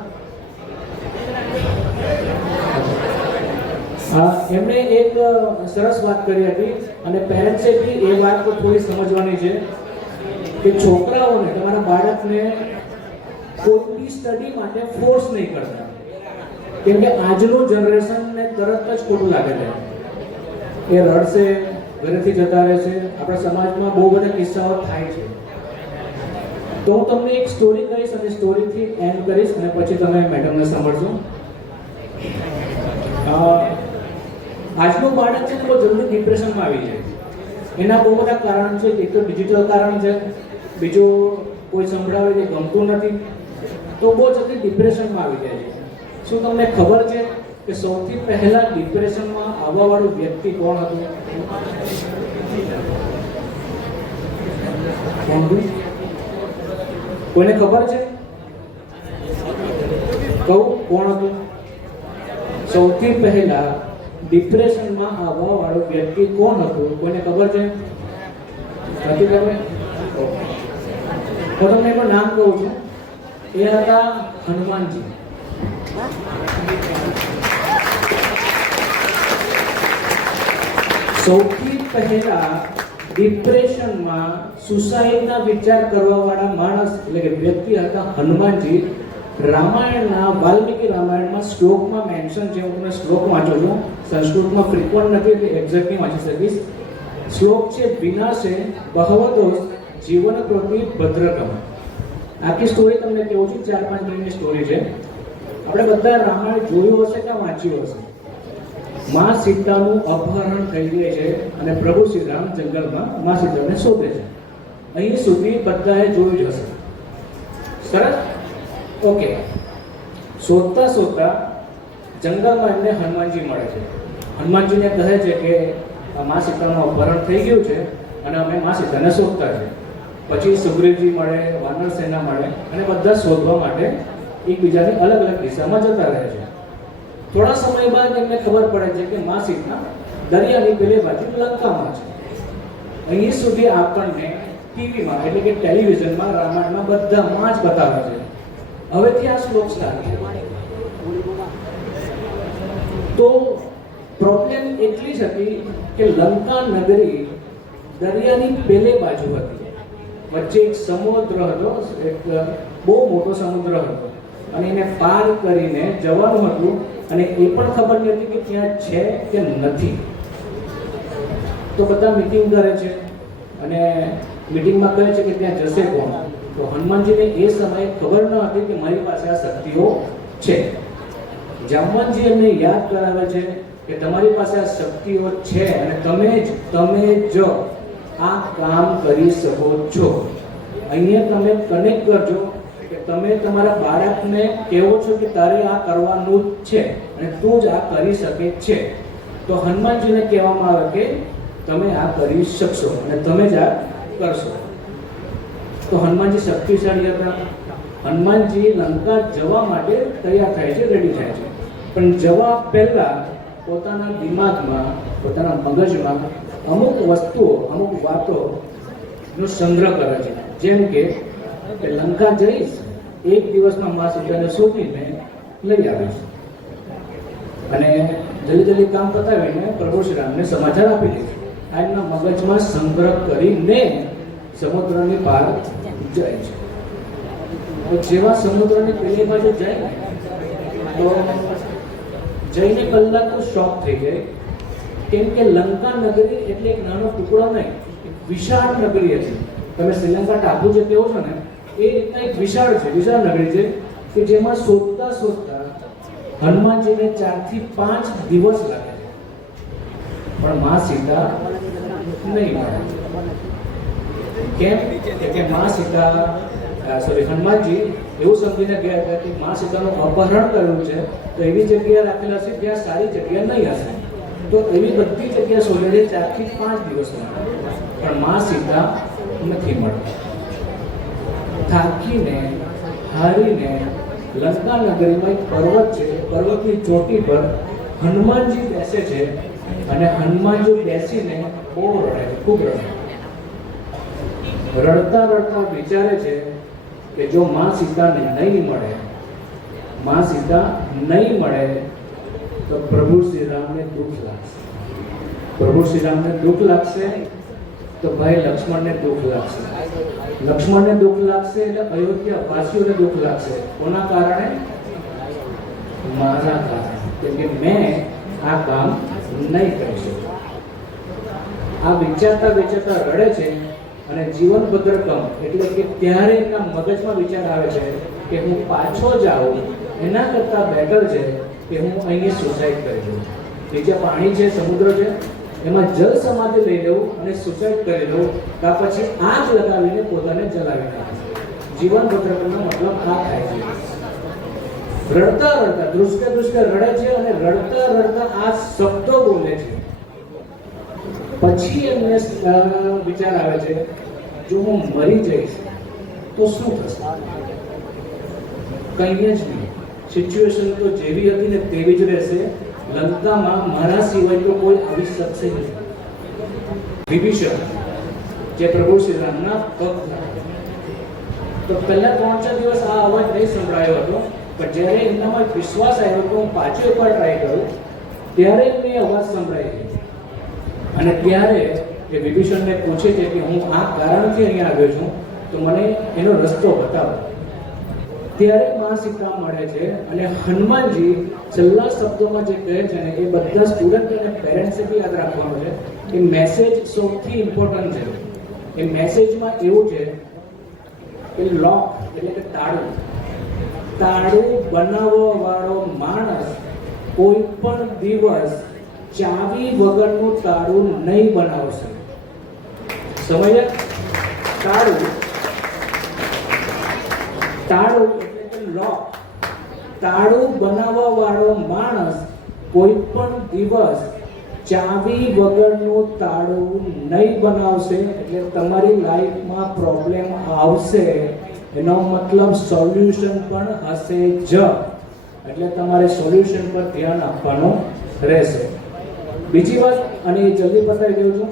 એમણે એક સરસ વાત કરી હતી અને પેરેન્ટ્સે બી એ વાત તો થોડી સમજવાની છે કે છોકરાઓને, તમારા બાળકને કોઈ બી સ્ટડી માટે ફોર્સ નહીં કરતા, કેમ કે આજનું જનરેશનને તરત જ ખોટું લાગે છે એ રડશે, ઘરેથી જતા રહેશે. આપણા સમાજમાં બહુ બધા કિસ્સાઓ થાય છે. તો હું તમને એક સ્ટોરી કહીશ અને સ્ટોરીથી એન્ડ કરીશ અને પછી તમે મેડમને સાંભળશો. આજનું બાળક છે ને બહુ જલ્દી ડિપ્રેશનમાં આવી જાય. એના બહુ બધા કારણ છે. એક તો ડિજિટલ કારણ છે, બીજું કોઈ સંભળાવે તે ગમતું નથી, તો બહુ જલ્દી ડિપ્રેશનમાં આવી જાય છે. શું તમને ખબર છે કે સૌથી પહેલા ડિપ્રેશનમાં આવવાવાળું વ્યક્તિ કોણ હતું? કોઈને ખબર છે? કહું કોણ હતું? સૌથી પહેલા ડિપ્રેશનમાં આવવાવાળું વ્યક્તિ કોણ હતું? કોઈને ખબર છે? નથી ખબર? હું તમને એનું નામ કહું છું. એ હતા હનુમાનજી. સૌથી પહેલા ડિપ્રેશનમાં સુસાઇડના વિચાર કરવાવાળા માણસ એટલે કે વ્યક્તિ હતા હનુમાનજી. રામાયણના વાલ્મીકી રામાયણમાં શ્લોકમાં મેન્શન છે. હું તમને શ્લોક વાંચું છું. સંસ્કૃતમાં ફ્રીક્વન્ટ નથી એટલે એક્ઝેક્ટ નહીં વાંચી શકીશ. શ્લોક છે વિનાશે બહવદોષ જીવન પ્રતિ ભદ્રકમ. આખી સ્ટોરી તમને કહું છું. 4-5 મિનિટની સ્ટોરી છે. આપણે બધા રામાયણ જોયું હશે કે વાંચ્યું હશે. માં સીતાનું અપહરણ થઈ જાય છે અને પ્રભુ શ્રી રામ જંગલમાં માં સીતાને શોધે છે. અહીં સુધી બધાએ જોયું જ હશે. સરસ, ઓકે. શોધતા શોધતા જંગલમાં એમને હનુમાનજી મળે છે. હનુમાનજીને કહે છે કે માં સીતાનું અપહરણ થઈ ગયું છે અને અમે માં સીતાને શોધતા છે. પછી સુગ્રીવજી મળે, વાનર સેના મળે અને બધા શોધવા માટે એકબીજાની અલગ અલગ દિશામાં જતા રહે છે. થોડા સમય બાદ એમને ખબર પડે છે કે માં સીતા દરિયાની પેલી બાજુ લંકામાં છે. અહીં સુધી આપણને ટીવીમાં એટલે કે ટેલિવિઝનમાં રામાયણમાં બધામાં જ બતાવે છે. હવેથી આ શ્લોક સ્ટાર્ટ થાય. તો પ્રોબ્લેમ એટલી જ હતી કે લંકા નગરી દરિયાની પેલે બાજુ હતી. વચ્ચે એક સમુદ્ર હતો, એક બહુ મોટો સમુદ્ર હતો અને એને પાર કરીને જવાનું હતું અને એ પણ ખબર નથી કે ત્યાં છે કે નથી. તો બધા મીટિંગ કરે છે અને મીટિંગમાં કહે છે કે ત્યાં જશે કોણ? તો હનુમાનજીને એ સમયે ખબર ન હતી કે મારી પાસે આ શક્તિઓ છે. જામવંતજી એમને યાદ કરાવે છે કે તમારી પાસે આ શક્તિઓ છે અને તમે જ આ કામ કરી શકો છો. અહીંયા તમે કનેક્ટ કરજો કે તમે તમારા બાળકને કહેવો છો કે તારે આ કરવાનું જ છે અને તું જ આ કરી શકે છે. તો હનુમાનજીને કહેવામાં આવે કે તમે આ કરી શકશો અને તમે જ આ કરશો. તો હનુમાનજી શક્તિશાળી હતા. હનુમાનજી લંકા જવા માટે તૈયાર થાય છે, રેડી થાય છે. પણ જવા પહેલા પોતાના દિમાગમાં, પોતાના મગજમાં અમુક વસ્તુઓ, અમુક વાતોનો સંગ્રહ કરે છે. જેમ કે લંકા જઈશ, એક દિવસમાં મા સીતાને શોધીને લઈ આવીશ અને જલ્દી કામ પતાવીને પ્રભુ શ્રી રામને સમાચાર આપી દઈશ. આ એમના મગજમાં સંગ્રહ કરીને સમુદ્રની પાર જાય છે. તો જેવા સમુદ્રની પેલી બાજુ જાય તો જઈને કલાક તો શોક થઈ જાય. કેમ કે લંકા નગરી એટલે એક નાનો ટુકડો નહીં, એક વિશાળ નગરી હતી. તમે શ્રીલંકા ટાપુ જે કહો છો ને એ રીતના એક વિશાળ નગરી છે કે જેમાં શોધતા હનુમાનજીને 4 થી 5 દિવસ લાગે છે. પણ માં સીતા નહીં મળે. કેમ કે માં સીતા હનુમાનજી એવું સમજીને ગયા હતા કે માં સીતાનું અપહરણ કર્યું છે તો એવી જગ્યા રાખેલા છે જ્યાં સારી જગ્યા નહીં હશે. તો એવી બધી જગ્યા શોધે છે 4 થી 5 દિવસમાં, પણ માં સીતા નથી મળતી. થાકીને હારીને લંકા નગરીમાં એક પર્વત છે, પર્વતની ચોટી પર હનુમાનજી બેસે છે અને હનુમાનજી બેસીને બહુ રડે છે, ખૂબ રડે. રડતા વિચારે છે કે જો માં સીતાને નહીં મળે તો પ્રભુ શ્રી રામને દુઃખ લાગશે. પ્રભુ શ્રી રામને દુઃખ લાગશે તો ભાઈ લક્ષ્મણને દુઃખ લાગશે. લક્ષ્મણને દુઃખ લાગશે એટલે અયોધ્યા વાસીઓને દુઃખ લાગશે. કોના કારણે? મારા કારણે. કેમ કે મેં આ કામ નહીં કરી શકું. આ વિચારતા રડે છે અને જીવન ભદ્રકમ એટલે કે ત્યારે એમના મગજમાં વિચાર આવે છે કે હું પાછો જાઉં એના કરતાં બેટર છે કે હું અહીંયા સુસાઇડ કરી દઉં. નીચે પાણી છે, સમુદ્ર છે, એમાં જલ સમાધિ લઈ લઉં અને સુસાઇડ કરી દઉં, કાં પછી આગ લગાવીને પોતાને જલાવી નાખું. જીવન ભદ્રકમનો મતલબ આ થાય છે. રડતા ધ્રુસકે રડે છે અને રડતા આ શબ્દો બોલે છે. પછી એમને વિચાર આવે છે જો હું મરી જઈશ તો શું થશે? કંઈ જ નહીં. સિચ્યુએશન તો જેવી હતી ને તેવી જ રહેશે. લંકામાં મારા સિવાય તો કોઈ આવી શકશે નહીં. વિભીષણ જે પ્રભુ શ્રી રામના ભક્ત હતા, તો પહેલા 3-4 દિવસ આ અવાજ નહીં સંભળાયો હતો, પણ જ્યારે એમનામાં વિશ્વાસ આવ્યો તો હું પાછો એકવાર ટ્રાય કરું, ત્યારે એમને અવાજ સંભળાઈ. અને ત્યારે એ વિભીષણને પૂછે છે કે હું આ કારણથી અહીંયા આવ્યો છું, તો મને એનો રસ્તો બતાવો. ત્યારે માં સીતા મળે છે અને હનુમાનજી છેલ્લા શબ્દોમાં જે કહે છે ને એ બધા સ્ટુડન્ટ અને પેરેન્ટ્સે બી યાદ રાખવાનું છે. એ મેસેજ સૌથી ઇમ્પોર્ટન્ટ છે. એ મેસેજમાં એવું છે કે લોક એટલે કે તાળું બનાવવા વાળો માણસ કોઈ પણ દિવસ ચાવી વગરનું તાળું નહીં બનાવશે. સમજ્યા? તાળું એટલે કે લોક. તાળું બનાવવા વાળો માણસ કોઈ પણ દિવસ ચાવી વગરનું તાળું નહીં બનાવશે. એટલે તમારી લાઈફમાં પ્રોબ્લેમ આવશે, એનો મતલબ સોલ્યુશન પણ હશે જ. એટલે તમારે સોલ્યુશન પર ધ્યાન આપવાનું રહેશે. બીજી વાત, અને એ જલ્દી બતાવી દઉં છું,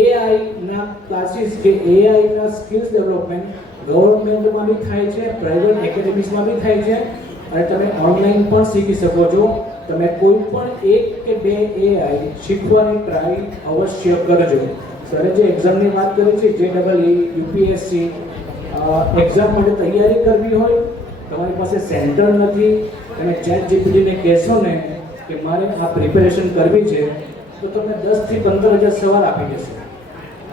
AI ના ક્લાસીસ કે AI ના સ્કિલ્સ ડેવલપમેન્ટ ગવર્મેન્ટમાં બી થાય છે, પ્રાઇવેટ એકેડેમીઝમાં બી થાય છે, અને તમે ઓનલાઈન પણ શીખી શકો છો. તમે કોઈ પણ 1 કે 2 AI શીખવાની ટ્રાય અવશ્ય કરજો. સરે જે એક્ઝામની વાત કરી છે, JEE, UPSC એક્ઝામ માટે તૈયારી કરવી હોય, તમારી પાસે સેન્ટર નથી, તમે ChatGPT ને કહેશો ને કે મારે આ પ્રિપેરેશન કરવી છે, તો તમને 10 થી 15,000 સવાલ આપી દેશે.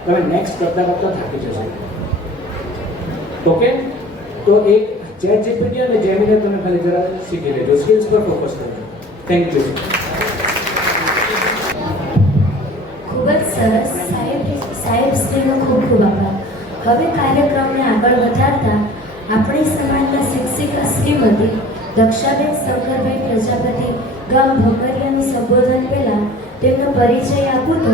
તમે નેક્સ્ટ કરતા થાકી જશો. ઓકે, તો એક ChatGPT અને Gemini તમે ખાલી જરા શીખી લેજો. સ્કિલ્સ પર ફોકસ કરજો. Thank you. ખૂબ જ સરસ. સાહેબ શ્રીનો ખૂબ ખૂબ આભાર. હવે કાર્યક્રમને આગળ વધારતા આપણી સમાજના શિક્ષિકા શ્રીમતી દક્ષાબેન શંકરભાઈ પ્રજાપતિ ગામ ભકરિયાનું સંબોધન પહેલાં તેમનો પરિચય આપું તો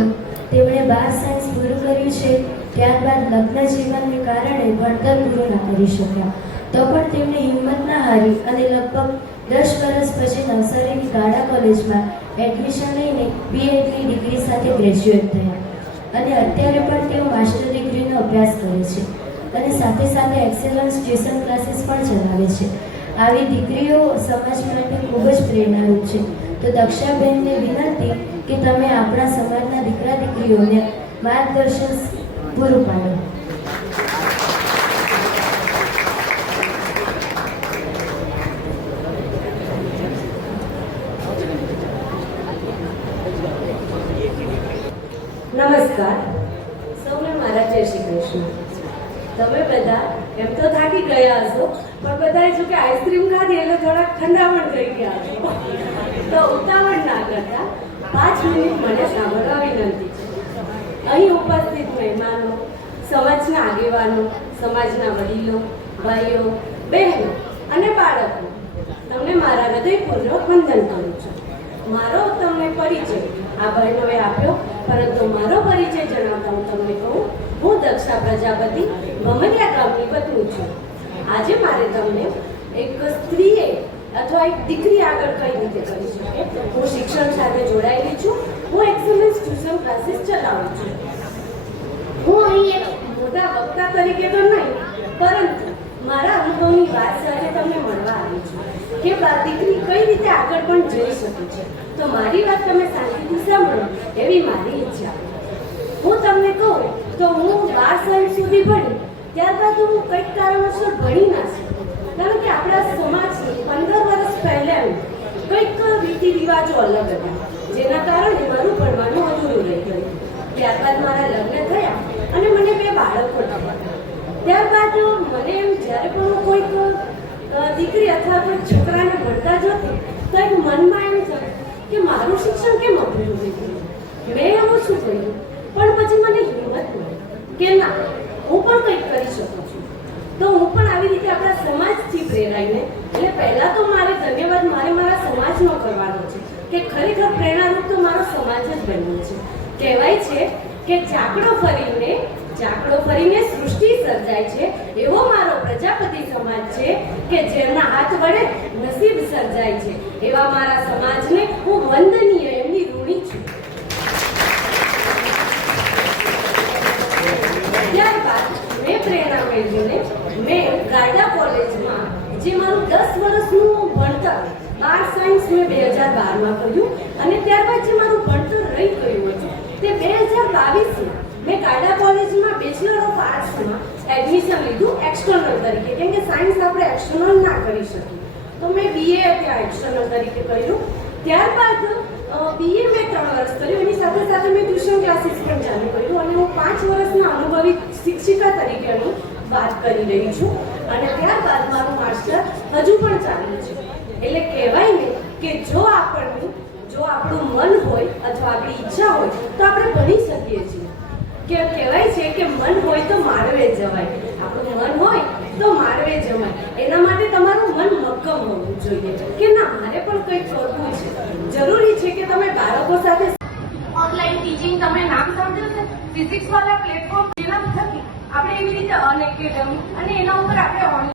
તેમણે 12 સાયન્સ પૂરું કર્યું છે. ત્યારબાદ લગ્ન જીવનને કારણે ભણતર પૂરું ના કરી શક્યા, તો પણ તેમણે હિંમત ના હારી અને લગભગ 10 વર્ષ પછી નવસારીની ગાડા કોલેજમાં એડમિશન લઈને BA ની ડિગ્રી સાથે ગ્રેજ્યુએટ થયા અને અત્યારે પણ તેઓ માસ્ટર ડિગ્રીનો અભ્યાસ કરે છે અને સાથે સાથે એક્સેલન્સ ટ્યુશન ક્લાસીસ પણ ચલાવે છે. આવી દીકરીઓ સમાજ માટે ખૂબ જ પ્રેરણારૂપ છે. તો દક્ષાબેનને વિનંતી કે તમે આપણા સમાજના દીકરા દીકરીઓને માર્ગદર્શન પૂરું પાડો. નમસ્કાર, સૌને મારા જય શ્રી કૃષ્ણ. તમે બધા એમ તો થાકી ગયા હશો, પણ બધાએ જો કે આઈસ્ક્રીમ ખાધી એટલે થોડાક ઠંડામણ થઈ ગયા હશો, તો ઉતાવળ ના કરતા 5 મિનિટ મને સાંભળવા વિનંતી છે. અહીં ઉપસ્થિત મહેમાનો, સમાજના આગેવાનો, સમાજના વડીલો, ભાઈઓ, બહેનો અને બાળકો, તમને મારા હૃદયપૂર્વક વંદન કરું છું. મારો તમને પરિચય આ બહેનોએ આપ્યો, પરંતુ મારો પરિચય જણાવતા હું તમને કહું, હું દક્ષા પ્રજાપતિ ભમરિયા ગામની પત્ની છું. આજે મારે તમને એક સ્ત્રીએ અથવા એક દીકરી આગળ કઈ રીતે કરી શકે, હું શિક્ષણ સાથે જોડાયેલી છું. હું એક્સેલન્સ ટ્યુશન ક્લાસીસ ચલાવું છું. હું અહીં એક મોટા વક્તા તરીકે તો નહીં, પરંતુ મારા અનુભવની વાત સાથે તમને મળવા આવી છું કે દીકરી કઈ રીતે આગળ પણ જઈ શકે છે. તો મારી વાત તમે શાંતિથી સાંભળો એવી મારી ઈચ્છા. હું તમને કહું તો હું 12 સાયન્સ સુધી ભણી, ત્યારબાદ હું કંઈક કારણોસર ભણી ના શકું, કારણ કે આપણા સમાજની 15 વર્ષ પહેલાં કંઈક રીતિ રિવાજો અલગ હતા, જેના કારણે મારું ભણવાનું અધૂરું રહી ગયું. ત્યારબાદ મારા લગ્ન થયા અને મને 2 બાળકો થયા. ત્યારબાદ મને એમ જ્યારે પણ હું કોઈક દીકરી અથવા કોઈ છોકરાને ભણતા જોતી તો એક મનમાં એમ થયું કે મારું શિક્ષણ કેમ અઘરું થઈ ગયું, મેં એવું શું કર્યું. પણ પછી મને હિંમત મળી કે ના, હું પણ કંઈક કરી શકું છું. તો હું પણ આવી રીતે આપણા સમાજથી પ્રેરાઈને, એટલે પહેલાં તો મારે ધન્યવાદ મારા સમાજનો કરવાનો છે કે ખરેખર પ્રેરણારૂપ તો મારો સમાજ જ બન્યો છે. કહેવાય છે કે ચાકડો ફરીને સૃષ્ટિ સર્જાય છે, એવો મારો પ્રજાપતિ સમાજ છે કે જેમના હાથ વડે નસીબ સર્જાય છે. એવા મારા સમાજને હું વંદનીય, એમની ઋણી છું. ત્યારબાદ મેં પ્રેરણા મેળવીને મેં ગાયડા કોલેજમાં જે મારું 10 વર્ષનું ભણતર આર્ટ સાયન્સ મેં 2012માં કર્યું અને ત્યારબાદ જે મારું ભણતર રહી ગયું હતું તે 2022માં મેં ગાયડા કોલેજમાં બેચલર ઓફ આર્ટ્સમાં એડમિશન લીધું એક્સટર્નલ તરીકે, કેમ કે સાયન્સ આપણે એક્સટર્નલ ના કરી શકીએ. તો મેં BA ત્યાં એક્સટર્નલ તરીકે કર્યું. ત્યારબાદ BA મેં 3 વર્ષ કર્યું, એની સાથે સાથે મેં ટ્યુશન ક્લાસીસ પણ ચાલુ કર્યું અને હું 5 વર્ષના અનુભવી શિક્ષિકા તરીકેની વાત કરી રહી છું. અને ત્યારબાદ મારું માસ્ટર હજુ પણ ચાલુ છે. એટલે કહેવાય ને કે જો આપણનું આપણું મન હોય અથવા આપણી ઈચ્છા હોય તો આપણે ભણી શકીએ છીએ. કે કહેવાય છે કે મન હોય તો મારવે જવાય. આપણું મન હોય તો મારવે જવાય. એના માટે તમારું મન મક્કમ હોવું જોઈએ કે ના, મારે પણ કંઈક કરવું છે. જરૂરી છે કે તમે બાળકો સાથે ઓનલાઈન ટીચિંગ તમે નામ સાંભળ્યું છે, ફિઝિક્સ વાળા પ્લેટફોર્મ જેના થકી આપણે એવી રીતે અનએકેડમી અને એના ઉપર આપણે